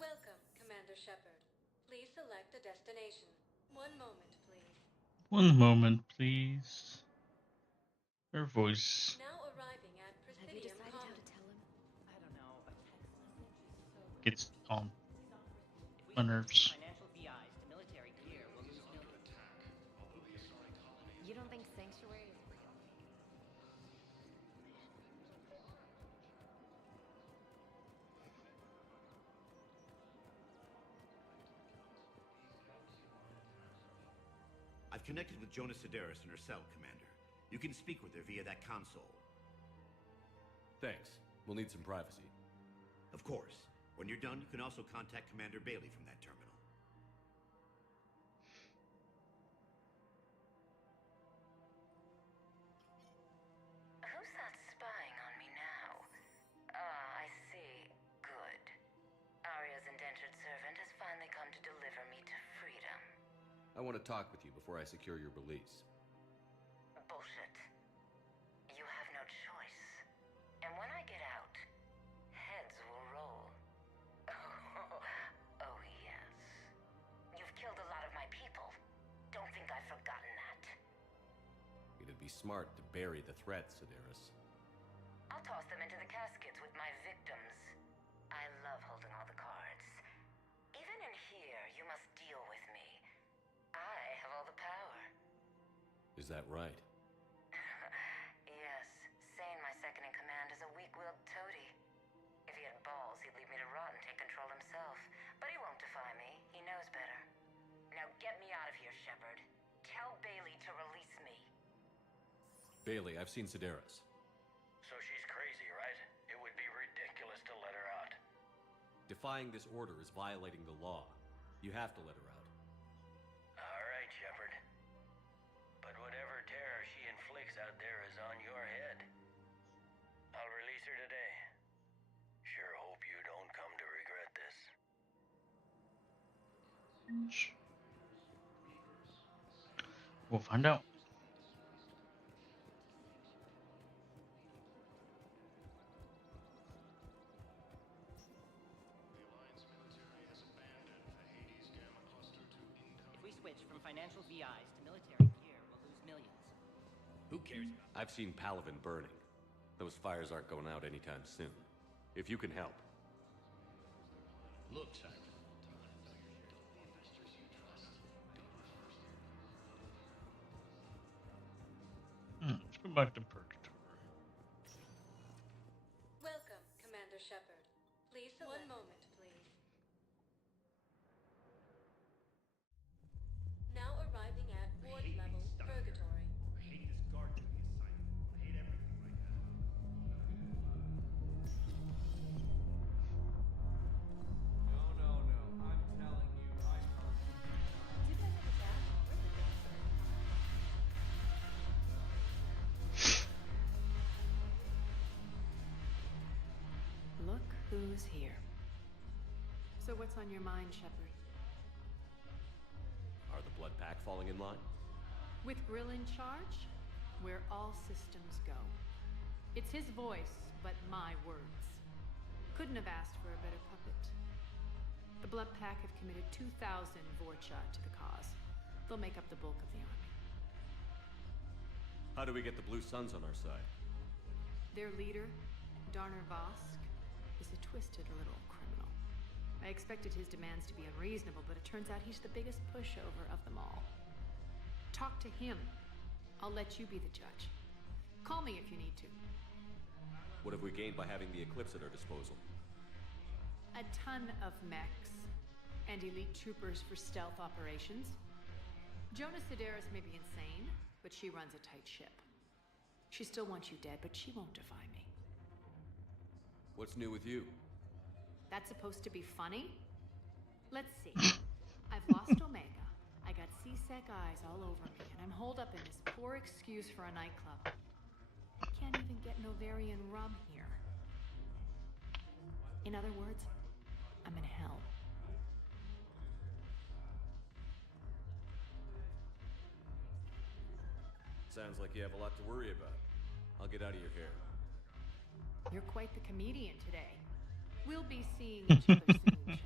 Welcome, Commander Shepard. Please select a destination. One moment, please. One moment, please. Her voice Now arriving at Presidium Commons. I don't know, a text message is so... gets on my nerves. Financial VIs to military gear will lose no... You don't think Sanctuary is real? I've connected with Jonas Sedaris in her cell, Commander. You can speak with her via that console. Thanks. We'll need some privacy. Of course. When you're done, you can also contact Commander Bailey from that terminal. Who's that spying on me now? Ah, I see. Good. Aria's indentured servant has finally come to deliver me to freedom. I want to talk with you before I secure your release. Bullshit. You have no choice. And when I get out, heads will roll. Oh, yes. You've killed a lot of my people. Don't think I've forgotten that. It'd be smart to bury the threat, Sedaris. I'll toss them into the caskets with my victims. I love holding all the cards. Even in here, you must deal with me. I have all the power. Is that right? Yes, Sane, my second in command, is a weak-willed toady. If he had balls, he'd leave me to rot and take control himself. But he won't defy me. He knows better. Now get me out of here, Shepard. Tell Bailey to release me. Bailey, I've seen Sedaris. So she's crazy, right? It would be ridiculous to let her out. Defying this order is violating the law. You have to let her out. All right, Shepard. But whatever terror she inflicts out there is on your head. I'll release her today. Sure hope you don't come to regret this. We'll find out. If we switch from financial VIs to military gear, we'll lose millions. Who cares? I've seen Palaven burning. Those fires aren't going out anytime soon. If you can help. Look, Simon. Let's go back to Purgatory. Welcome, Commander Shepard. Please select. One moment, please. Now arriving at ward level Purgatory. I hate this guard duty assignment. I hate everything right now. No. I'm telling you, I can't. Do you guys have a chat? Where's the dancer? Look who's here. So what's on your mind, Shepard? Are the Blood Pack falling in line? With Grill in charge, where all systems go. It's his voice, but my words. Couldn't have asked for a better puppet. The Blood Pack have committed 2,000 Vorcha to the cause. They'll make up the bulk of the army. How do we get the Blue Suns on our side? Their leader, Darner Vosk, is a twisted little criminal. I expected his demands to be unreasonable, but it turns out he's the biggest pushover of them all. Talk to him. I'll let you be the judge. Call me if you need to. What have we gained by having the Eclipse at our disposal? A ton of mechs and elite troopers for stealth operations. Jonah Sedaris may be insane, but she runs a tight ship. She still wants you dead, but she won't defy me. What's new with you? That's supposed to be funny? Let's see. I've lost Omega. I got C-Sec eyes all over me, and I'm holed up in this poor excuse for a nightclub. I can't even get Novarian rum here. In other words, I'm in hell. Sounds like you have a lot to worry about. I'll get out of your hair. You're quite the comedian today. We'll be seeing each other soon, Shepard.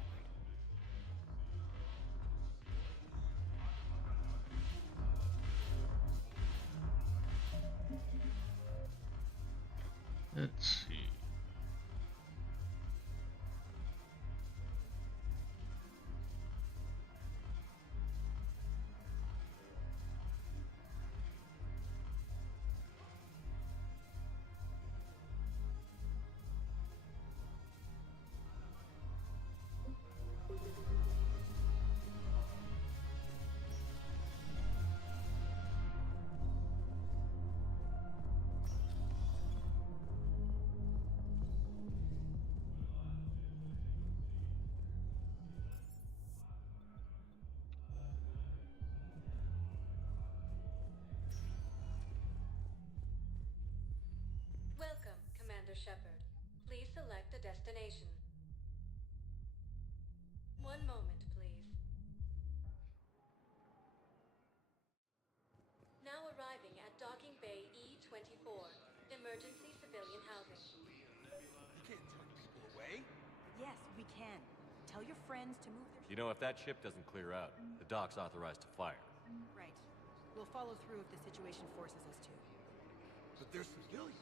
Let's see. Welcome, Commander Shepard. Please select a destination. One moment, please. Now arriving at Docking Bay E-24, emergency civilian housing. You can't turn people away. Yes, we can. Tell your friends to move their... You know, if that ship doesn't clear out, the dock's authorized to fire. Right. We'll follow through if the situation forces us to. But they're civilians.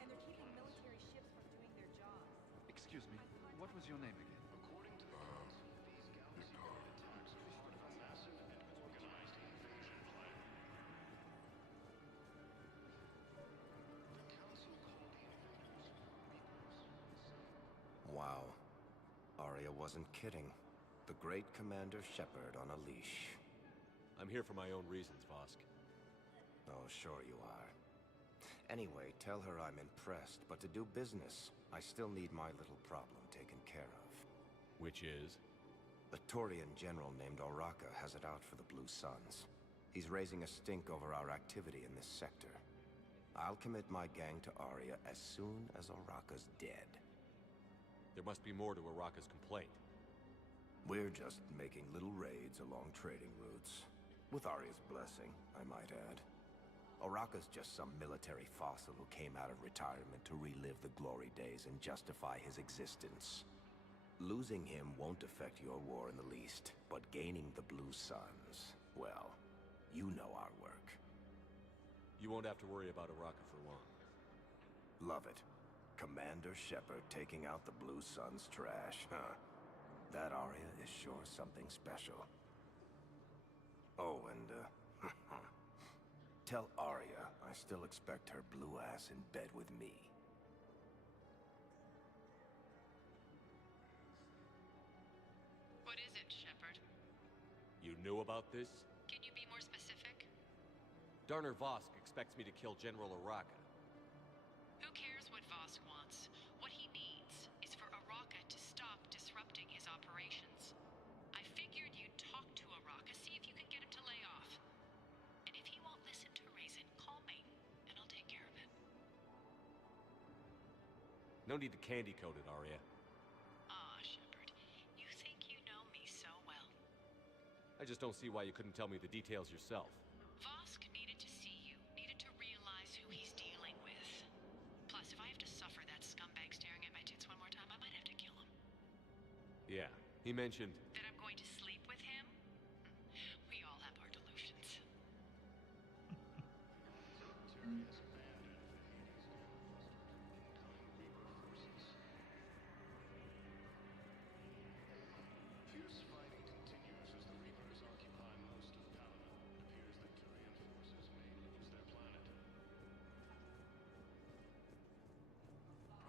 And they're keeping military ships from doing their jobs. Excuse me, what was your name again? Wow. Arya wasn't kidding. The great Commander Shepard on a leash. I'm here for my own reasons, Vosk. Oh, sure you are. Anyway, tell her I'm impressed, but to do business, I still need my little problem taken care of. Which is? A Turian general named Oraka has it out for the Blue Suns. He's raising a stink over our activity in this sector. I'll commit my gang to Arya as soon as Oraka's dead. There must be more to Oraka's complaint. We're just making little raids along trading routes. With Arya's blessing, I might add. Oraka's just some military fossil who came out of retirement to relive the glory days and justify his existence. Losing him won't affect your war in the least, but gaining the Blue Suns, well, you know our work. You won't have to worry about Oraka for long. Love it. Commander Shepard taking out the Blue Suns trash, huh? That Arya is sure something special. Oh, and, tell Arya I still expect her blue ass in bed with me. What is it, Shepard? You knew about this? Can you be more specific? Darner Vosk expects me to kill General Oraka. Who cares what Vosk wants? What he needs is for Oraka to stop disrupting his operations. I figured you'd talk to Oraka, see if you can get him to lay off. And if he won't listen to reason, call me, and I'll take care of it. No need to candy-coat it, Arya. Ah, Shepard, you think you know me so well. I just don't see why you couldn't tell me the details yourself. Vosk needed to see you, needed to realize who he's dealing with. Plus, if I have to suffer that scumbag staring at my tits one more time, I might have to kill him. Yeah, he mentioned... That I'm going to sleep with him? We all have our delusions. Fierce fighting continues as the Reapers occupy most of Paladin. It appears that Turian forces may lose their planet.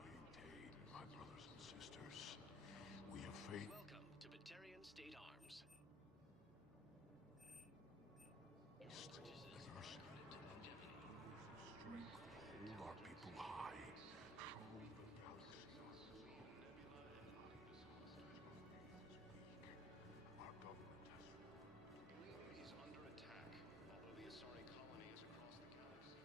Maintain, my brothers and sisters. We have faith. Welcome to Batarian State Arms. Strength to hold our people high. Show the galaxy our government has. Gleam is under attack, although the Asari colony is across the galaxy.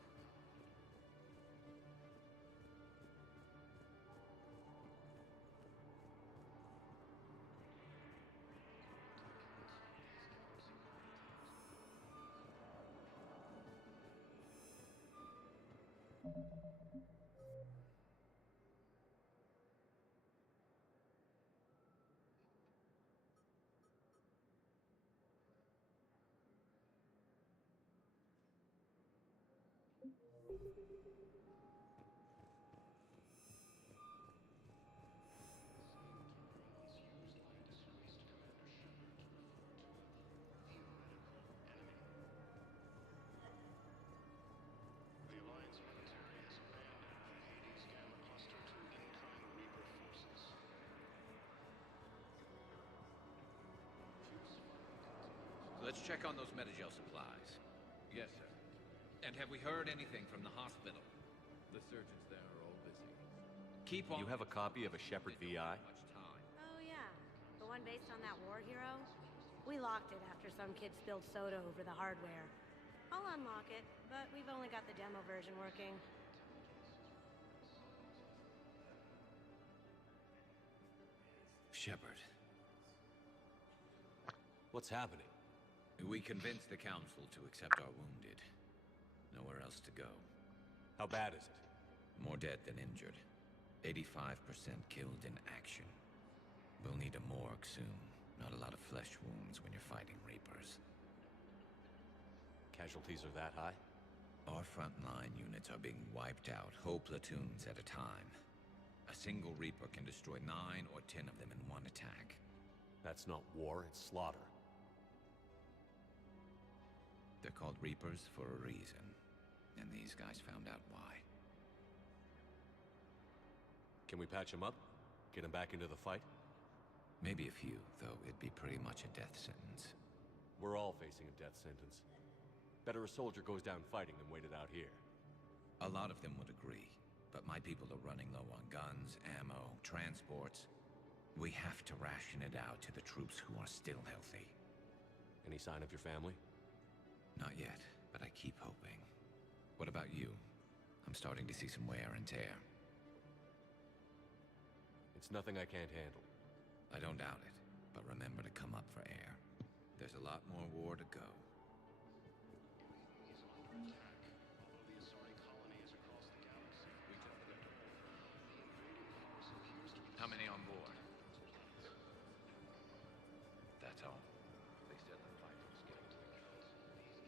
The Alliance military has abandoned the Hades Gamma cluster to in-kind Reaper forces. Let's check on those Metagel supplies. Yes, sir. And have we heard anything from the hospital? The surgeons there are all busy. Keep on. You have a copy of a Shepard VI? Oh, yeah. The one based on that war hero? We locked it after some kid spilled soda over the hardware. I'll unlock it, but we've only got the demo version working. Shepard. What's happening? We convinced the Council to accept our wounded. Nowhere else to go. How bad is it? More dead than injured. 85% killed in action. We'll need a morgue soon. Not a lot of flesh wounds when you're fighting Reapers. Casualties are that high? Our frontline units are being wiped out, whole platoons at a time. A single Reaper can destroy 9 or 10 of them in one attack. That's not war, it's slaughter. They're called Reapers for a reason, and these guys found out why. Can we patch them up? Get them back into the fight? Maybe a few, though it'd be pretty much a death sentence. We're all facing a death sentence. Better a soldier goes down fighting than waited out here. A lot of them would agree, but my people are running low on guns, ammo, transports. We have to ration it out to the troops who are still healthy. Any sign of your family? Not yet, but I keep hoping. What about you? I'm starting to see some wear and tear. It's nothing I can't handle. I don't doubt it, but remember to come up for air. There's a lot more war to go. How many on board? That's all. They said the fight was getting to the kills.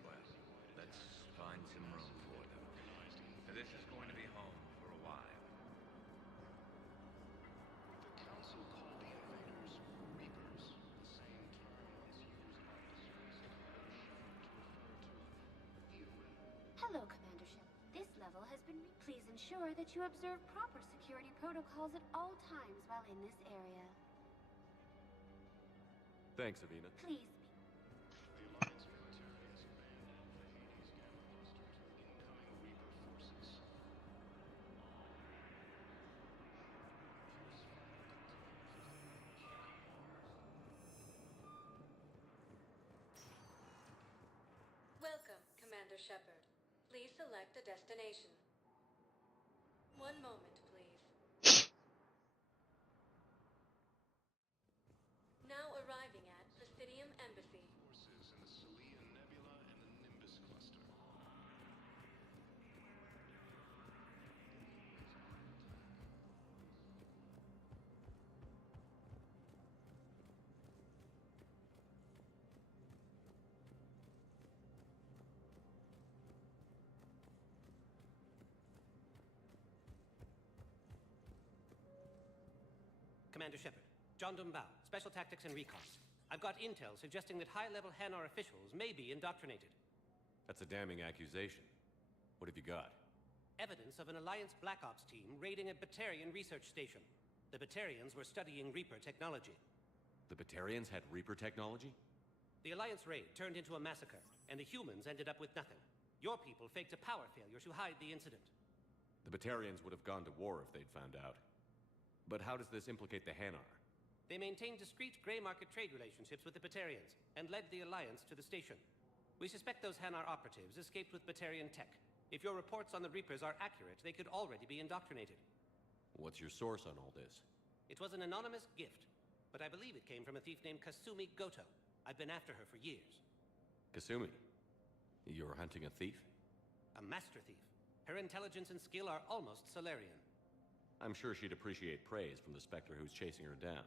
Well, let's find some room for them. This is going to be home for a while. The Council called the invaders Reapers, the same term once used by the service to refer to you. Hello, Commander Shep. This level has been Please ensure that you observe proper security protocols at all times while in this area. Thanks, Avina. Please. The Alliance military has abandoned the Hades Gamma cluster to incoming Reaper forces. Welcome, Commander Shepard. Please select a destination. One moment, please. Now arriving at Presidium Embassy. Forces in the Celia Nebula and the Nimbus cluster. Commander Shepard, John Dumbao, Special Tactics and Recon. I've got intel suggesting that high-level Hanar officials may be indoctrinated. That's a damning accusation. What have you got? Evidence of an Alliance Black Ops team raiding a Batarian research station. The Batarians were studying Reaper technology. The Batarians had Reaper technology? The Alliance raid turned into a massacre, and the humans ended up with nothing. Your people faked a power failure to hide the incident. The Batarians would have gone to war if they'd found out. But how does this implicate the Hanar? They maintained discreet gray market trade relationships with the Batarians, and led the Alliance to the station. We suspect those Hanar operatives escaped with Batarian tech. If your reports on the Reapers are accurate, they could already be indoctrinated. What's your source on all this? It was an anonymous gift, but I believe it came from a thief named Kasumi Goto. I've been after her for years. Kasumi? You're hunting a thief? A master thief. Her intelligence and skill are almost Solarian. I'm sure she'd appreciate praise from the Spectre who's chasing her down.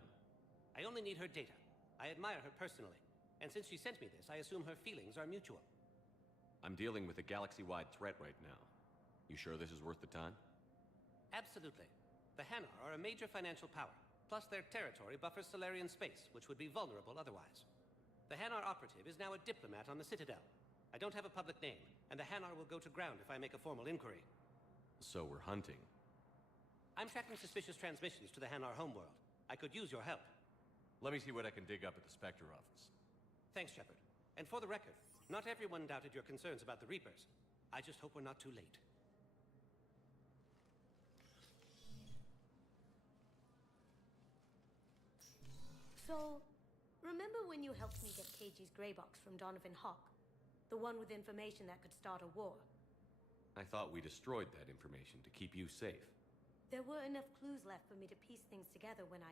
I only need her data. I admire her personally. And since she sent me this, I assume her feelings are mutual. I'm dealing with a galaxy-wide threat right now. You sure this is worth the time? Absolutely. The Hanar are a major financial power, plus their territory buffers Solarian space, which would be vulnerable otherwise. The Hanar operative is now a diplomat on the Citadel. I don't have a public name, and the Hanar will go to ground if I make a formal inquiry. So we're hunting. I'm tracking suspicious transmissions to the Hanar homeworld. I could use your help. Let me see what I can dig up at the Spectre office. Thanks, Shepard. And for the record, not everyone doubted your concerns about the Reapers. I just hope we're not too late. So, remember when you helped me get KG's gray box from Donovan Hawk? The one with information that could start a war? I thought we destroyed that information to keep you safe. There were enough clues left for me to piece things together when I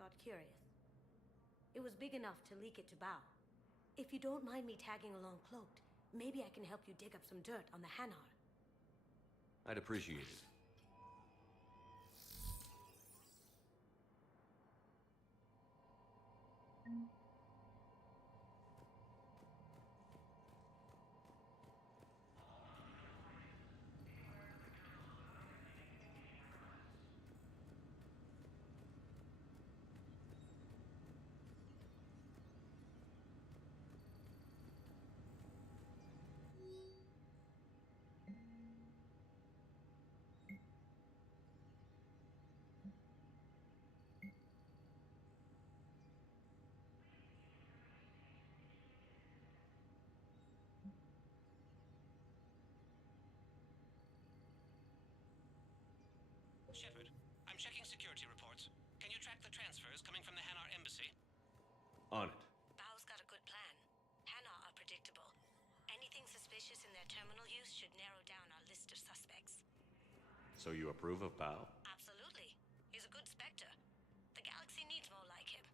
got curious. It was big enough to leak it to Bao. If you don't mind me tagging along cloaked, maybe I can help you dig up some dirt on the Hanar. I'd appreciate it. transfers coming from the Hanar embassy. On it. Bao's got a good plan. Hanar are predictable. Anything suspicious in their terminal use should narrow down our list of suspects. So you approve of Bao? Absolutely. He's a good Spectre. The galaxy needs more like him.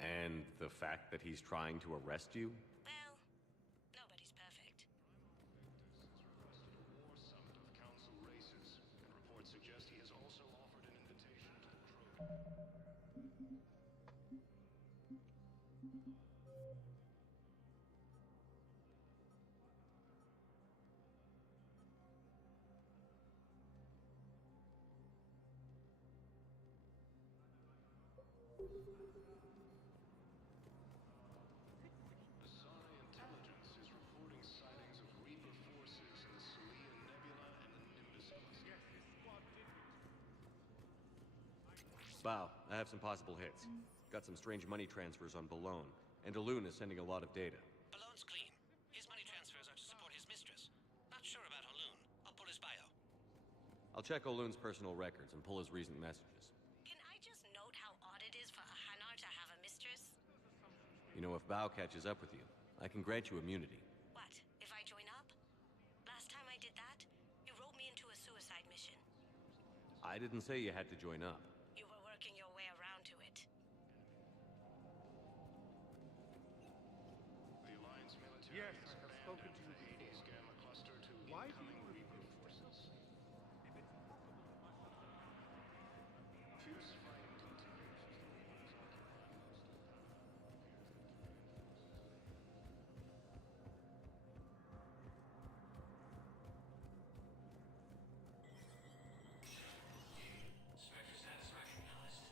And the fact that he's trying to arrest you? Well, nobody's perfect. War summit of council races, and reports suggest he has also offered an invitation to the Trojan. Asari intelligence is reporting sightings of Reaper forces in the Celia Nebula and the Nimbus cluster. Bao, I have some possible hits. Got some strange money transfers on Balone, and Elune is sending a lot of data. Balone's clean. His money transfers are to support his mistress. Not sure about Olun. I'll pull his bio. I'll check Olune's personal records and pull his recent messages. Can I just note how odd it is for a Hanar to have a mistress? You know, if Bao catches up with you, I can grant you immunity. What, if I join up? Last time I did that, you wrote me into a suicide mission. I didn't say you had to join up. You were working your way around to it. The Alliance military Yes, has I have abandoned spoken to you the Hades before. Gamma cluster to Why do incoming you Reaper forces. Fierce fighting continues as the Reapers occupy most of the Spectre status recognized.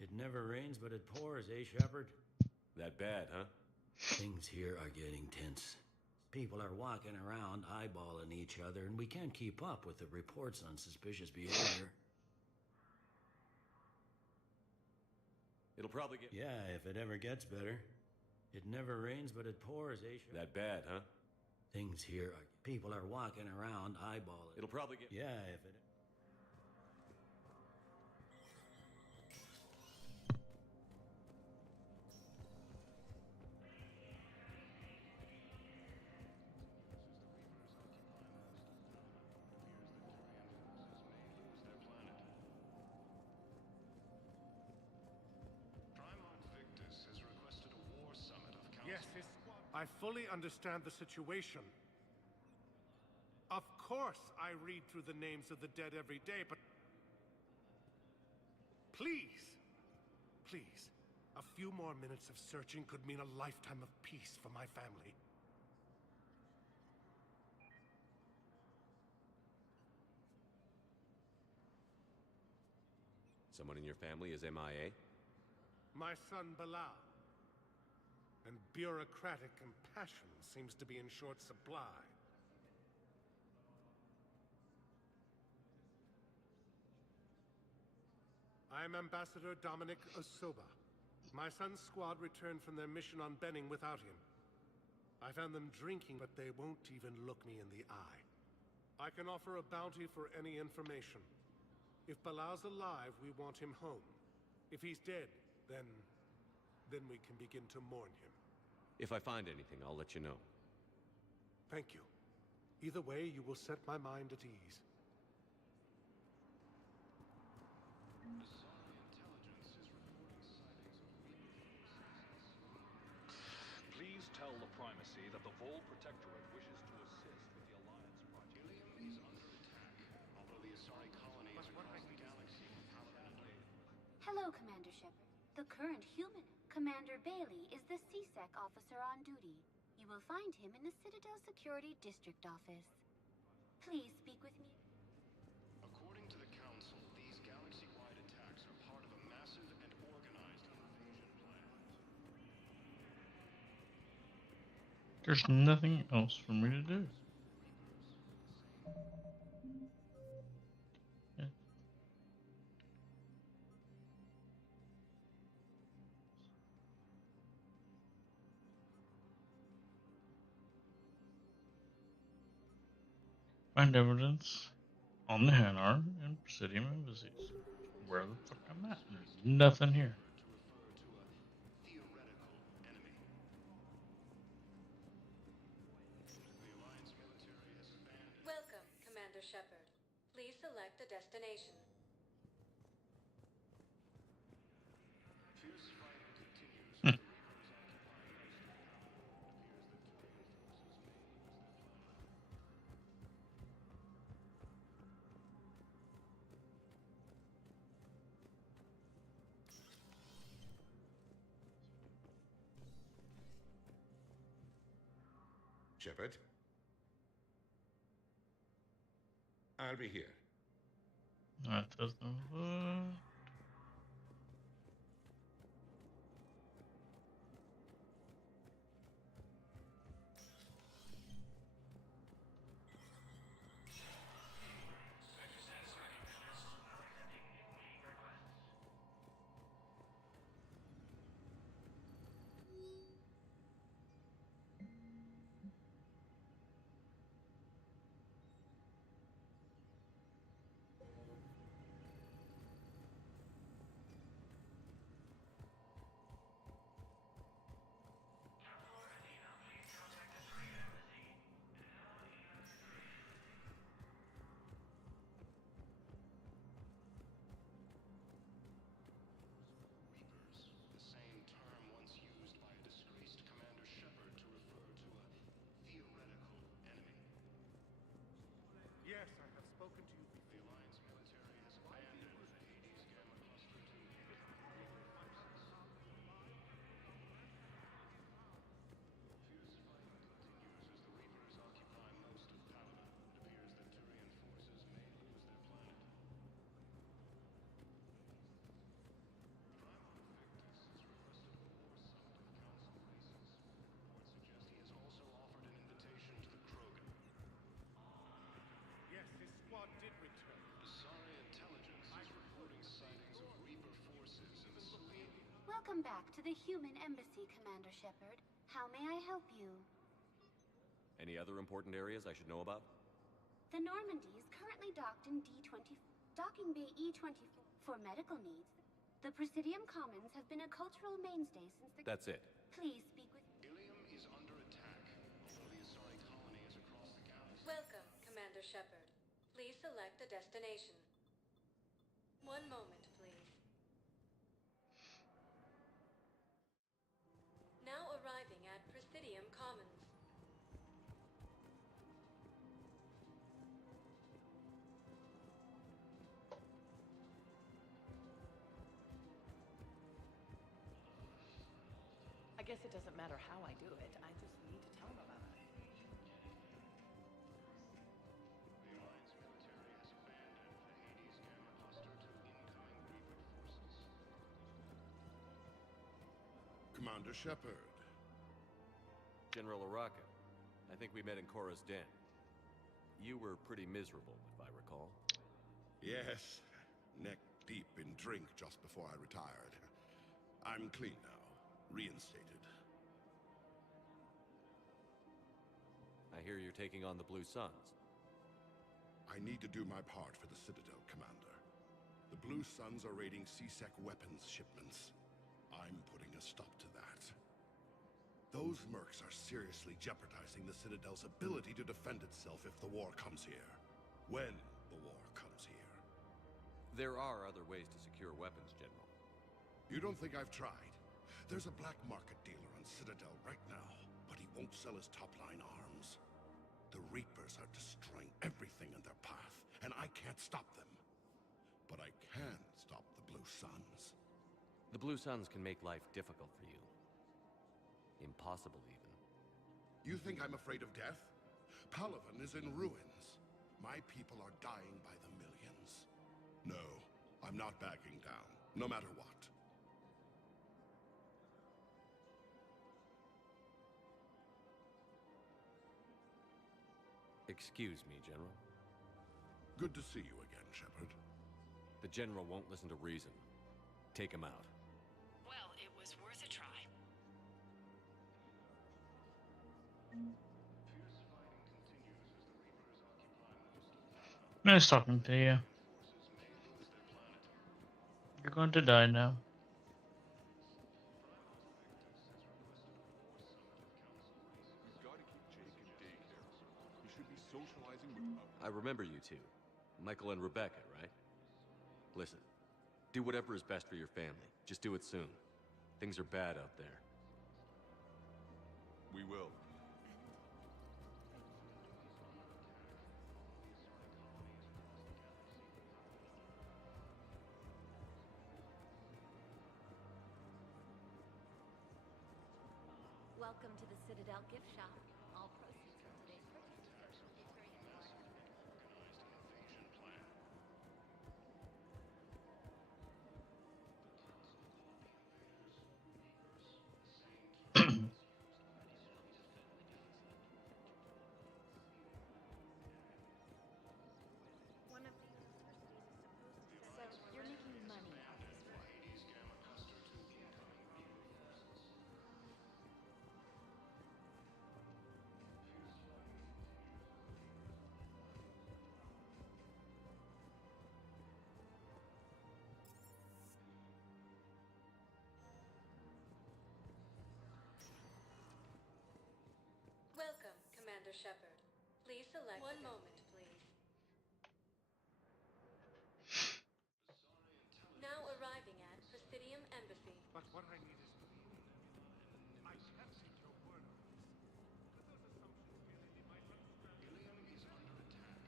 It never rains, but it pours, eh, Shepard? That bad, huh? Things here are getting tense. People are walking around eyeballing each other, and we can't keep up with the reports on suspicious behavior. It'll probably get... Yeah, if it ever gets better. It never rains, but it pours, eh, Shepard? That bad, huh? Things here are... People are walking around eyeballing... It'll probably get... Yeah, if it... Primarch Victus has requested a war summit of council. Yes, I fully understand the situation. Of course I read through the names of the dead every day, but... Please, please, a few more minutes of searching could mean a lifetime of peace for my family. Someone in your family is MIA? My son Bilal. And bureaucratic compassion seems to be in short supply. I am Ambassador Dominic Osoba. My son's squad returned from their mission on Benning without him. I found them drinking, but they won't even look me in the eye. I can offer a bounty for any information. If Bilal's alive, we want him home. If he's dead, then we can begin to mourn him. If I find anything, I'll let you know. Thank you. Either way, you will set my mind at ease. Please tell the Primacy that the Vol Protectorate wishes to assist with the Alliance project. Helium is under attack, although the Asari colony is across the galaxy from Paladin. Hello, Commander Shepard. The current human, Commander Bailey, is the CSEC officer on duty. You will find him in the Citadel Security District office. Please speak with me. According to the Council, these galaxy-wide attacks are part of a massive and organized invasion plan. There's nothing else for me to do. Yeah. Find evidence on the Hanar and Presidium embassies. Where the fuck I'm at? There's nothing here. Welcome, Commander Shepard. Please select a destination. Fierce fighting continues as the Reapers Shepard? I'll be here. That doesn't look. the same term once used by a disgraced Commander Shepard to refer to a theoretical enemy. Yes, I have spoken to you The before. Alliance military has abandoned the Hades Gamma Cluster to Reaper forces. Fierce fighting continues as the Reapers occupy most of Paladin. It appears that Turian forces may lose their planet. Primarch Victus has requested a war summit with Council races. Reports suggest he has also offered an invitation to the Krogan. Yes, his squad did return. Asari intelligence is reporting sightings of Reaper forces in the Selene. Welcome back to the Human Embassy, Commander Shepard. How may I help you? Any other important areas I should know about? The Normandy is currently docked in Docking Bay E24 for medical needs. The Presidium Commons have been a cultural mainstay since the... That's it. Please speak with... Ilium is under attack, although the Asari colony is across the galaxy. Welcome, Commander Shepard. Please select a destination. One moment, please. Now arriving at Presidium Commons. I guess it doesn't matter how I do it. I just need to tell them about it. The Alliance military has abandoned the Hades Gamma Cluster to incoming Reaper forces. Commander Shepard. General Araka. I think we met in Korra's den. You were pretty miserable, if I recall. Yes, neck deep in drink just before I retired. I'm clean now, reinstated. I hear you're taking on the Blue Suns. I need to do my part for the Citadel, Commander. The Blue Suns are raiding CSEC weapons shipments. I'm putting a stop to that. Those mercs are seriously jeopardizing the Citadel's ability to defend itself if the war comes here. When the war comes here. There are other ways to secure weapons, General. You don't think I've tried? There's a black market dealer on Citadel right now, but he won't sell his top-line arms. The Reapers are destroying everything in their path, and I can't stop them. But I can stop the Blue Suns. The Blue Suns can make life difficult for you. Impossible, even. You think I'm afraid of death? Palaven is in ruins. My people are dying by the millions. No, I'm not backing down, no matter what. Excuse me, General. Good to see you again, Shepard. The General won't listen to reason. Take him out. Well, it was worth a try. Nice talking to you. You're going to die now. I remember you two. Michael and Rebecca, right? Listen, do whatever is best for your family. Just do it soon. Things are bad out there. We will. Welcome to the Citadel gift shop. All proceeds from today's purchase. One of the so you're making money on this war. Welcome, Commander Shepard. Please select one moment, please. Now arriving at Presidium Embassy. But what I need is I can't take your word on this. But those assumptions really might Ilium is under attack.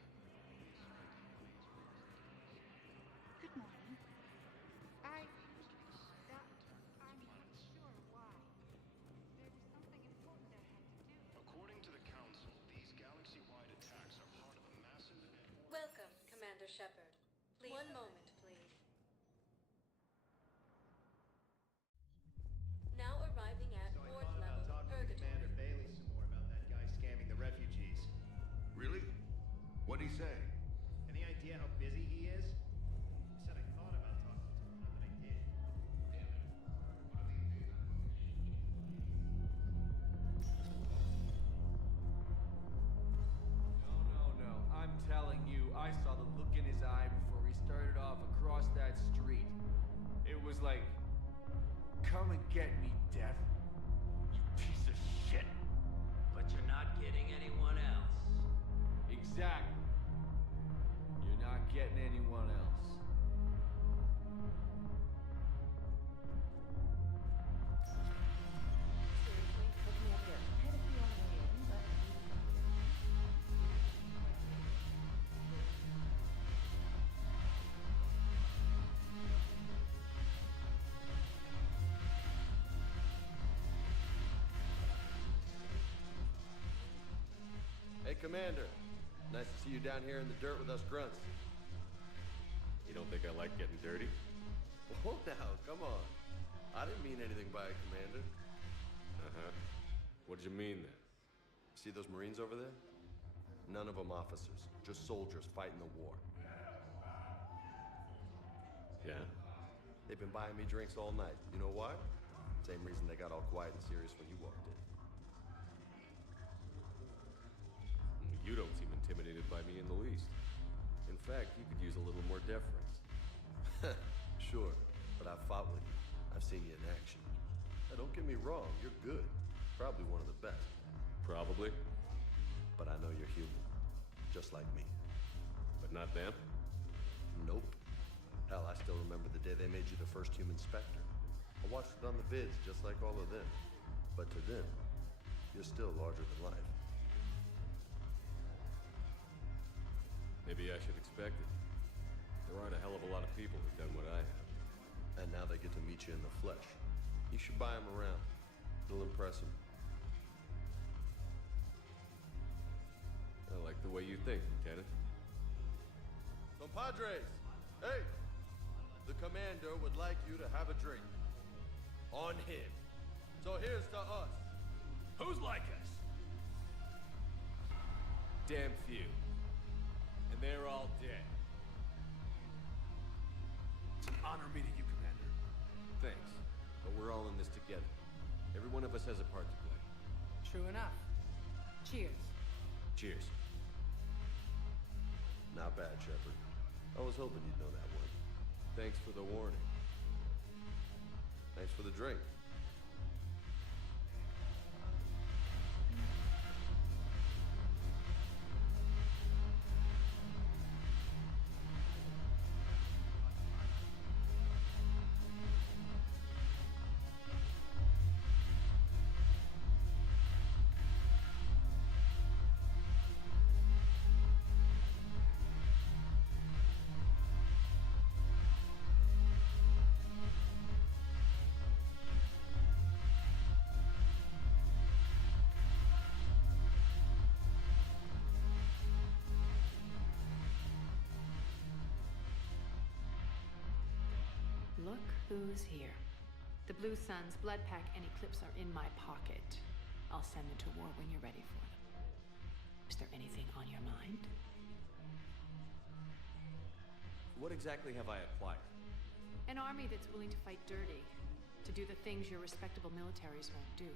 Good morning. I'm not sure why. There was something important I had to do. According to the Council, these galaxy-wide attacks are part of a massive... Welcome, Commander Shepard. Please one moment, please. Now arriving at board level purgatory. Commander Bailey some more about that guy scamming the refugees. Really? What'd he say? Any idea how busy he is? I said I thought about talking to him, not that I did. No. I'm telling you, I saw the look in his eye before we started off across that street. It was like, come and get me, Death. You piece of shit. But you're not getting anyone else. Exactly. You're not getting anyone else. Seriously, look me up here. Had a few on the way in, but Hey, Commander. Nice to see you down here in the dirt with us grunts. You don't think I like getting dirty? Oh, now, come on. I didn't mean anything by it, Commander. Uh-huh. What did you mean, then? See those Marines over there? None of them officers, just soldiers fighting the war. Yeah? They've been buying me drinks all night. You know why? Same reason they got all quiet and serious when you walked in. You don't seem intimidated by me in the least. In fact, you could use a little more deference. Sure, but I've fought with you. I've seen you in action. Now, don't get me wrong, you're good. Probably one of the best. Probably. But I know you're human. Just like me. But not them? Nope. Hell, I still remember the day they made you the first human Spectre. I watched it on the vids, just like all of them. But to them, you're still larger than life. Maybe I should expect it. There aren't a hell of a lot of people who've done what I have. And now they get to meet you in the flesh. You should buy them around. It'll impress them. I like the way you think, Lieutenant. Compadres! Hey! The commander would like you to have a drink. On him. So here's to us. Who's like us? Damn few. And they're all dead. It's an honor meeting you, Commander. Thanks. But we're all in this together. Every one of us has a part to play. True enough. Cheers. Cheers. Not bad, Shepard. I was hoping you'd know that one. Thanks for the warning. Thanks for the drink. Look who's here. The Blue Suns, Blood Pack, and Eclipse are in my pocket. I'll send them to war when you're ready for them. Is there anything on your mind? What exactly have I acquired? An army that's willing to fight dirty, to do the things your respectable militaries won't do.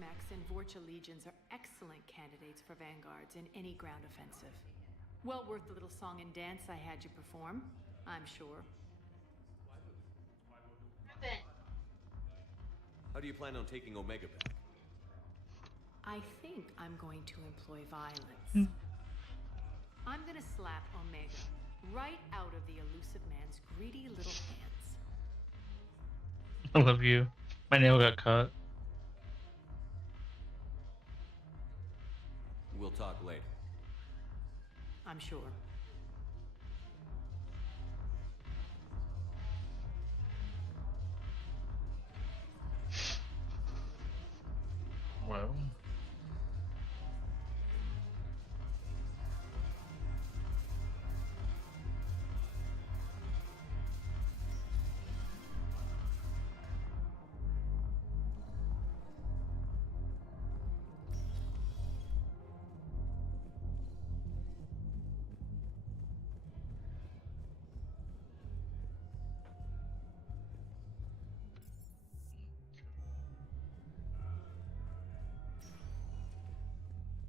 Max and Vorcha legions are excellent candidates for vanguards in any ground offensive. Well worth the little song and dance I had you perform, I'm sure. How do you plan on taking Omega back? I think I'm going to employ violence. I'm gonna slap Omega right out of the elusive man's greedy little hands. I love you. My nail got cut. We'll talk later. I'm sure. Well.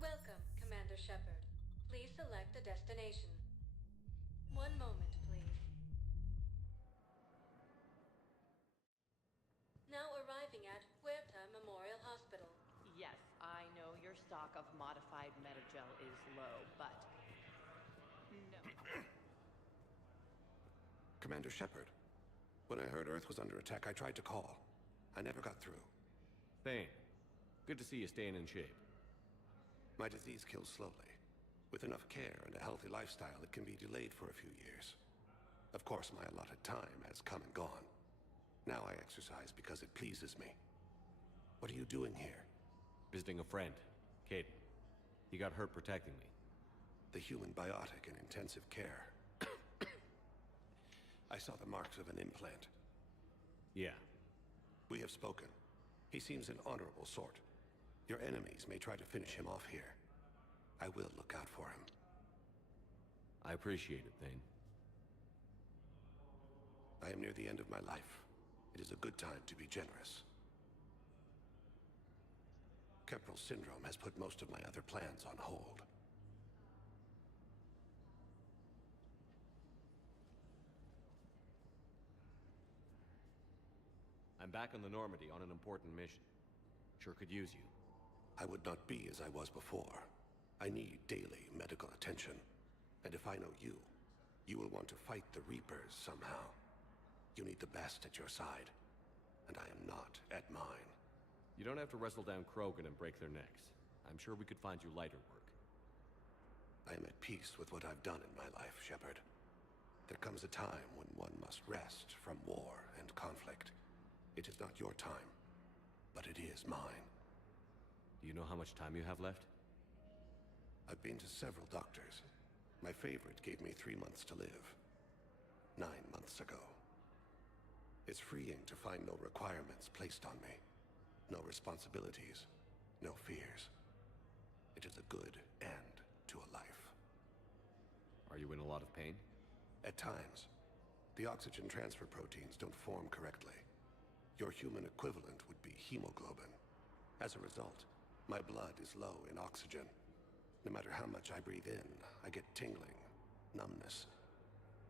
Welcome, Commander Shepard. Please select a destination. One moment, please. Now arriving at Huerta Memorial Hospital. Yes, I know your stock of modified Metagel is low, but... no. Commander Shepard, when I heard Earth was under attack, I tried to call. I never got through. Thane, good to see you staying in shape. My disease kills slowly. With enough care and a healthy lifestyle, it can be delayed for a few years. Of course, my allotted time has come and gone. Now I exercise because it pleases me. What are you doing here? Visiting a friend, Caden. He got hurt protecting me. The human biotic in intensive care. I saw the marks of an implant. Yeah. We have spoken. He seems an honorable sort. Your enemies may try to finish him off here. I will look out for him. I appreciate it, Thane. I am near the end of my life. It is a good time to be generous. Kepral syndrome has put most of my other plans on hold. I'm back on the Normandy on an important mission. Sure could use you. I would not be as I was before. I need daily medical attention. And if I know you, You will want to fight the Reapers somehow. You need the best at your side, and I am not at mine. You don't have to wrestle down Krogan and break their necks. I'm sure we could find you lighter work. I am at peace with what I've done in my life, Shepard. There comes a time when one must rest from war and conflict. It is not your time, but it is mine. Do you know how much time you have left? I've been to several doctors. My favorite gave me 3 months to live. 9 months ago. It's freeing to find no requirements placed on me. No responsibilities. No fears. It is a good end to a life. Are you in a lot of pain? At times. The oxygen transfer proteins don't form correctly. Your human equivalent would be hemoglobin. As a result, my blood is low in oxygen. No matter how much I breathe in, I get tingling, numbness,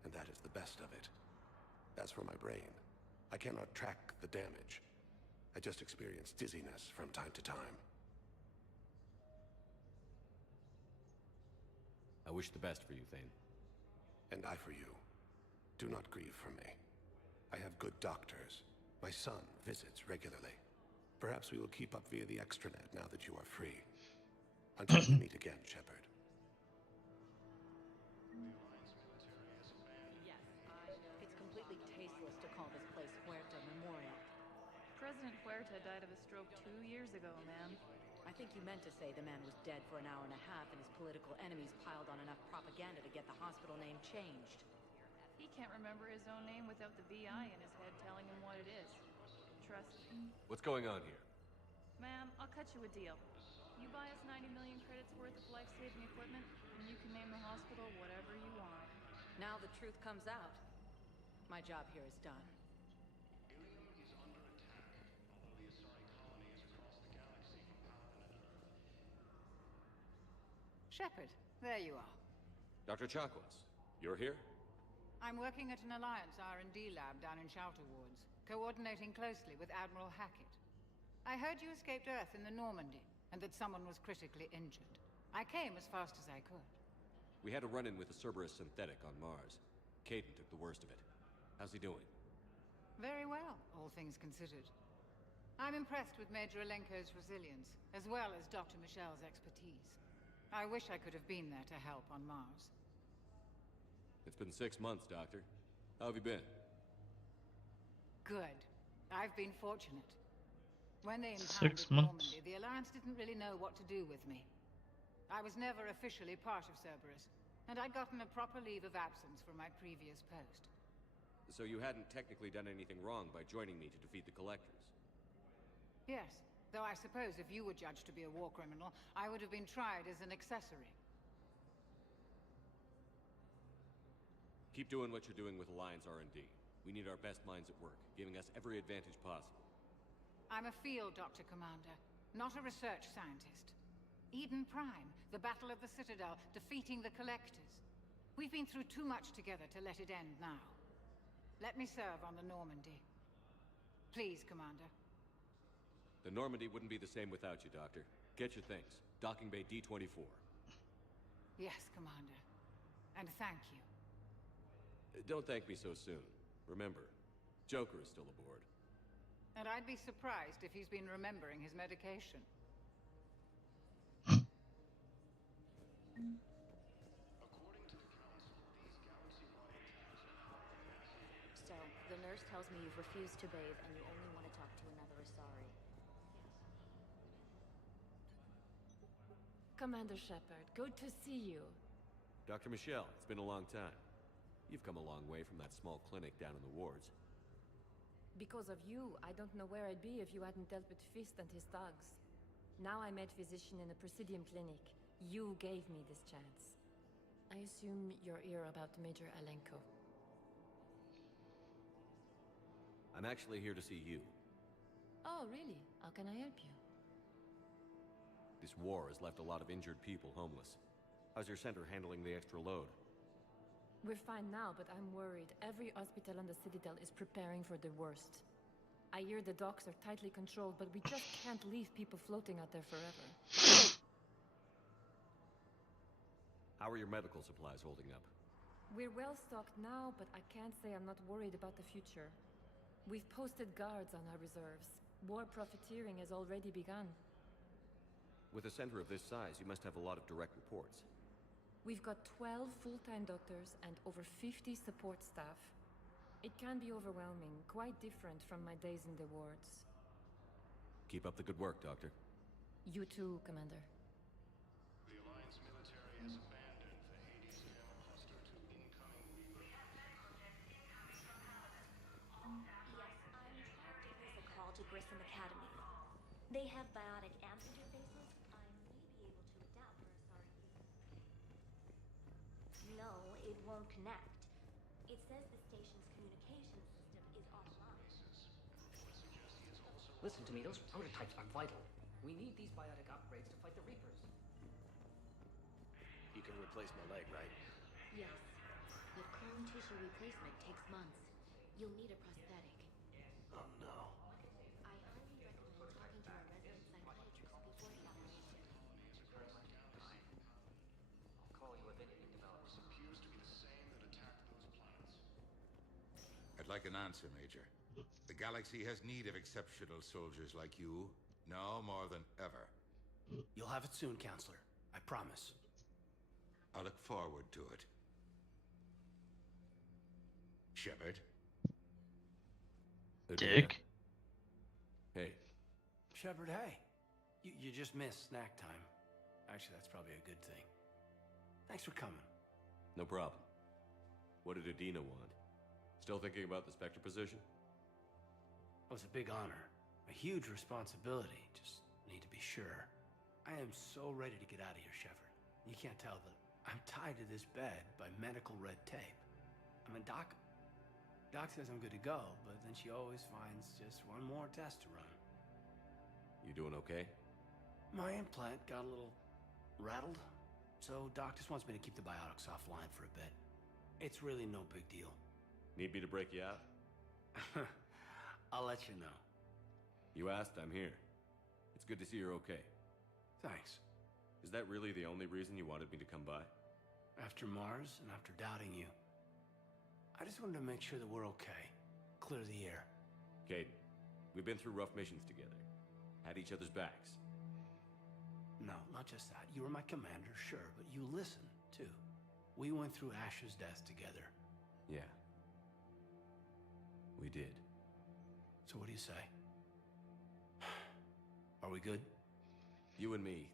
and that is the best of it. As for my brain, I cannot track the damage. I just experience dizziness from time to time. I wish the best for you, Thane. And I for you. Do not grieve for me. I have good doctors. My son visits regularly. Perhaps we will keep up via the extranet now that you are free. Until we meet again, Shepard. Yes, I know. It's completely tasteless to call this place Huerta Memorial. President Huerta died of a stroke 2 years ago, ma'am. I think you meant to say the man was dead for an hour and a half and his political enemies piled on enough propaganda to get the hospital name changed. He can't remember his own name without the VI in his head telling him what it is. Trust me. What's going on here? Ma'am, I'll cut you a deal. You buy us 90 million credits worth of life-saving equipment, and you can name the hospital whatever you want. Now the truth comes out. My job here is done. Ilium is under attack, although the Asari colony is across the galaxy from Paladin and Earth. Shepard, there you are. Dr. Chakwas, you're here? I'm working at an Alliance R&D lab down in Shelter Wards, coordinating closely with Admiral Hackett. I heard you escaped Earth in the Normandy, and that someone was critically injured. I came as fast as I could. We had a run-in with a Cerberus synthetic on Mars. Caden took the worst of it. How's he doing? Very well, all things considered. I'm impressed with Major Alenko's resilience, as well as Dr. Michel's expertise. I wish I could have been there to help on Mars. It's been 6 months, Doctor. How have you been? Good. I've been fortunate. When they 6 impounded months. Normandy, the Alliance didn't really know what to do with me. I was never officially part of Cerberus, and I'd gotten a proper leave of absence from my previous post. So you hadn't technically done anything wrong by joining me to defeat the Collectors? Yes, though I suppose if you were judged to be a war criminal, I would have been tried as an accessory. Keep doing what you're doing with Alliance R&D. We need our best minds at work, giving us every advantage possible. I'm a field doctor, Commander, not a research scientist. Eden Prime, the Battle of the Citadel, defeating the Collectors. We've been through too much together to let it end now. Let me serve on the Normandy. Please, Commander. The Normandy wouldn't be the same without you, Doctor. Get your things. Docking Bay D-24. Yes, Commander. And thank you. Don't thank me so soon. Remember, Joker is still aboard. And I'd be surprised if he's been remembering his medication. According to the Council, these galaxy-wide attacks are highly massive. So, the nurse tells me you've refused to bathe and you only want to talk to another Asari. Commander Shepard, good to see you. Dr. Michelle, it's been a long time. You've come a long way from that small clinic down in the wards. Because of you, I don't know where I'd be if you hadn't dealt with Fist and his thugs. Now I'm head physician in the Presidium Clinic. You gave me this chance. I assume you're here about Major Alenko. I'm actually here to see you. Oh, really? How can I help you? This war has left a lot of injured people homeless. How's your center handling the extra load? We're fine now, but I'm worried. Every hospital on the Citadel is preparing for the worst. I hear the docks are tightly controlled, but we just can't leave people floating out there forever. How are your medical supplies holding up? We're well stocked now, but I can't say I'm not worried about the future. We've posted guards on our reserves. War profiteering has already begun. With a center of this size, you must have a lot of direct reports. We've got 12 full-time doctors and over 50 support staff. It can be overwhelming, quite different from my days in the wards. Keep up the good work, Doctor. You too, Commander. The Alliance military has abandoned the Hades Gamma Cluster to incoming Reaper. Yes, I'm trying to place a call to Grissom Academy. They have biotic amp interfaces. I may be able to adapt for Asari. No, it won't connect. It says the station's communication system is offline. Listen to me, those prototypes are vital. We need these biotic upgrades to fight the Reapers. You can replace my leg, right? Yes, but clone tissue replacement takes months. You'll need a prosthetic. Oh no. I highly recommend talking to a resident psychiatrist before the operation. I'll call you if anything develops. Appears to be the same that attacked those planets. I'd like an answer, Major. The galaxy has need of exceptional soldiers like you, now more than ever. You'll have it soon, Counselor. I promise. I look forward to it. Shepard? Dick. Hey. Shepard, hey. You just missed snack time. Actually, that's probably a good thing. Thanks for coming. No problem. What did Adina want? Still thinking about the Spectre position? It was a big honor. A huge responsibility. Just need to be sure. I am so ready to get out of here, Shepard. You can't tell, but I'm tied to this bed by medical red tape. I mean, Doc says I'm good to go, but then she always finds just one more test to run. You doing okay? My implant got a little rattled, so Doc just wants me to keep the biotics offline for a bit. It's really no big deal. Need me to break you out? I'll let you know. You asked, I'm here. It's good to see you're okay. Thanks. Is that really the only reason you wanted me to come by? After Mars and after doubting you, I just wanted to make sure that we're okay. Clear the air. Caden, we've been through rough missions together. Had each other's backs. No, not just that. You were my commander, sure, but you listened, too. We went through Ash's death together. Yeah. We did. So what do you say? Are we good? You and me,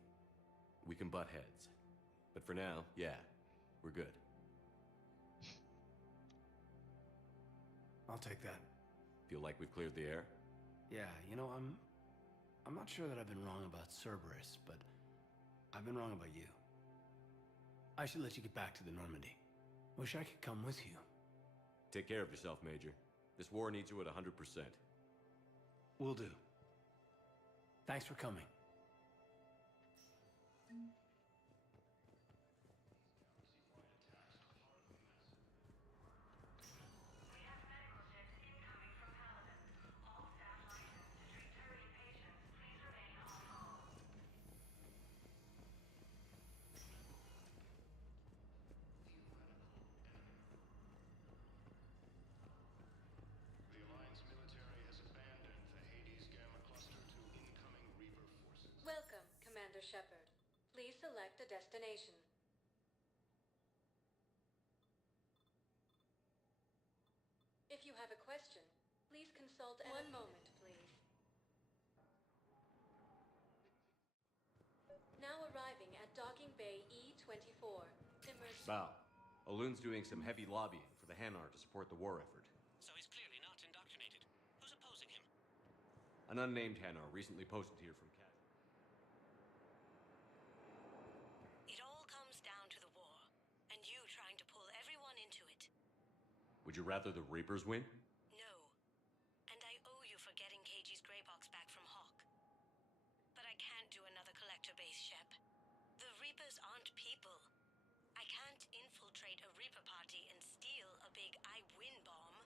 we can butt heads. But for now, yeah, we're good. I'll take that. Feel like we've cleared the air? Yeah, you know, I'm not sure that I've been wrong about Cerberus, but I've been wrong about you. I should let you get back to the Normandy. Wish I could come with you. Take care of yourself, Major. This war needs you at 100%. Will do. Thanks for coming. The Alliance military has abandoned the Hades Gamma Cluster to incoming Reaper forces. Welcome, Commander Shepard. Please select a destination. If you have a question, please consult. One moment, please. Now arriving at Docking Bay E-24. Val, Olun's doing some heavy lobbying for the Hanar to support the war effort. So he's clearly not indoctrinated. Who's opposing him? An unnamed Hanar recently posted here from Cat. It all comes down to the war, and you trying to pull everyone into it. Would you rather the Reapers win? No. And I owe you for getting KG's Grey Box back from Hawk. But I can't do another collector base, Shep. The Reapers aren't people. I can't infiltrate a Reaper party and steal a big I win bomb.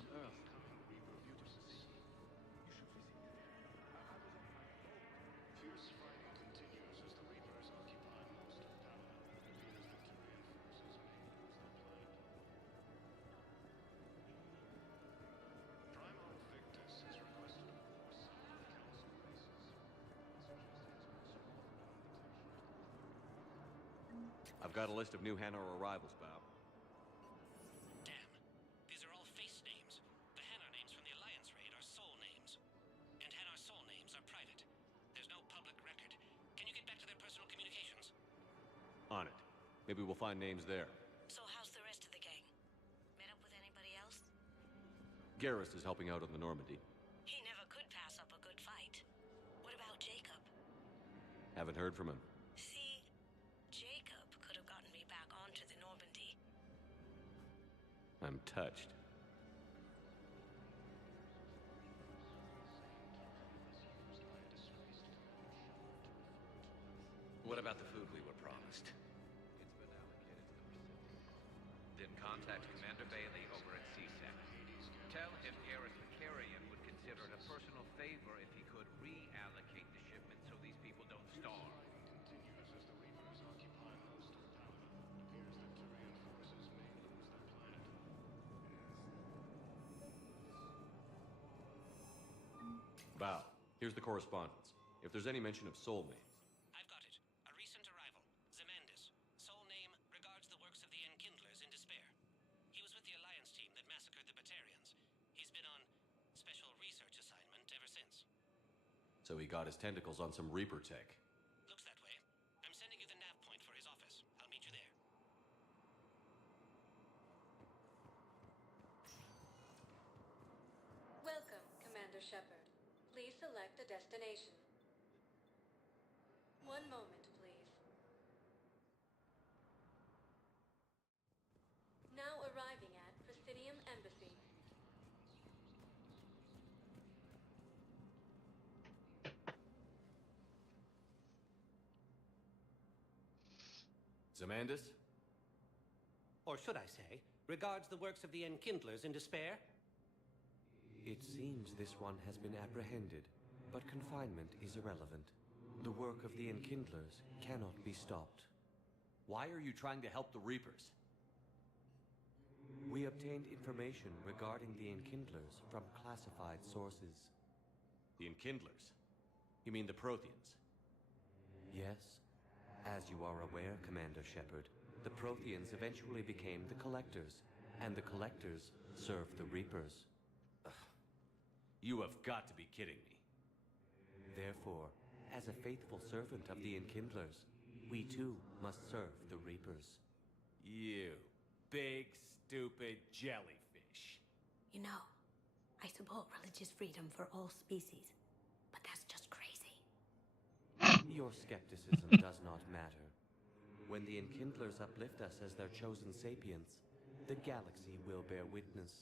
on Earth. Beautiful to see. You should visit. Fierce fighting continues as the Reapers occupy most of Paladin. Primal Victus has requested a foresight of council races. I've got a list of new Hanar arrivals, Bow. Damn. These are all face names. The Hanar names from the Alliance raid are soul names. And Hanar soul names are private. There's no public record. Can you get back to their personal communications? On it. Maybe we'll find names there. So how's the rest of the gang? Met up with anybody else? Garrus is helping out on the Normandy. He never could pass up a good fight. What about Jacob? Haven't heard from him. See, Jacob could have gotten me back onto the Normandy. I'm touched. What about the food we were promised? It's been allocated to the Then contact Commander Bailey over at CSEC. Tell him Garrus Vakarian would consider it a personal favor if he could reallocate the shipment so these people don't starve. Continues as the Reapers occupy most of Paladin. It appears that Tyrian forces may lose their planet. Bow, here's the correspondence. If there's any mention of soul names. I've got it. A recent arrival. Zemandis. Soul name regards the works of the Enkindlers in despair. He was with the Alliance team that massacred the Batarians. He's been on special research assignment ever since. So he got his tentacles on some Reaper tech. Looks that way. I'm sending you the nav point for his office. I'll meet you there. Welcome, Commander Shepard. Please select a destination. One moment, please. Now arriving at Presidium Embassy. Zemandis? Or should I say, regards the works of the Enkindlers in despair? It seems this one has been apprehended, but confinement is irrelevant. The work of the Enkindlers cannot be stopped. Why are you trying to help the Reapers? We obtained information regarding the Enkindlers from classified sources. The Enkindlers? You mean the Protheans? Yes. As you are aware, Commander Shepard, the Protheans eventually became the Collectors, and the Collectors served the Reapers. You have got to be kidding me. Therefore, as a faithful servant of the Enkindlers, we too must serve the Reapers. You big, stupid jellyfish. You know, I support religious freedom for all species, but that's just crazy. Your skepticism does not matter. When the Enkindlers uplift us as their chosen sapients, the galaxy will bear witness.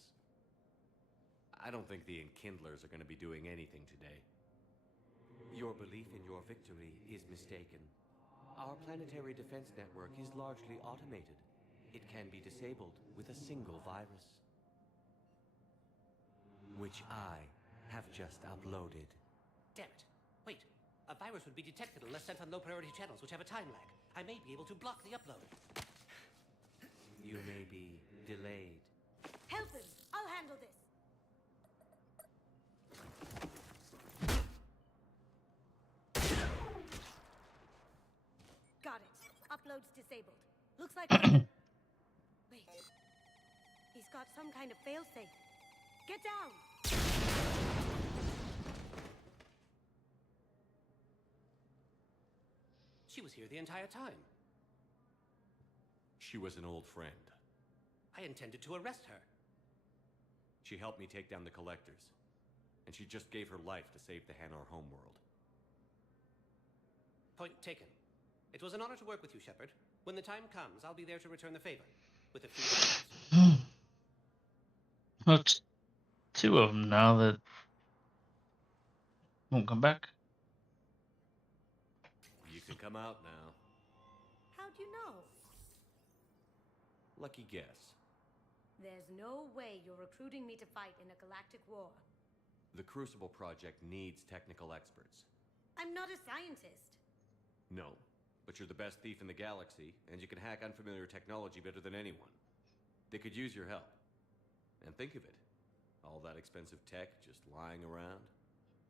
I don't think the Enkindlers are going to be doing anything today. Your belief in your victory is mistaken. Our planetary defense network is largely automated. It can be disabled with a single virus, which I have just uploaded. Damn it. Wait. A virus would be detected unless sent on low-priority channels, which have a time lag. I may be able to block the upload. You may be delayed. Help him! I'll handle this! Got it. Upload's disabled. Looks like... Wait. He's got some kind of failsafe. Get down! She was here the entire time. She was an old friend. I intended to arrest her. She helped me take down the Collectors. And she just gave her life to save the Hanar homeworld. Point taken. It was an honor to work with you, Shepard. When the time comes, I'll be there to return the favor. With a few Well, it's two of them now that won't come back. You can come out now. How'd you know? Lucky guess. There's no way you're recruiting me to fight in a galactic war. The Crucible Project needs technical experts. I'm not a scientist. No, but you're the best thief in the galaxy, and you can hack unfamiliar technology better than anyone. They could use your help. And think of it. All that expensive tech just lying around.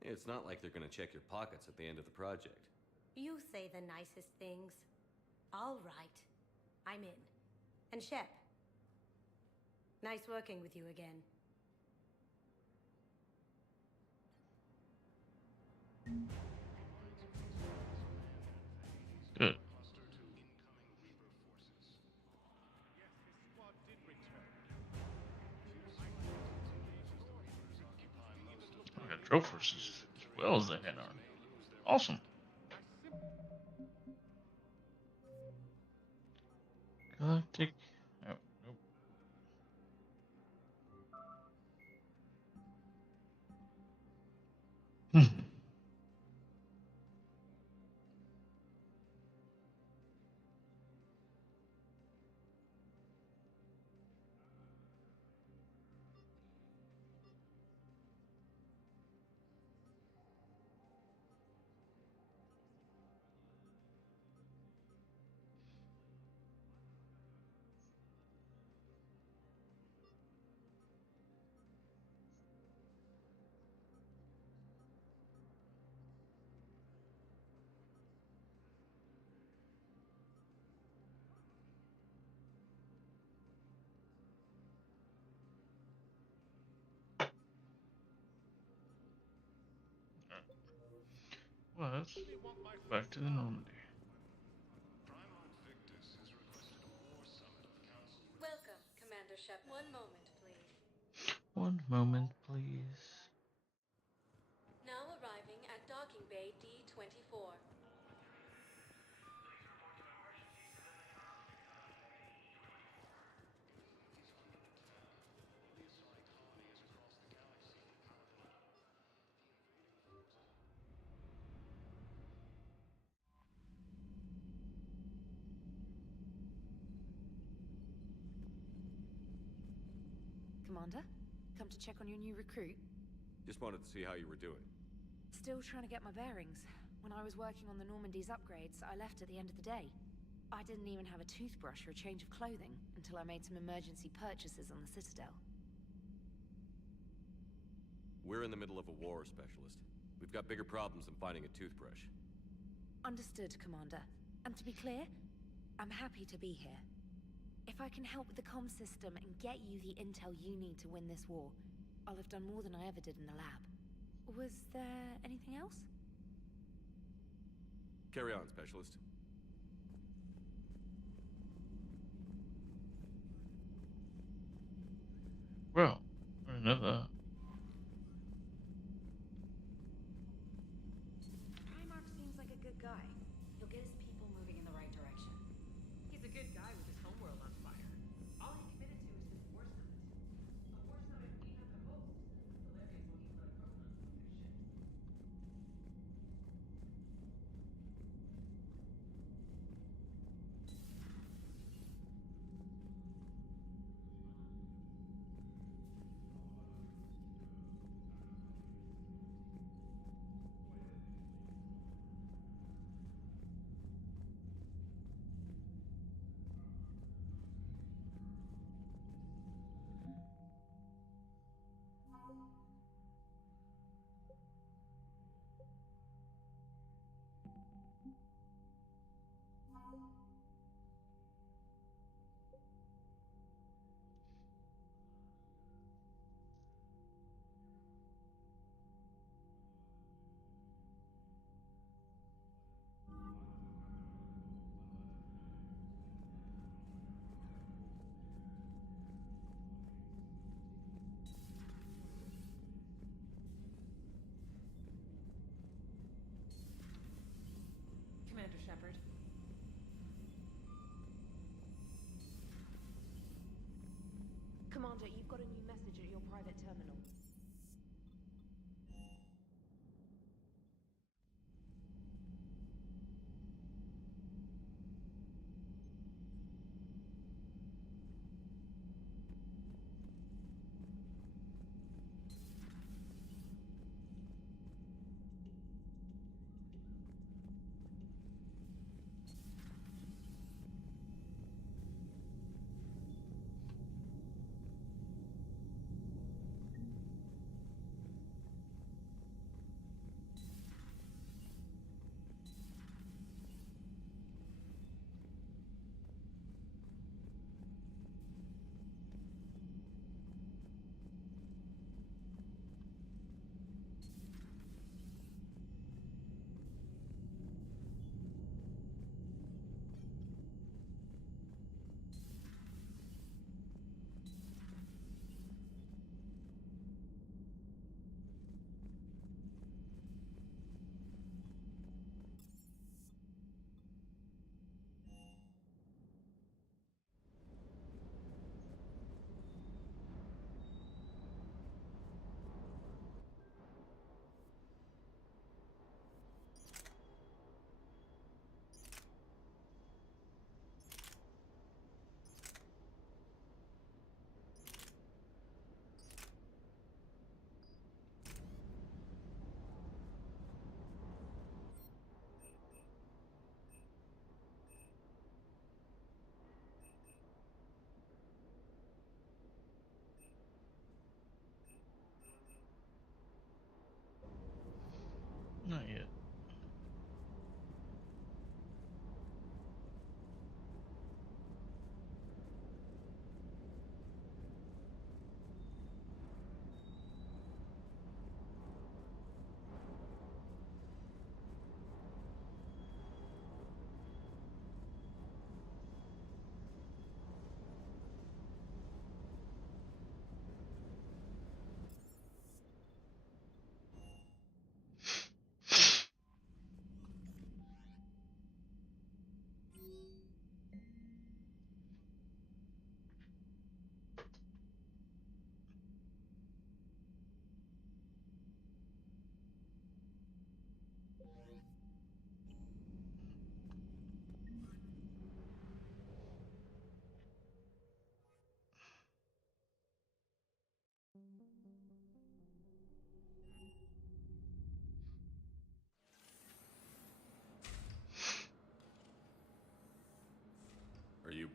It's not like they're gonna check your pockets at the end of the project. You say the nicest things. All right. I'm in. And Shep. Nice working with you again. Good. I got Trophers as well as the Hanar. Awesome. Galactic. Oh, nope. Well, let's go back to the Normandy. Welcome, Commander Shep. One moment, please. One moment, please. Now arriving at docking bay D-24. Commander, come to check on your new recruit. Just wanted to see how you were doing. Still trying to get my bearings. When I was working on the Normandy's upgrades, I left at the end of the day. I didn't even have a toothbrush or a change of clothing until I made some emergency purchases on the Citadel. We're in the middle of a war, Specialist. We've got bigger problems than finding a toothbrush. Understood, Commander. And to be clear, I'm happy to be here. If I can help with the comm system and get you the intel you need to win this war, I'll have done more than I ever did in the lab. Was there anything else? Carry on, Specialist. Well, another. Primarch seems like a good guy. He'll get his people moving in the right direction. He's a good guy with his homeworld on fire. All he committed to is this war summit. A war summit we have to host. Solarians won't even let a government move their ships. Commander Shepard. Commander, you've got a new message at your private terminal.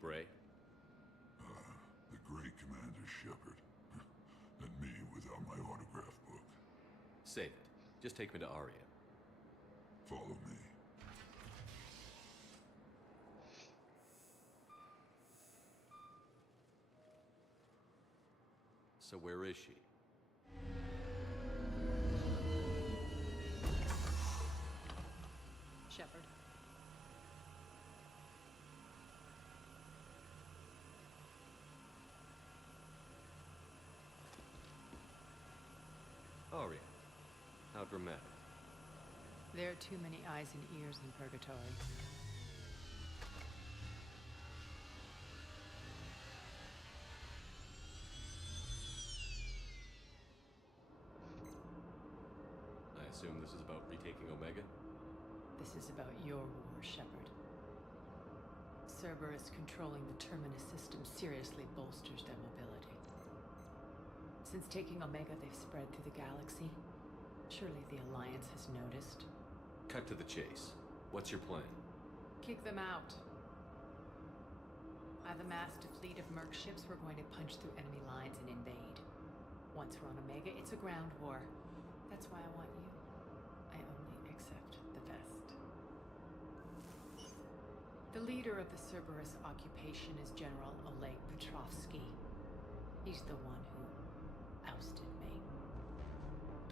Bray? The great Commander Shepard. And me without my autograph book. Save it. Just take me to Aria. Follow me. So where is she? Shepard. Aria. How dramatic. There are too many eyes and ears in Purgatory. I assume this is about retaking Omega? This is about your war, Shepard. Cerberus controlling the Terminus system seriously bolsters their mobility. Since taking Omega, they've spread through the galaxy. Surely the Alliance has noticed. Cut to the chase. What's your plan? Kick them out. I've amassed a fleet of merc ships. We're going to punch through enemy lines and invade. Once we're on Omega, it's a ground war. That's why I want you. I only accept the best. The leader of the Cerberus occupation is General Oleg Petrovsky. He's the one who ousted me.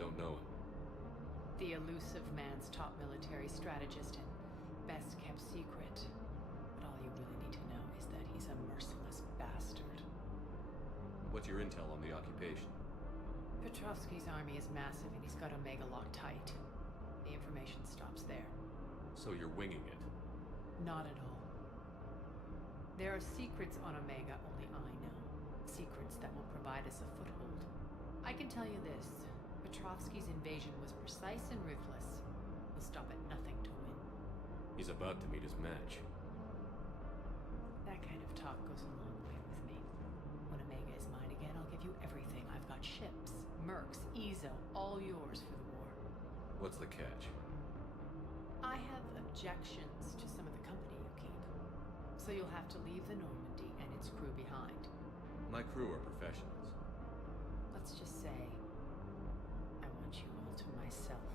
Don't know him. The elusive man's top military strategist and best kept secret. But all you really need to know is that he's a merciless bastard. What's your intel on the occupation? Petrovsky's army is massive and he's got Omega locked tight. The information stops there. So you're winging it? Not at all. There are secrets on Omega only I know. Secrets that will provide us a foothold. I can tell you this. Petrovsky's invasion was precise and ruthless. He'll stop at nothing to win. He's about to meet his match. That kind of talk goes a long way with me. When Omega is mine again, I'll give you everything. I've got ships, mercs, Ezo, all yours for the war. What's the catch? I have objections to some of the company you keep. So you'll have to leave the Normandy and its crew behind. My crew are professionals. Let's just say, I want you all to myself.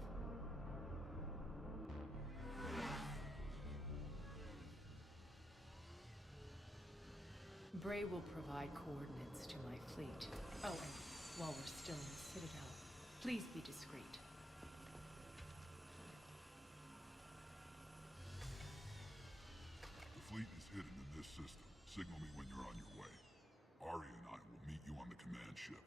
Bray will provide coordinates to my fleet. Oh, and while we're still in the Citadel, please be discreet. The fleet is hidden in this system. Signal me when you're on your way. Aria and I will meet you on the command ship.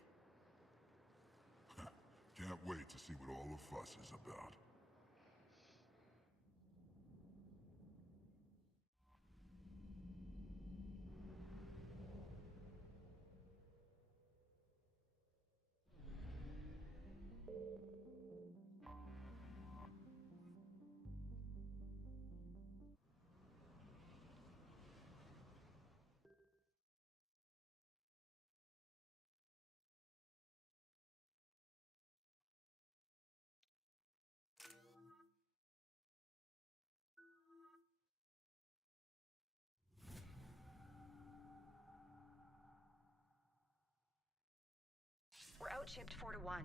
Can't wait to see what all the fuss is about. We're outshipped 4-1,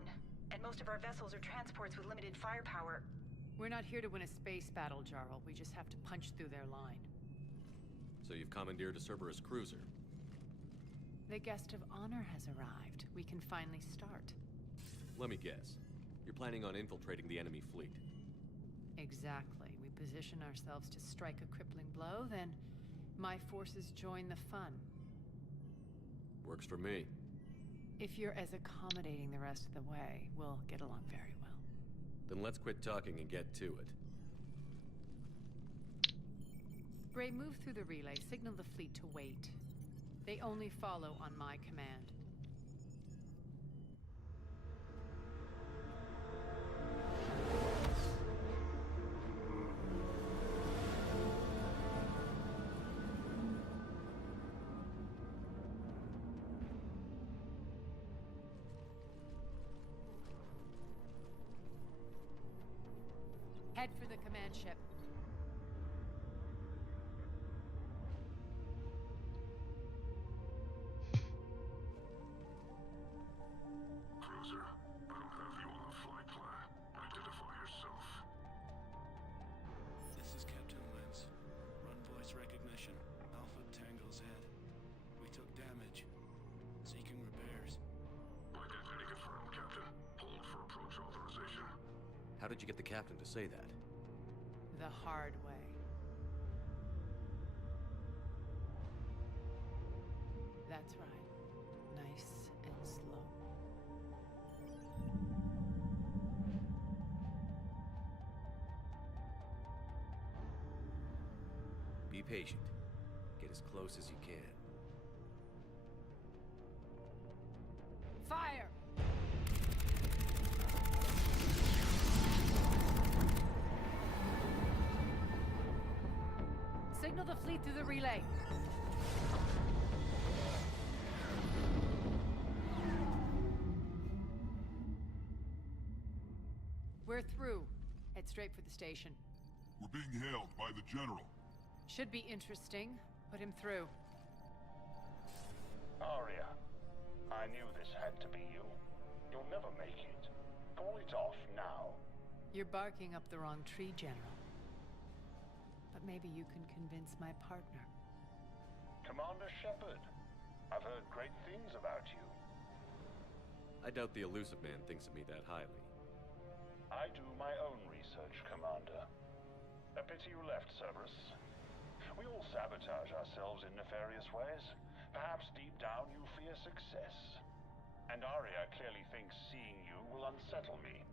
and most of our vessels are transports with limited firepower. We're not here to win a space battle, Jarl. We just have to punch through their line. So you've commandeered a Cerberus cruiser? The guest of honor has arrived. We can finally start. Let me guess. You're planning on infiltrating the enemy fleet? Exactly. We position ourselves to strike a crippling blow, then my forces join the fun. Works for me. If you're as accommodating the rest of the way, we'll get along very well. Then let's quit talking and get to it. Bray, move through the relay. Signal the fleet to wait. They only follow on my command. Head for the command ship. How did you get the captain to say that? The hard way. That's right. Nice and slow. Be patient. Get as close as you can. Fire! Signal the fleet through the relay. We're through. Head straight for the station. We're being hailed by the General. Should be interesting. Put him through. Arya, I knew this had to be you. You'll never make it. Call it off now. You're barking up the wrong tree, General. But maybe you can convince my partner. Commander Shepard, I've heard great things about you. I doubt the Elusive Man thinks of me that highly. I do my own research, Commander. A pity you left, Cerberus. We all sabotage ourselves in nefarious ways. Perhaps deep down you fear success. And Arya clearly thinks seeing you will unsettle me.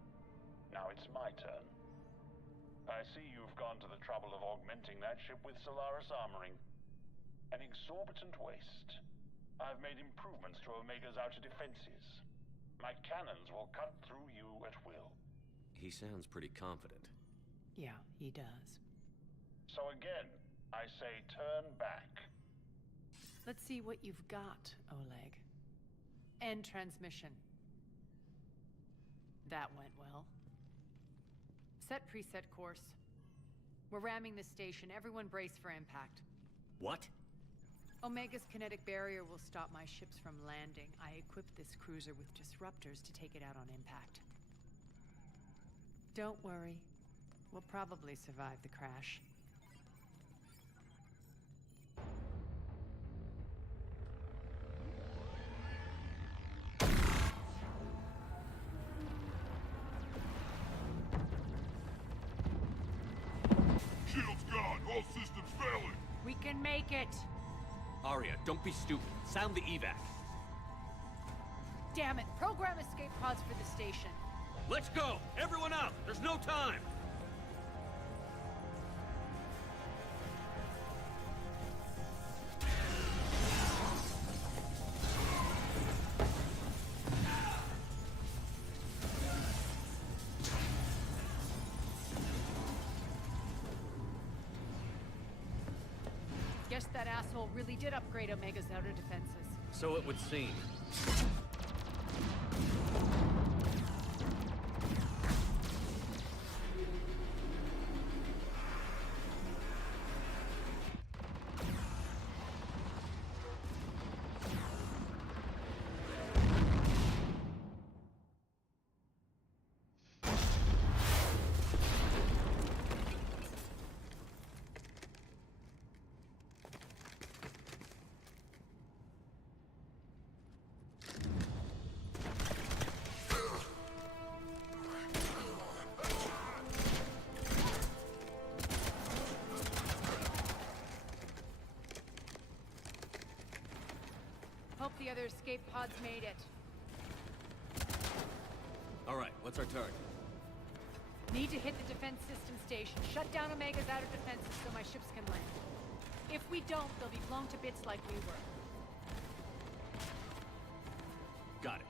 Now it's my turn. I see you've gone to the trouble of augmenting that ship with Solaris armoring. An exorbitant waste. I've made improvements to Omega's outer defenses. My cannons will cut through you at will. He sounds pretty confident. Yeah, he does. So again, I say turn back. Let's see what you've got, Oleg. End transmission. That went well. Set preset course. We're ramming the station. Everyone brace for impact. What? Omega's kinetic barrier will stop my ships from landing. I equipped this cruiser with disruptors to take it out on impact. Don't worry. We'll probably survive the crash. Shield's gone. All systems failing. We can make it! Arya, don't be stupid. Sound the evac. Damn it! Program escape pods for the station. Let's go! Everyone out! There's no time! Guess that asshole really did upgrade Omega's outer defenses. So it would seem. Hope the other escape pods made it. All right, what's our target? Need to hit the defense system station. Shut down Omega's outer defenses so my ships can land. If we don't, they'll be blown to bits like we were. Got it.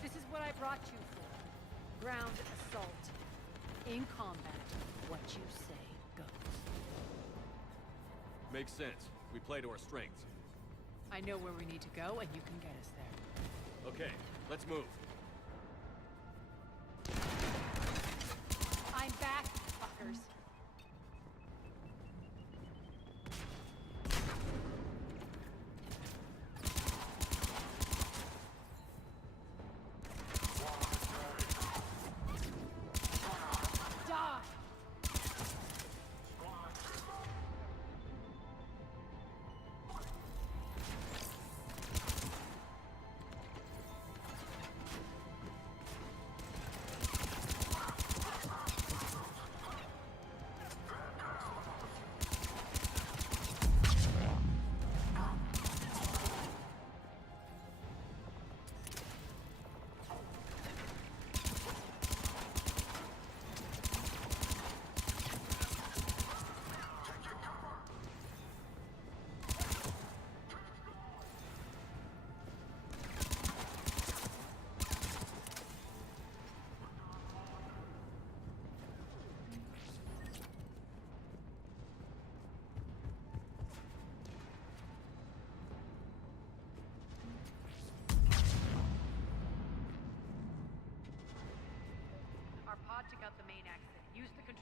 This is what I brought you for. Ground assault. In combat, what you say goes. Makes sense. We play to our strengths. I know where we need to go, and you can get us there. Okay, let's move. I'm back, fuckers. Die!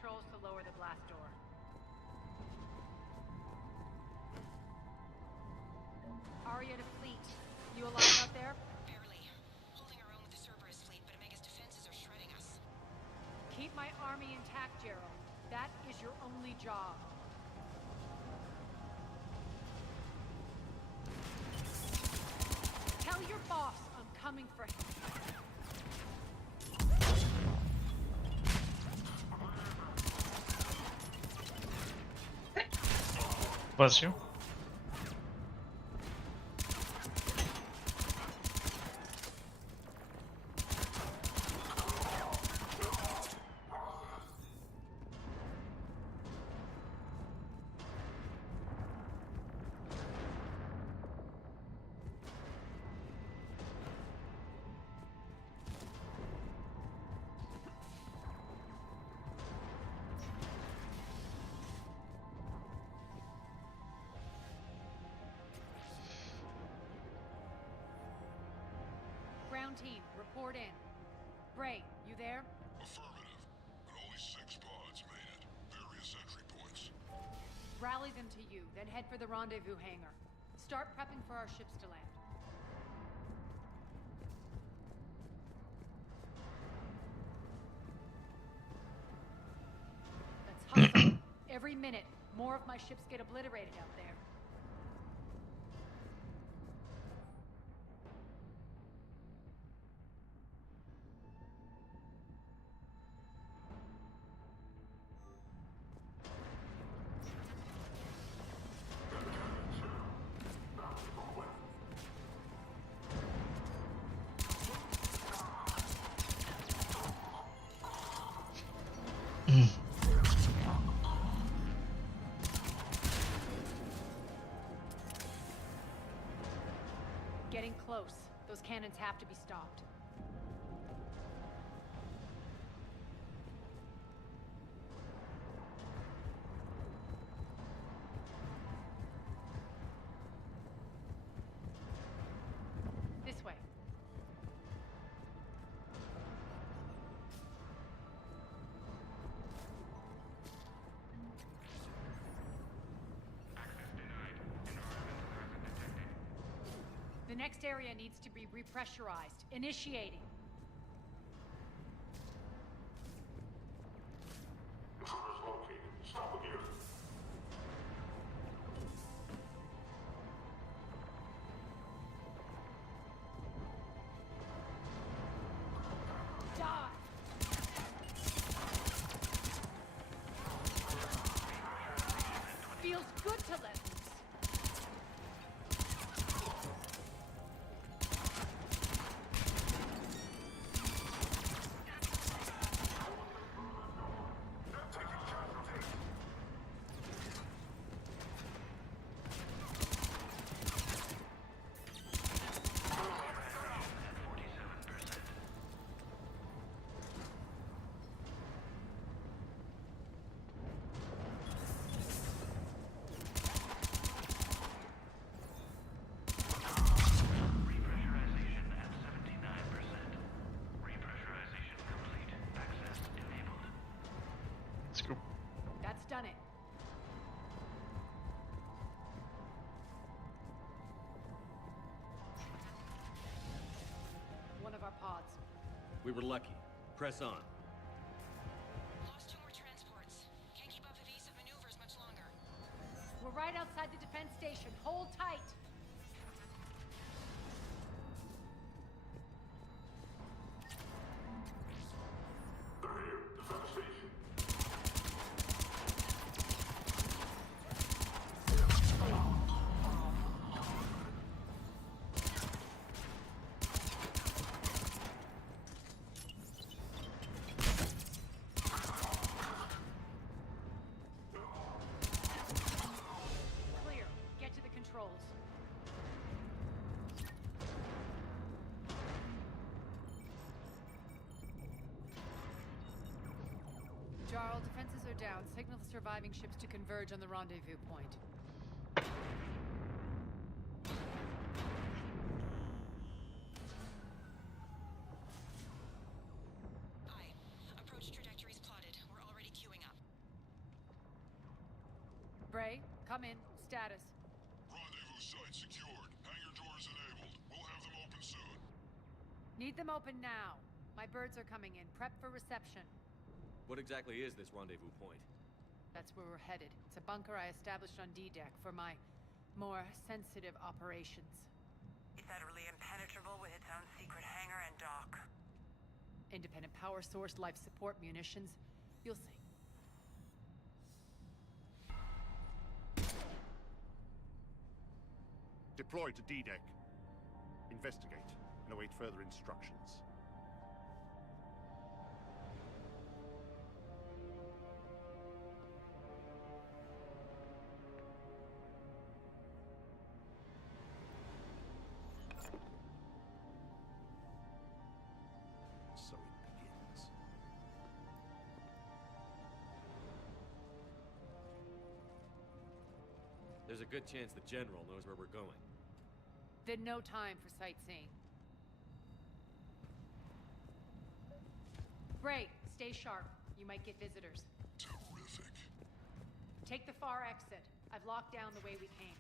controls to lower the blast door. Arya to fleet. You alive out there? Barely. Holding our own with the Cerberus fleet, but Omega's defenses are shredding us. Keep my army intact, Gerald. That is your only job. Tell your boss I'm coming for him. Bless you. Ground team, report in. Bray, you there? Affirmative. But only 6 pods made it. Various entry points. Rally them to you, then head for the rendezvous hangar. Start prepping for our ships to land. Let's hustle. Every minute, more of my ships get obliterated out there. Getting close. Those cannons have to be stopped. This way. The next area needs to be repressurized. Initiating. Intruders located. Stop again. Die! Feels good to let loose. Let's go. That's done it. One of our pods. We were lucky. Press on. Lost 2 more transports. Can't keep up evasive maneuvers much longer. We're right outside the defense station. Hold tight. They're here. Defend the station. Clear. Get to the controls. Jarl, defenses are down. Signal the surviving ships to converge on the rendezvous point. Aye. Approach trajectories plotted. We're already queuing up. Bray, come in. Status. Rendezvous site secured. Hangar doors enabled. We'll have them open soon. Need them open now. My birds are coming in. Prep for reception. What exactly is this rendezvous point? That's where we're headed. It's a bunker I established on D-Deck for my more sensitive operations. Is that really impenetrable with its own secret hangar and dock? Independent power source, life support, munitions. You'll see. Deploy to D-Deck. Investigate and await further instructions. So it begins. There's a good chance the General knows where we're going. Then no time for sightseeing. Bray, stay sharp. You might get visitors. Terrific. Take the far exit. I've locked down the way we came.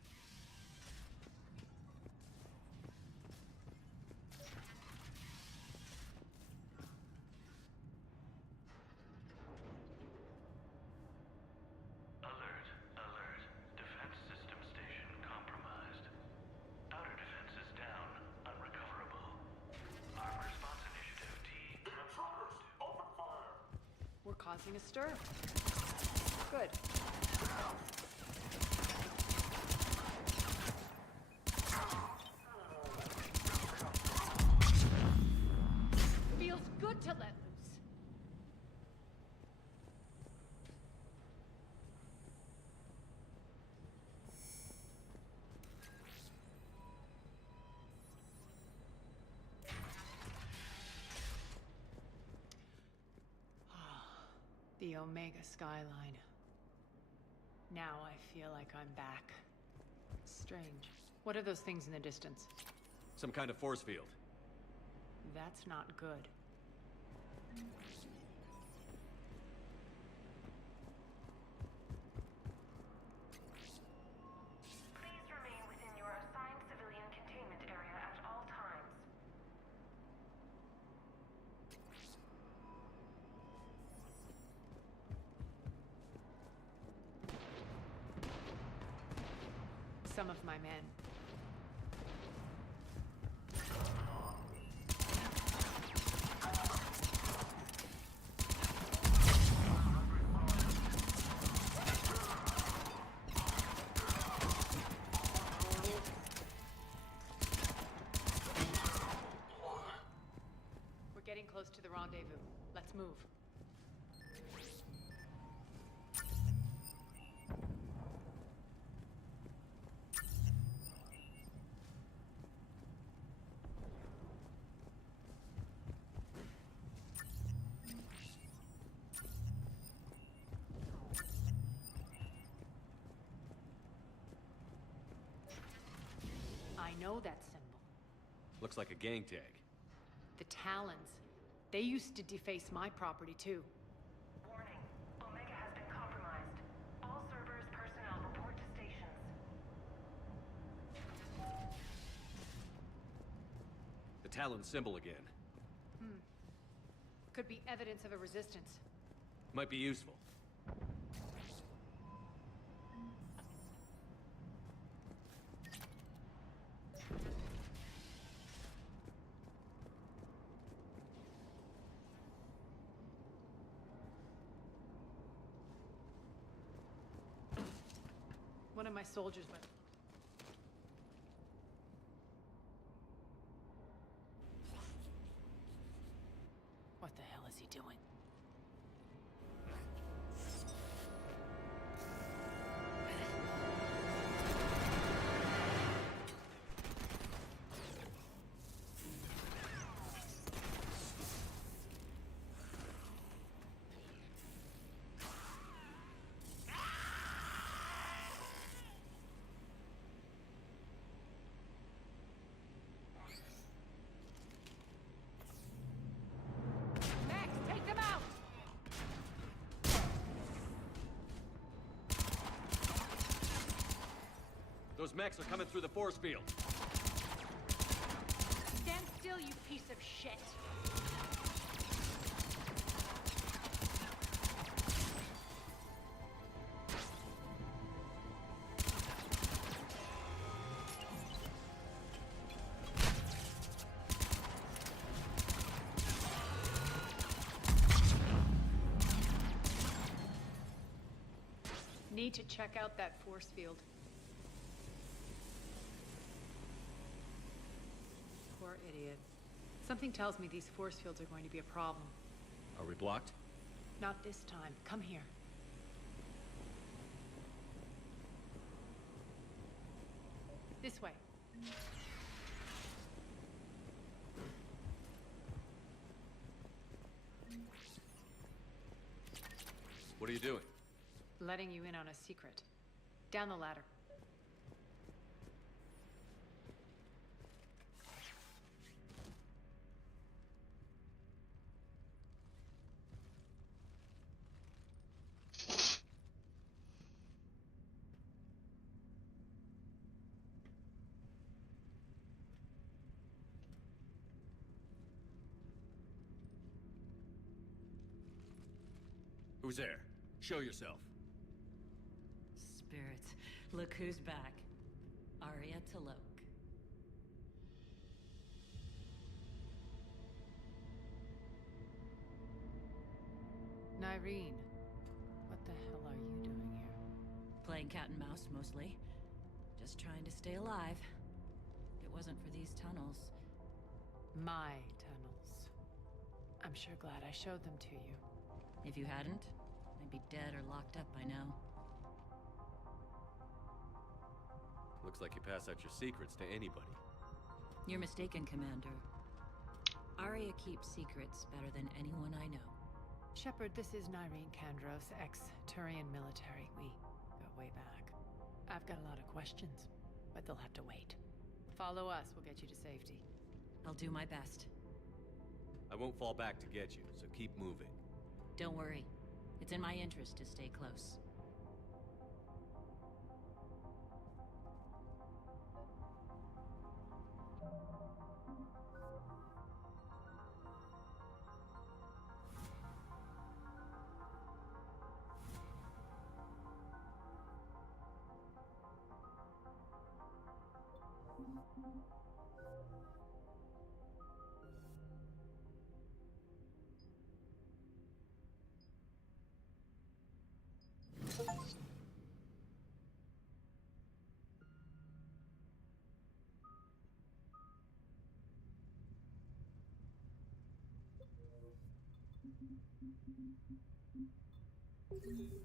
Alert, alert. Defense system station compromised. Outer defenses down, unrecoverable. Armed response initiative T. Truckers, open fire! We're causing a stir. Good. Feels good to let loose. The Omega skyline. Now I feel like I'm back. Strange. What are those things in the distance? Some kind of force field. That's not good. Please remain within your assigned civilian containment area at all times. Some of my men. We're getting close to the rendezvous. Let's move. I know that symbol. Looks like a gang tag. The Talons. They used to deface my property too. Warning. Omega has been compromised. All servers, personnel, report to stations. The Talon symbol again. Could be evidence of a resistance. Might be useful. One of my soldiers went. What the hell is he doing? Those mechs are coming through the force field. Stand still, you piece of shit! Need to check out that force field. Poor idiot. Something tells me these force fields are going to be a problem. Are we blocked? Not this time. Come here. This way. What are you doing? Letting you in on a secret. Down the ladder. Who's there? Show yourself. Spirits, look who's back. Arya T'Loak. Nyreen, what the hell are you doing here? Playing cat and mouse, mostly. Just trying to stay alive. If it wasn't for these tunnels. My tunnels. I'm sure glad I showed them to you. If you hadn't, I'd be dead or locked up by now. Looks like you pass out your secrets to anybody. You're mistaken, Commander. Arya keeps secrets better than anyone I know. Shepard, this is Nyreen Kandros, ex-Turian military. We go way back. I've got a lot of questions, but they'll have to wait. Follow us, we'll get you to safety. I'll do my best. I won't fall back to get you, so keep moving. Don't worry. It's in my interest to stay close.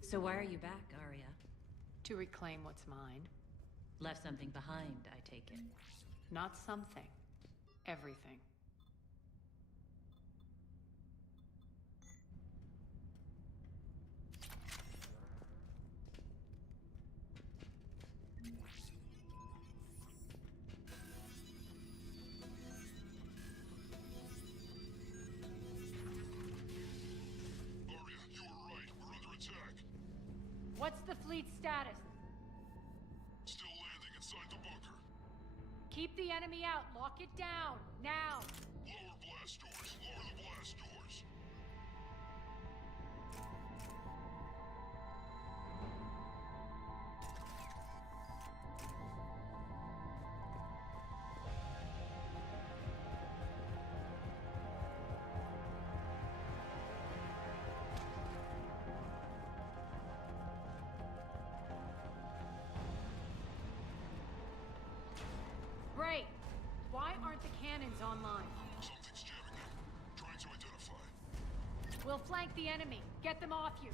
So why are you back, Arya? To reclaim what's mine. Left something behind, I take it. Not something. Everything. What's the fleet's status? Still landing inside the bunker. Keep the enemy out. Lock it down. Now. Lower blast doors. Lower the blast doors. Great. Why aren't the cannons online? Something's jamming them. Trying to identify. We'll flank the enemy. Get them off you.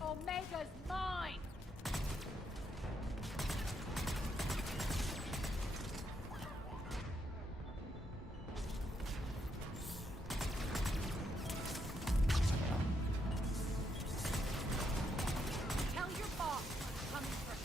Omega's mine! Tell your boss I'm coming for him.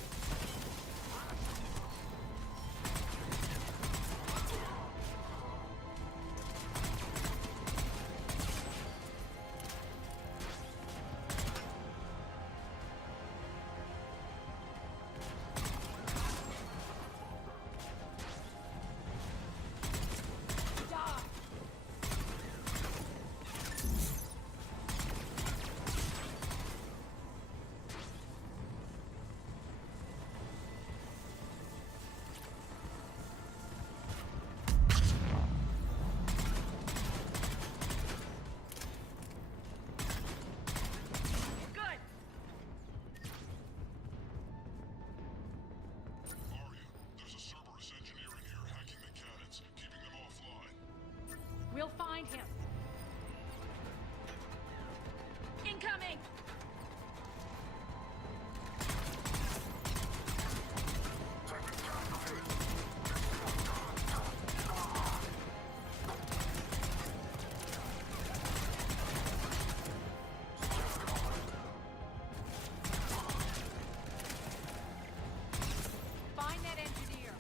We'll find him. Incoming! Find that engineer.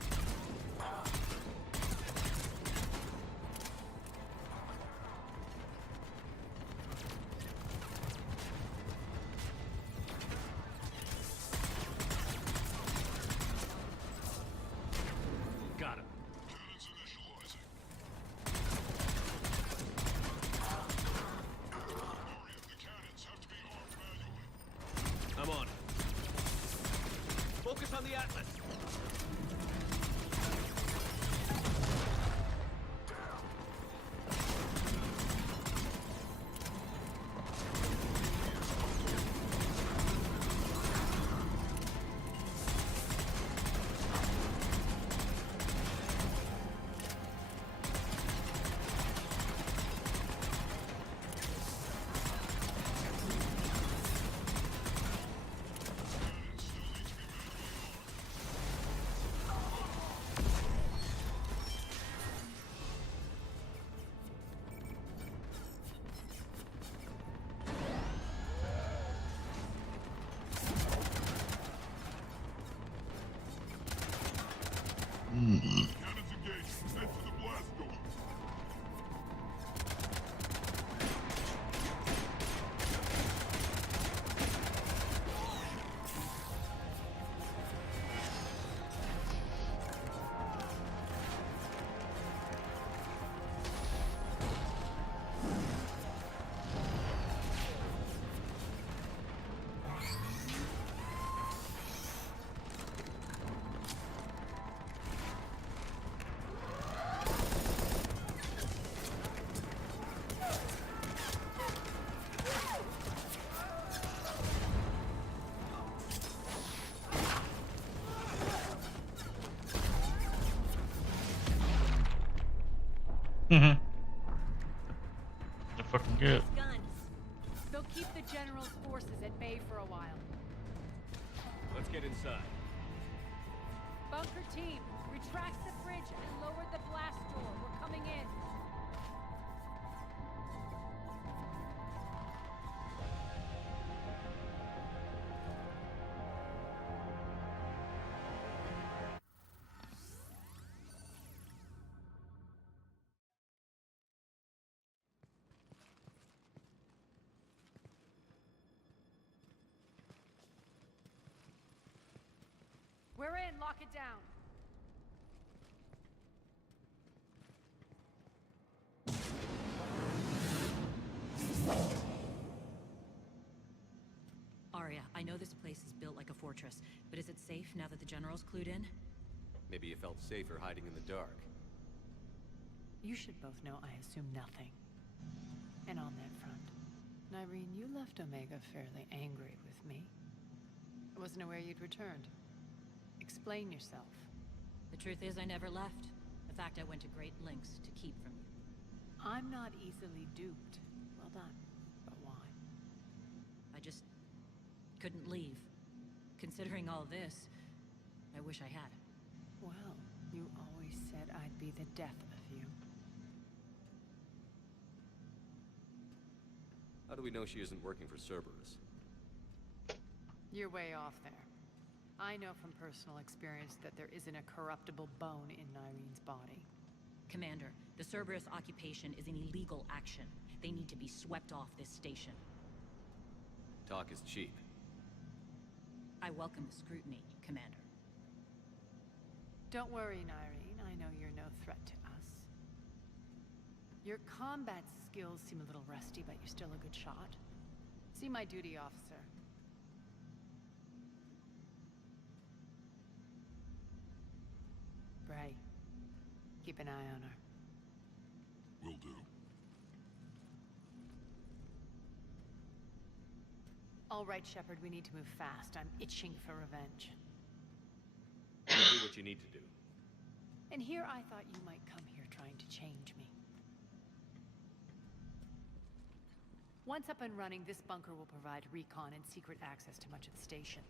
Got him. Cannons initializing. Arya, the cannons have to be armed manually. I'm on it. Focus on the Atlas. Cannons engaged. Head for the blast door. Mm-hmm. They're fucking good. Guns. They'll keep the General's forces at bay for a while. Let's get inside. Bunker team, retract the bridge and lower the blast door. We're coming in. We're in. Lock it down. Arya, I know this place is built like a fortress, but is it safe now that the General's clued in? Maybe you felt safer hiding in the dark. You should both know I assume nothing. And on that front, Nyreen, you left Omega fairly angry with me. I wasn't aware you'd returned. Explain yourself. The truth is I never left. In fact, I went to great lengths to keep from you. I'm not easily duped. Well done. But why? I just couldn't leave. Considering all this, I wish I had. Well, you always said I'd be the death of you. How do we know she isn't working for Cerberus? You're way off there. I know from personal experience that there isn't a corruptible bone in Nyreen's body. Commander, the Cerberus occupation is an illegal action. They need to be swept off this station. Talk is cheap. I welcome the scrutiny, Commander. Don't worry, Nyreen. I know you're no threat to us. Your combat skills seem a little rusty, but you're still a good shot. See my duty officer. Bray, keep an eye on her. Will do. All right, Shepard, we need to move fast. I'm itching for revenge. Do what you need to do. And here I thought you might come here trying to change me. Once up and running, this bunker will provide recon and secret access to much of the station.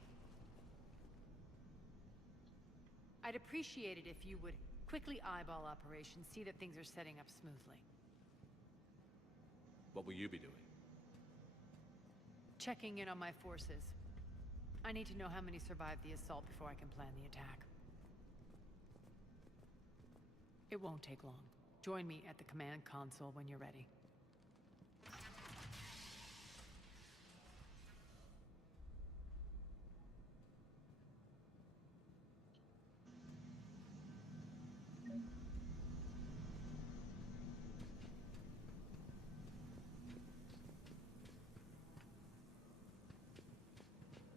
I'd appreciate it if you would quickly eyeball operations, see that things are setting up smoothly. What will you be doing? Checking in on my forces. I need to know how many survived the assault before I can plan the attack. It won't take long. Join me at the command console when you're ready.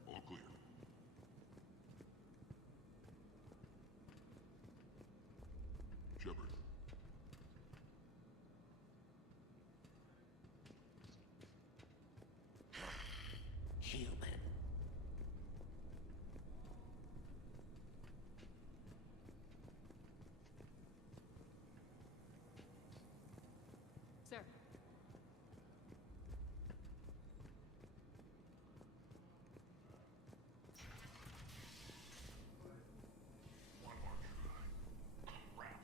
All clear. Shepard. Human. Sir. One more try. Crap.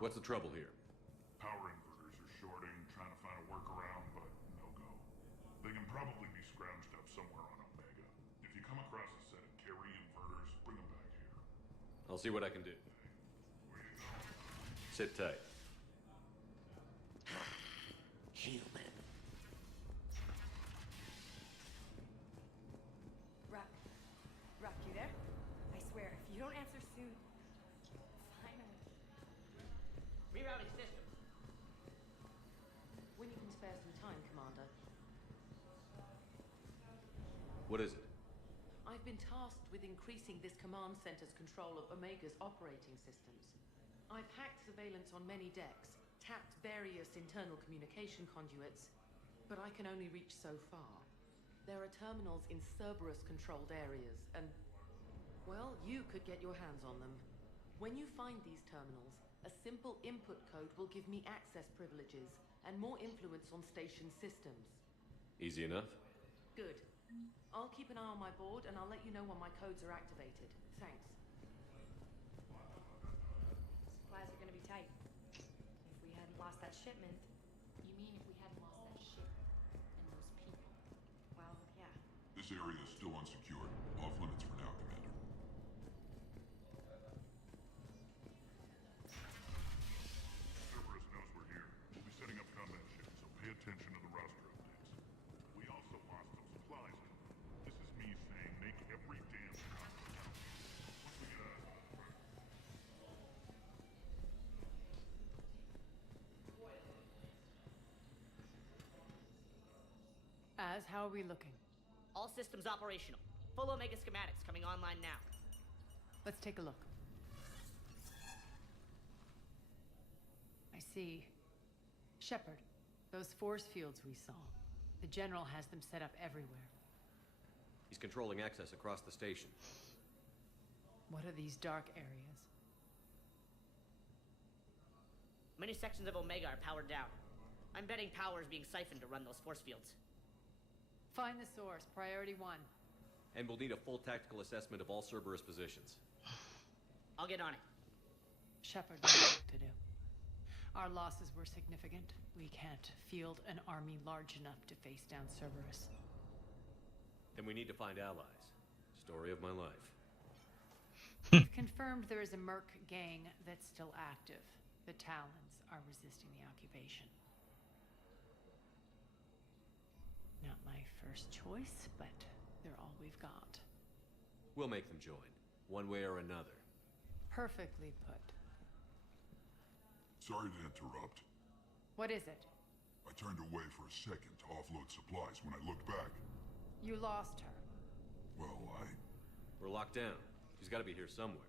What's the trouble here? Power inverters are shorting, trying to find a workaround, but no go. They can probably be scrounged up somewhere on Omega. If you come across a set of carry inverters, bring them back here. I'll see what I can do. Sit tight. Human. Rock. Rock, you there? I swear, if you don't answer soon... Finally. Rerouting systems. When you can spare some time, Commander. What is it? I've been tasked with increasing this command center's control of Omega's operating systems. I've hacked surveillance on many decks, tapped various internal communication conduits, but I can only reach so far. There are terminals in Cerberus-controlled areas, and, well, you could get your hands on them. When you find these terminals, A simple input code will give me access privileges and more influence on station systems. Easy enough? Good. I'll keep an eye on my board and I'll let you know when my codes are activated. Thanks. Supplies are gonna be tight. If we hadn't lost that shipment. You mean if we hadn't lost that ship and those people? Well, yeah. This area is still unsecured. Off limits for now, Commander. Cerberus knows we're here. We'll be setting up combat ships, so pay attention to the roster updates. We also lost some supplies. This is me saying make every damn count. Once we get out of here. How are we looking? All systems operational. Full Omega schematics coming online now. Let's take a look. I see. Shepard, those force fields we saw. The General has them set up everywhere. He's controlling access across the station. What are these dark areas? Many sections of Omega are powered down. I'm betting power is being siphoned to run those force fields. Find the source, priority 1. And we'll need a full tactical assessment of all Cerberus positions. I'll get on it. Shepard knows what to do. Our losses were significant. We can't field an army large enough to face down Cerberus. Then we need to find allies. Story of my life. We've confirmed there is a Merc gang that's still active. The Talons are resisting the occupation. Not my first choice, but they're all we've got. We'll make them join, one way or another. Perfectly put. Sorry to interrupt. What is it? I turned away for a second to offload supplies. When I looked back, You lost her. well, We're locked down. She's gotta be here somewhere.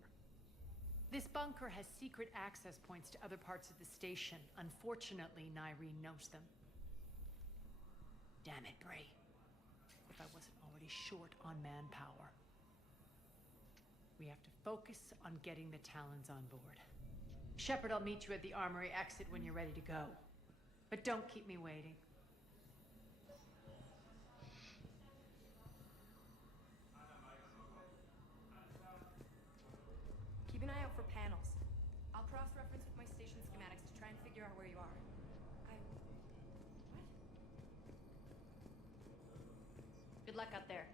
This bunker has secret access points to other parts of the station. Unfortunately, Nyreen knows them. Damn it, Bray. If I wasn't already short on manpower. We have to focus on getting the Talons on board. Shepard, I'll meet you at the armory exit when you're ready to go. But don't keep me waiting. Keep an eye out for panels. I'll cross-reference with my station schematics to try and figure out where you are. Good luck out there.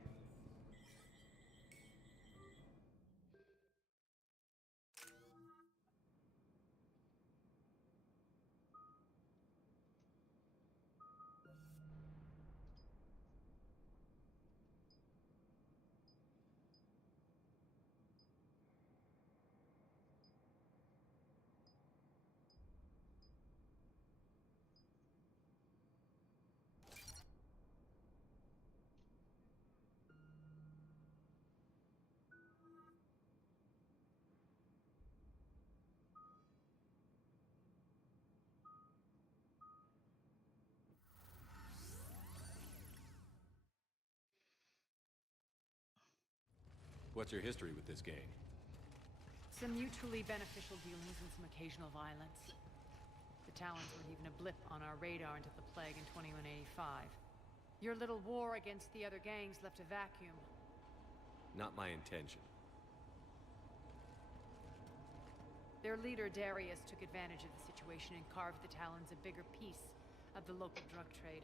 What's your history with this gang? Some mutually beneficial dealings and some occasional violence. The Talons weren't even a blip on our radar until the plague in 2185. Your little war against the other gangs left a vacuum. Not my intention. Their leader, Darius, took advantage of the situation and carved the Talons a bigger piece of the local drug trade.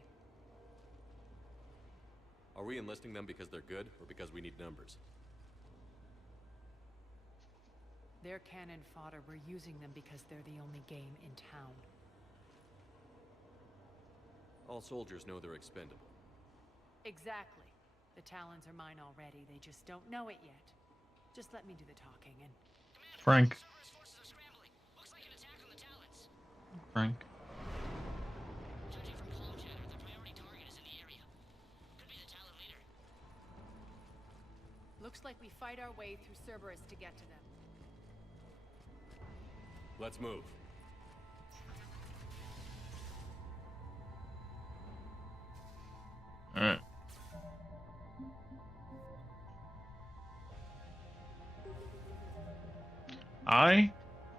Are we enlisting them because they're good, or because we need numbers? They're cannon fodder. We're using them because they're the only game in town. All soldiers know they're expendable. Exactly. The Talons are mine already. They just don't know it yet. Just let me do the talking and... Frank. Frank. Judging from comm chatter, the priority target is in the area. Could be the Talon leader. Looks like we fight our way through Cerberus to get to them. Let's move. Alright. I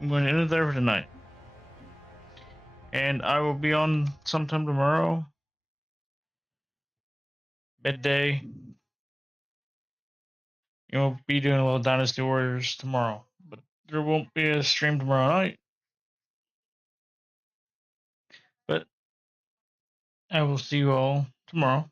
I'm going to end it there for tonight. And I will be on sometime tomorrow. Midday. You'll be doing a little Dynasty Warriors tomorrow. But there won't be a stream tomorrow night. But I will see you all tomorrow.